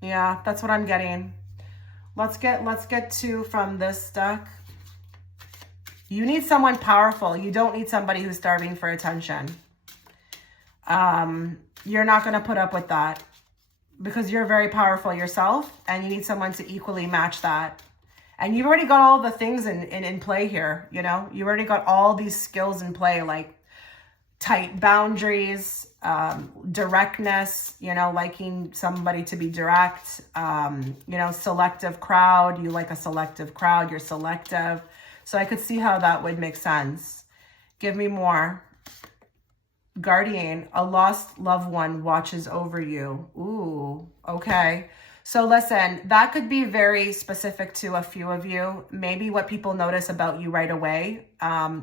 Yeah, that's what I'm getting. Let's get two from this deck. You need someone powerful. You don't need somebody who's starving for attention. You're not going to put up with that, because you're very powerful yourself, and you need someone to equally match that. And you've already got all the things in play here. You know, you already got all these skills in play, like tight boundaries, directness, you know, liking somebody to be direct, you know, selective crowd. You like a selective crowd. You're selective. So I could see how that would make sense. Give me more. Guardian, a lost loved one watches over you. Ooh, okay. So listen, that could be very specific to a few of you. Maybe what people notice about you right away,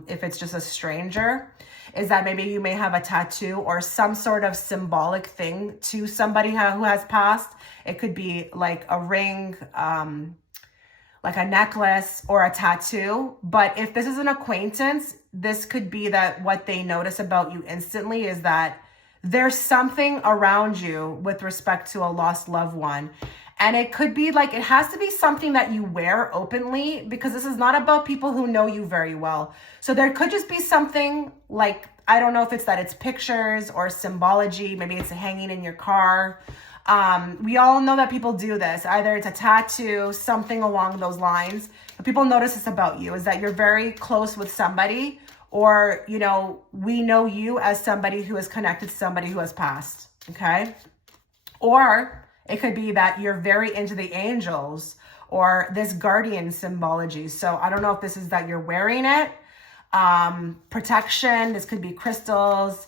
if it's just a stranger. is that maybe you may have a tattoo or some sort of symbolic thing to somebody who has passed. It could be like a ring, like a necklace or a tattoo. But if this is an acquaintance, this could be that what they notice about you instantly is that there's something around you with respect to a lost loved one. And it could be like, it has to be something that you wear openly, because this is not about people who know you very well. So there could just be something like, I don't know if it's that it's pictures or symbology. Maybe it's hanging in your car. We all know that people do this. Either it's a tattoo, something along those lines. But people notice this about you, is that you're very close with somebody, or, you know, we know you as somebody who is connected to somebody who has passed, okay? Or it could be that you're very into the angels or this guardian symbology. So I don't know if this is that you're wearing it. Protection, this could be crystals,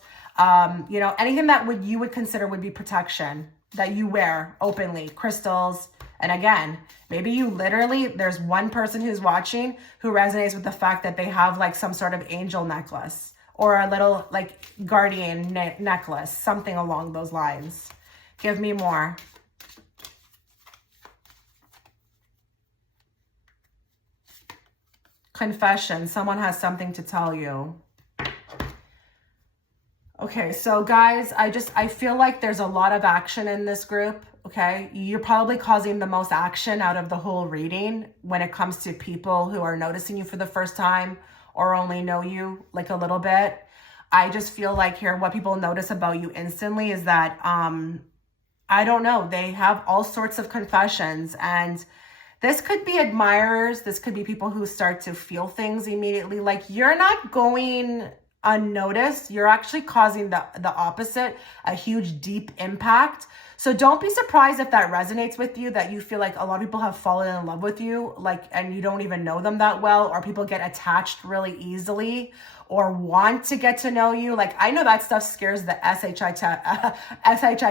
you know, anything that you would consider would be protection that you wear openly, crystals. And again, maybe you literally, there's one person who's watching who resonates with the fact that they have like some sort of angel necklace or a little like guardian necklace, something along those lines. Give me more. Confession. Someone has something to tell you. Okay, so guys, I feel like there's a lot of action in this group, okay? You're probably causing the most action out of the whole reading when it comes to people who are noticing you for the first time or only know you like a little bit. I just feel like here, what people notice about you instantly is that, I don't know, they have all sorts of confessions, and this could be admirers. This could be people who start to feel things immediately. Like, you're not going unnoticed. You're actually causing the opposite, a huge, deep impact. So don't be surprised if that resonates with you, that you feel like a lot of people have fallen in love with you, like, and you don't even know them that well, or people get attached really easily or want to get to know you. Like, I know that stuff scares the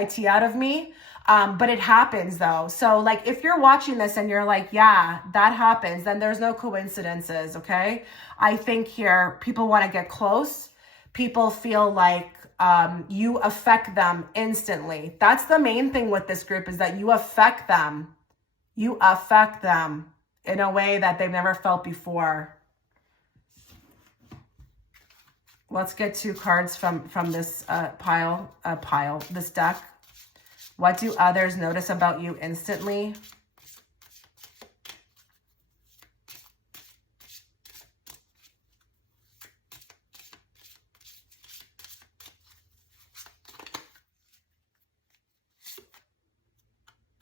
shit out of me. But it happens though. So like, if you're watching this and you're like, yeah, that happens, then there's no coincidences. Okay. I think here people want to get close. People feel like, you affect them instantly. That's the main thing with this group, is that you affect them. You affect them in a way that they've never felt before. Let's get 2 cards from this this deck. What do others notice about you instantly?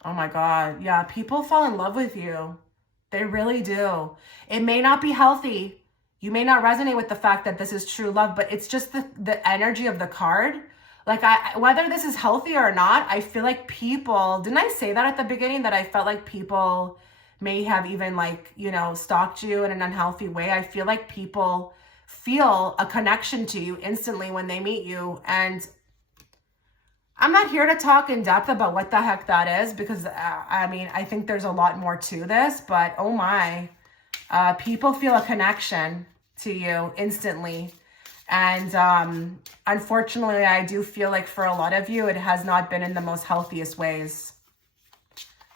Oh my God. Yeah, people fall in love with you. They really do. It may not be healthy. You may not resonate with the fact that this is true love, but it's just the energy of the card. Like, whether this is healthy or not, I feel like people, didn't I say that at the beginning, that I felt like people may have even, like, you know, stalked you in an unhealthy way? I feel like people feel a connection to you instantly when they meet you. And I'm not here to talk in depth about what the heck that is, because I mean, I think there's a lot more to this, but oh my, people feel a connection to you instantly. And unfortunately, I do feel like for a lot of you, it has not been in the most healthiest ways.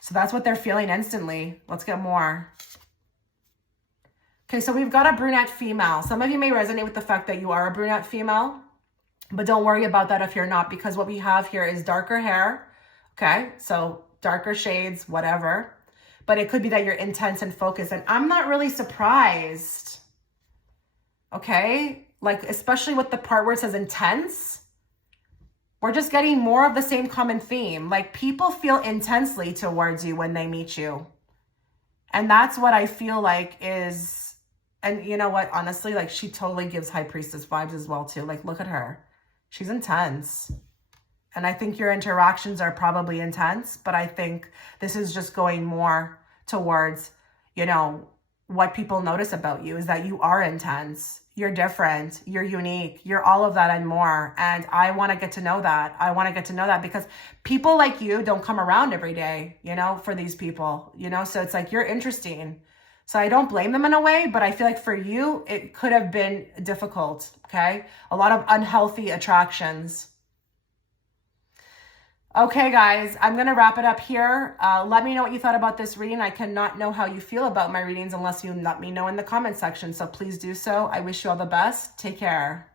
So that's what they're feeling instantly. Let's get more. Okay, so we've got a brunette female. Some of you may resonate with the fact that you are a brunette female, but don't worry about that if you're not, because what we have here is darker hair. Okay, so darker shades, whatever. But it could be that you're intense and focused. And I'm not really surprised. Okay, like, especially with the part where it says intense, we're just getting more of the same common theme. Like, people feel intensely towards you when they meet you. And that's what I feel like is, and you know what, honestly, like, she totally gives High Priestess vibes as well too. Like, look at her. She's intense. And I think your interactions are probably intense, but I think this is just going more towards, you know, what people notice about you is that you are intense. You're different, you're unique, you're all of that and more. And I want to get to know that. I want to get to know that because people like you don't come around every day, you know, for these people, you know, so it's like, you're interesting. So I don't blame them in a way, but I feel like for you, it could have been difficult, okay? A lot of unhealthy attractions. Okay, guys, I'm going to wrap it up here. Let me know what you thought about this reading. I cannot know how you feel about my readings unless you let me know in the comment section. So please do so. I wish you all the best. Take care.